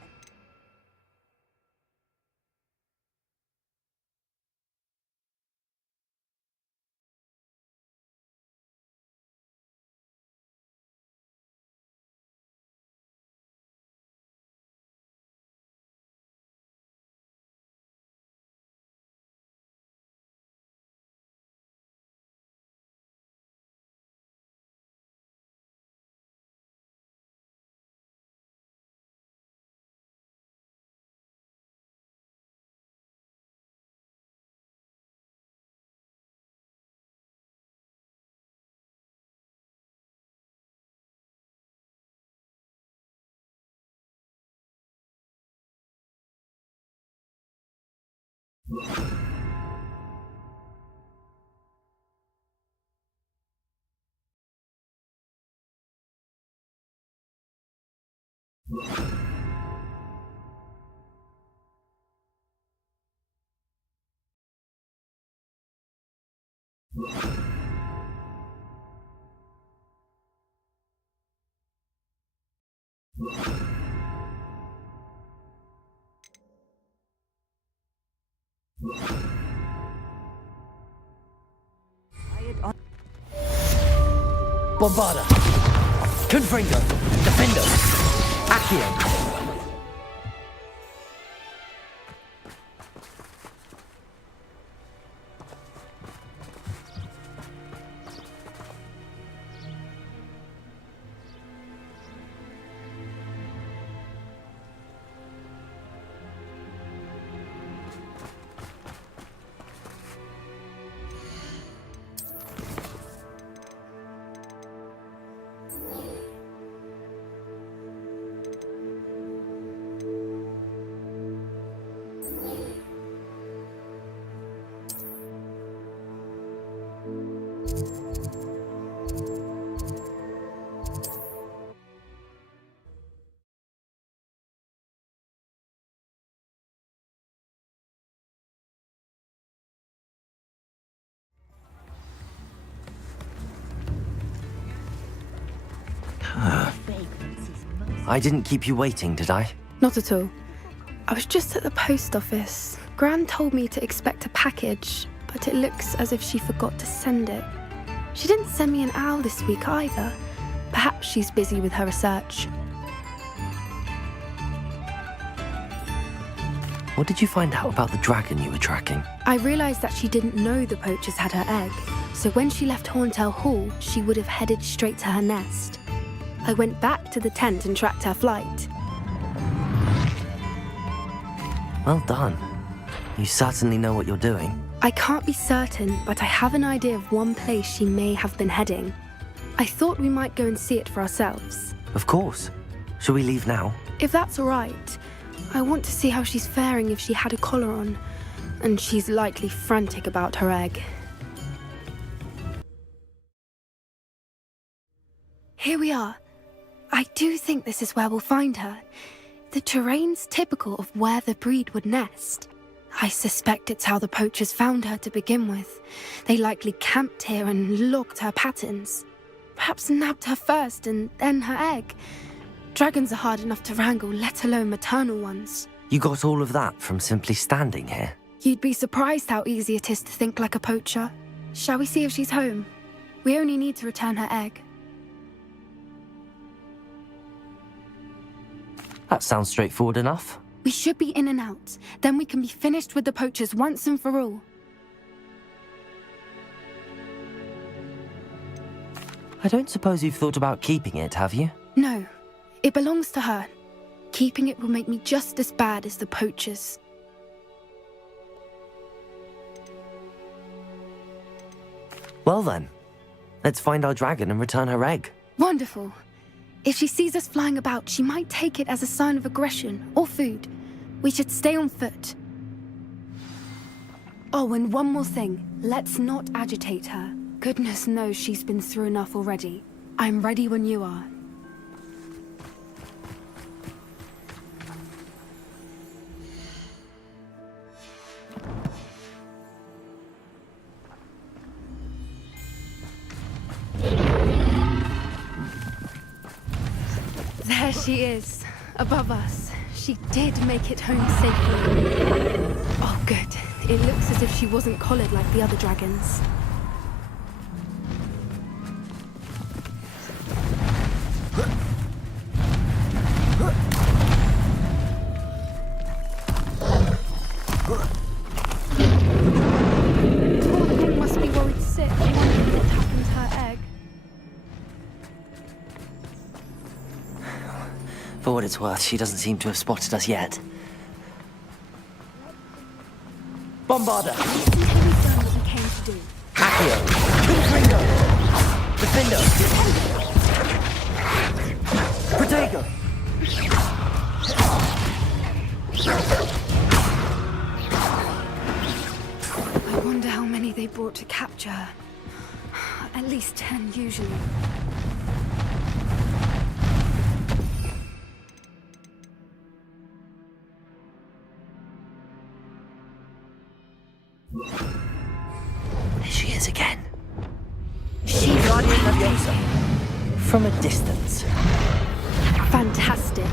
Bombarda. Confringo. Defendo. Accio. I didn't keep you waiting, did I? Not at all. I was just at the post office. Gran told me to expect a package, but it looks as if she forgot to send it. She didn't send me an owl this week either. Perhaps she's busy with her research. What did you find out about the dragon you were tracking? I realised that she didn't know the poachers had her egg, so when she left Horntail Hall, she would have headed straight to her nest. I went back to the tent and tracked her flight. Well done. You certainly know what you're doing. I can't be certain, but I have an idea of one place she may have been heading. I thought we might go and see it for ourselves. Of course. Shall we leave now? If that's all right. I want to see how she's faring if she had a collar on, and she's likely frantic about her egg. Here we are. I do think this is where we'll find her. The terrain's typical of where the breed would nest. I suspect it's how the poachers found her to begin with. They likely camped here and logged her patterns. Perhaps nabbed her first and then her egg. Dragons are hard enough to wrangle, let alone maternal ones. You got all of that from simply standing here? You'd be surprised how easy it is to think like a poacher. Shall we see if she's home? We only need to return her egg. That sounds straightforward enough. We should be in and out. Then we can be finished with the poachers once and for all. I don't suppose you've thought about keeping it, have you? No. It belongs to her. Keeping it will make me just as bad as the poachers. Well then, let's find our dragon and return her egg. Wonderful. If she sees us flying about, she might take it as a sign of aggression or food. We should stay on foot. Oh, and one more thing. Let's not agitate her. Goodness knows she's been through enough already. I'm ready when you are. There she is, above us. She did make it home safely. Oh, good. It looks as if she wasn't collared like the other dragons. Poor thing must be worried sick, wondering what happened to her egg. For what it's worth, she doesn't seem to have spotted us yet. Bombarda! Listen till we've done what we came to do. Accio! Confringo! Defendo! Protego! I wonder how many they brought to capture her. At least 10 usually. There she is again. She's Guardian Leviosa. From a distance. fantastic.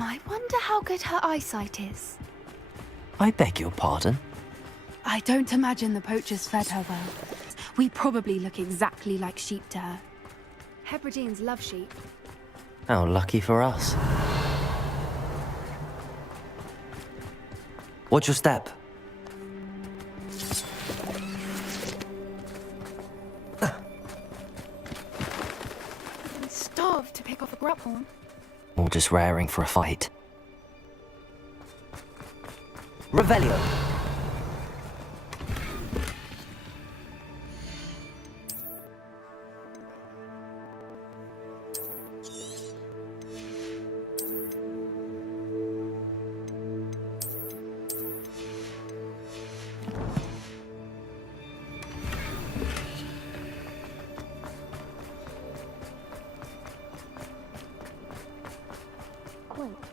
I wonder how good her eyesight is. I beg your pardon? I don't imagine the poachers fed her well. We probably look exactly like sheep to her. Hebrideans love sheep. How lucky for us. Watch your step. I'm starved to pick off a grubhorn. Or just raring for a fight. Revelio.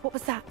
What was that?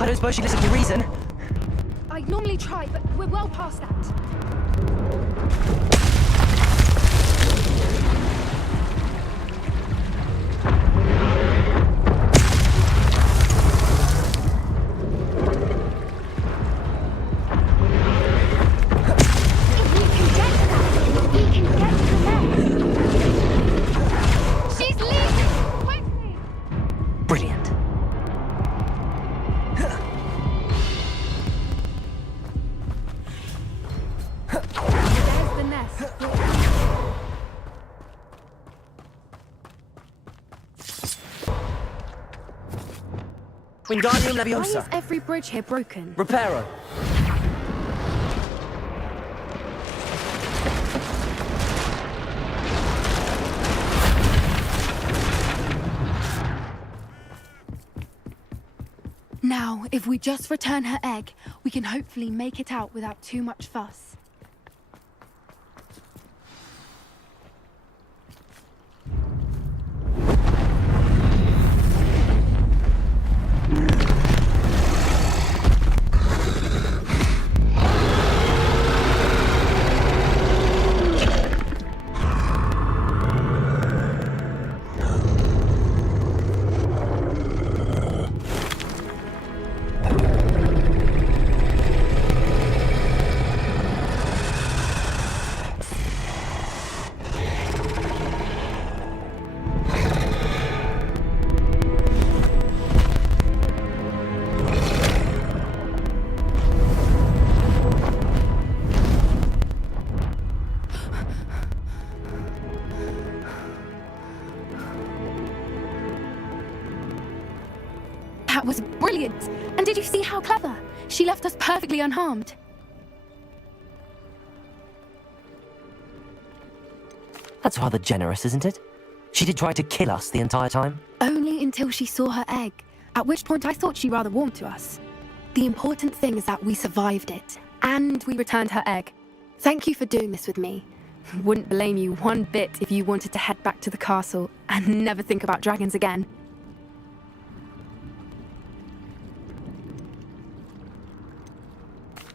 I don't suppose she listened to reason. I normally try, but we're well past that. Wingardium Why Leviosa. is every bridge here broken? Reparo. Now, if we just return her egg, we can hopefully make it out without too much fuss. That was brilliant! And did you see how clever? She left us perfectly unharmed. That's rather generous, isn't it? She did try to kill us the entire time. Only until she saw her egg, at which point I thought she rather warmed to us. The important thing is that we survived it, and we returned her egg. Thank you for doing this with me. Wouldn't blame you one bit if you wanted to head back to the castle and never think about dragons again.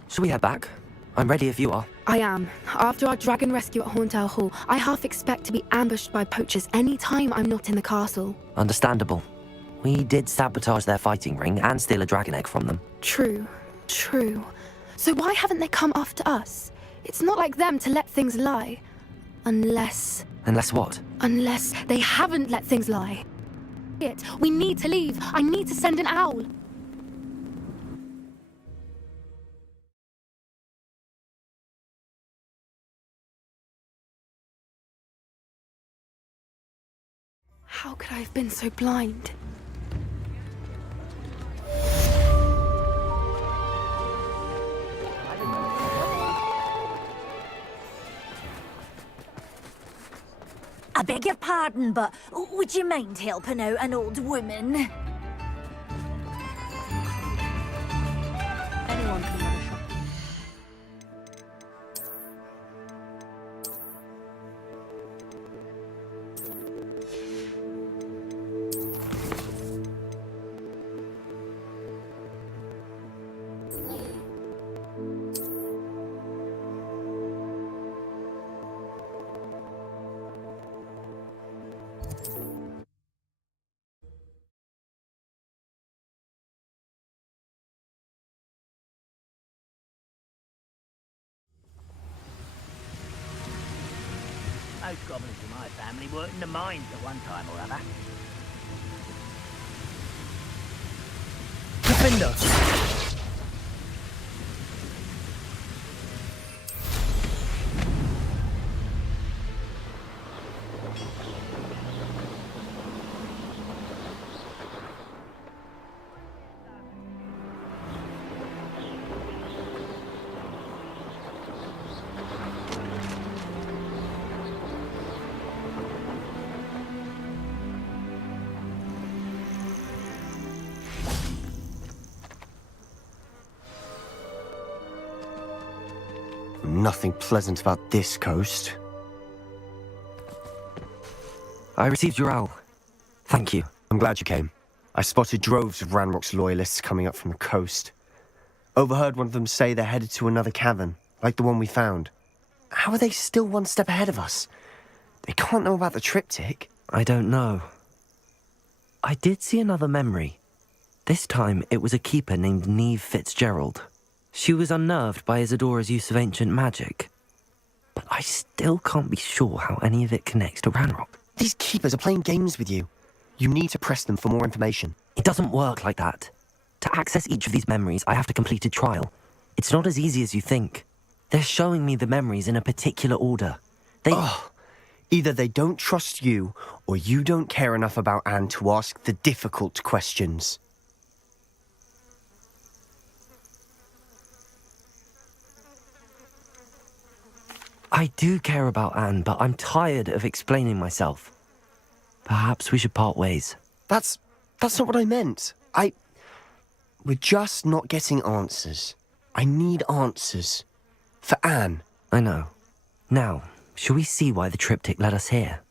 Shall we head back? I'm ready if you are. I am. After our dragon rescue at Hauntower Hall, I half expect to be ambushed by poachers any time I'm not in the castle. Understandable. We did sabotage their fighting ring and steal a dragon egg from them. True. So why haven't they come after us? It's not like them to let things lie. Unless what? Unless they haven't let things lie. We need to leave. I need to send an owl. How could I have been so blind? I beg your pardon, but would you mind helping out an old woman? Anyone can run a shop. Most goblins in my family worked in the mines at one time or other. Defender! Nothing pleasant about this coast. I received your owl. Thank you. I'm glad you came. I spotted droves of Ranrock's loyalists coming up from the coast. Overheard one of them say they're headed to another cavern, like the one we found. How are they still one step ahead of us? They can't know about the triptych. I don't know. I did see another memory. This time it was a keeper named Neve Fitzgerald. She was unnerved by Isadora's use of ancient magic. But I still can't be sure how any of it connects to Ranrock. These keepers are playing games with you. You need to press them for more information. It doesn't work like that. To access each of these memories, I have to complete a trial. It's not as easy as you think. They're showing me the memories in a particular order. Either they don't trust you, or you don't care enough about Anne to ask the difficult questions. I do care about Anne, but I'm tired of explaining myself. Perhaps we should part ways. That's not what I meant. We're just not getting answers. I need answers. For Anne. I know. Now, shall we see why the triptych led us here?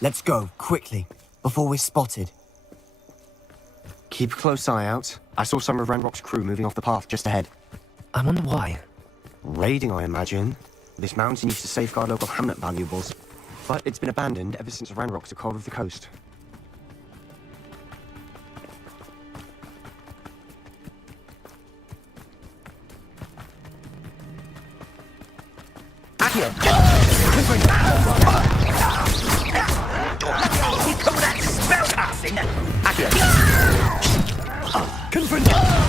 Let's go, quickly, before we're spotted. Keep a close eye out. I saw some of Ranrock's crew moving off the path just ahead. I wonder why. Raiding, I imagine. This mountain used to safeguard local hamlet valuables, but it's been abandoned ever since Ranrock took hold of the coast. You call that spellcasting? Confront!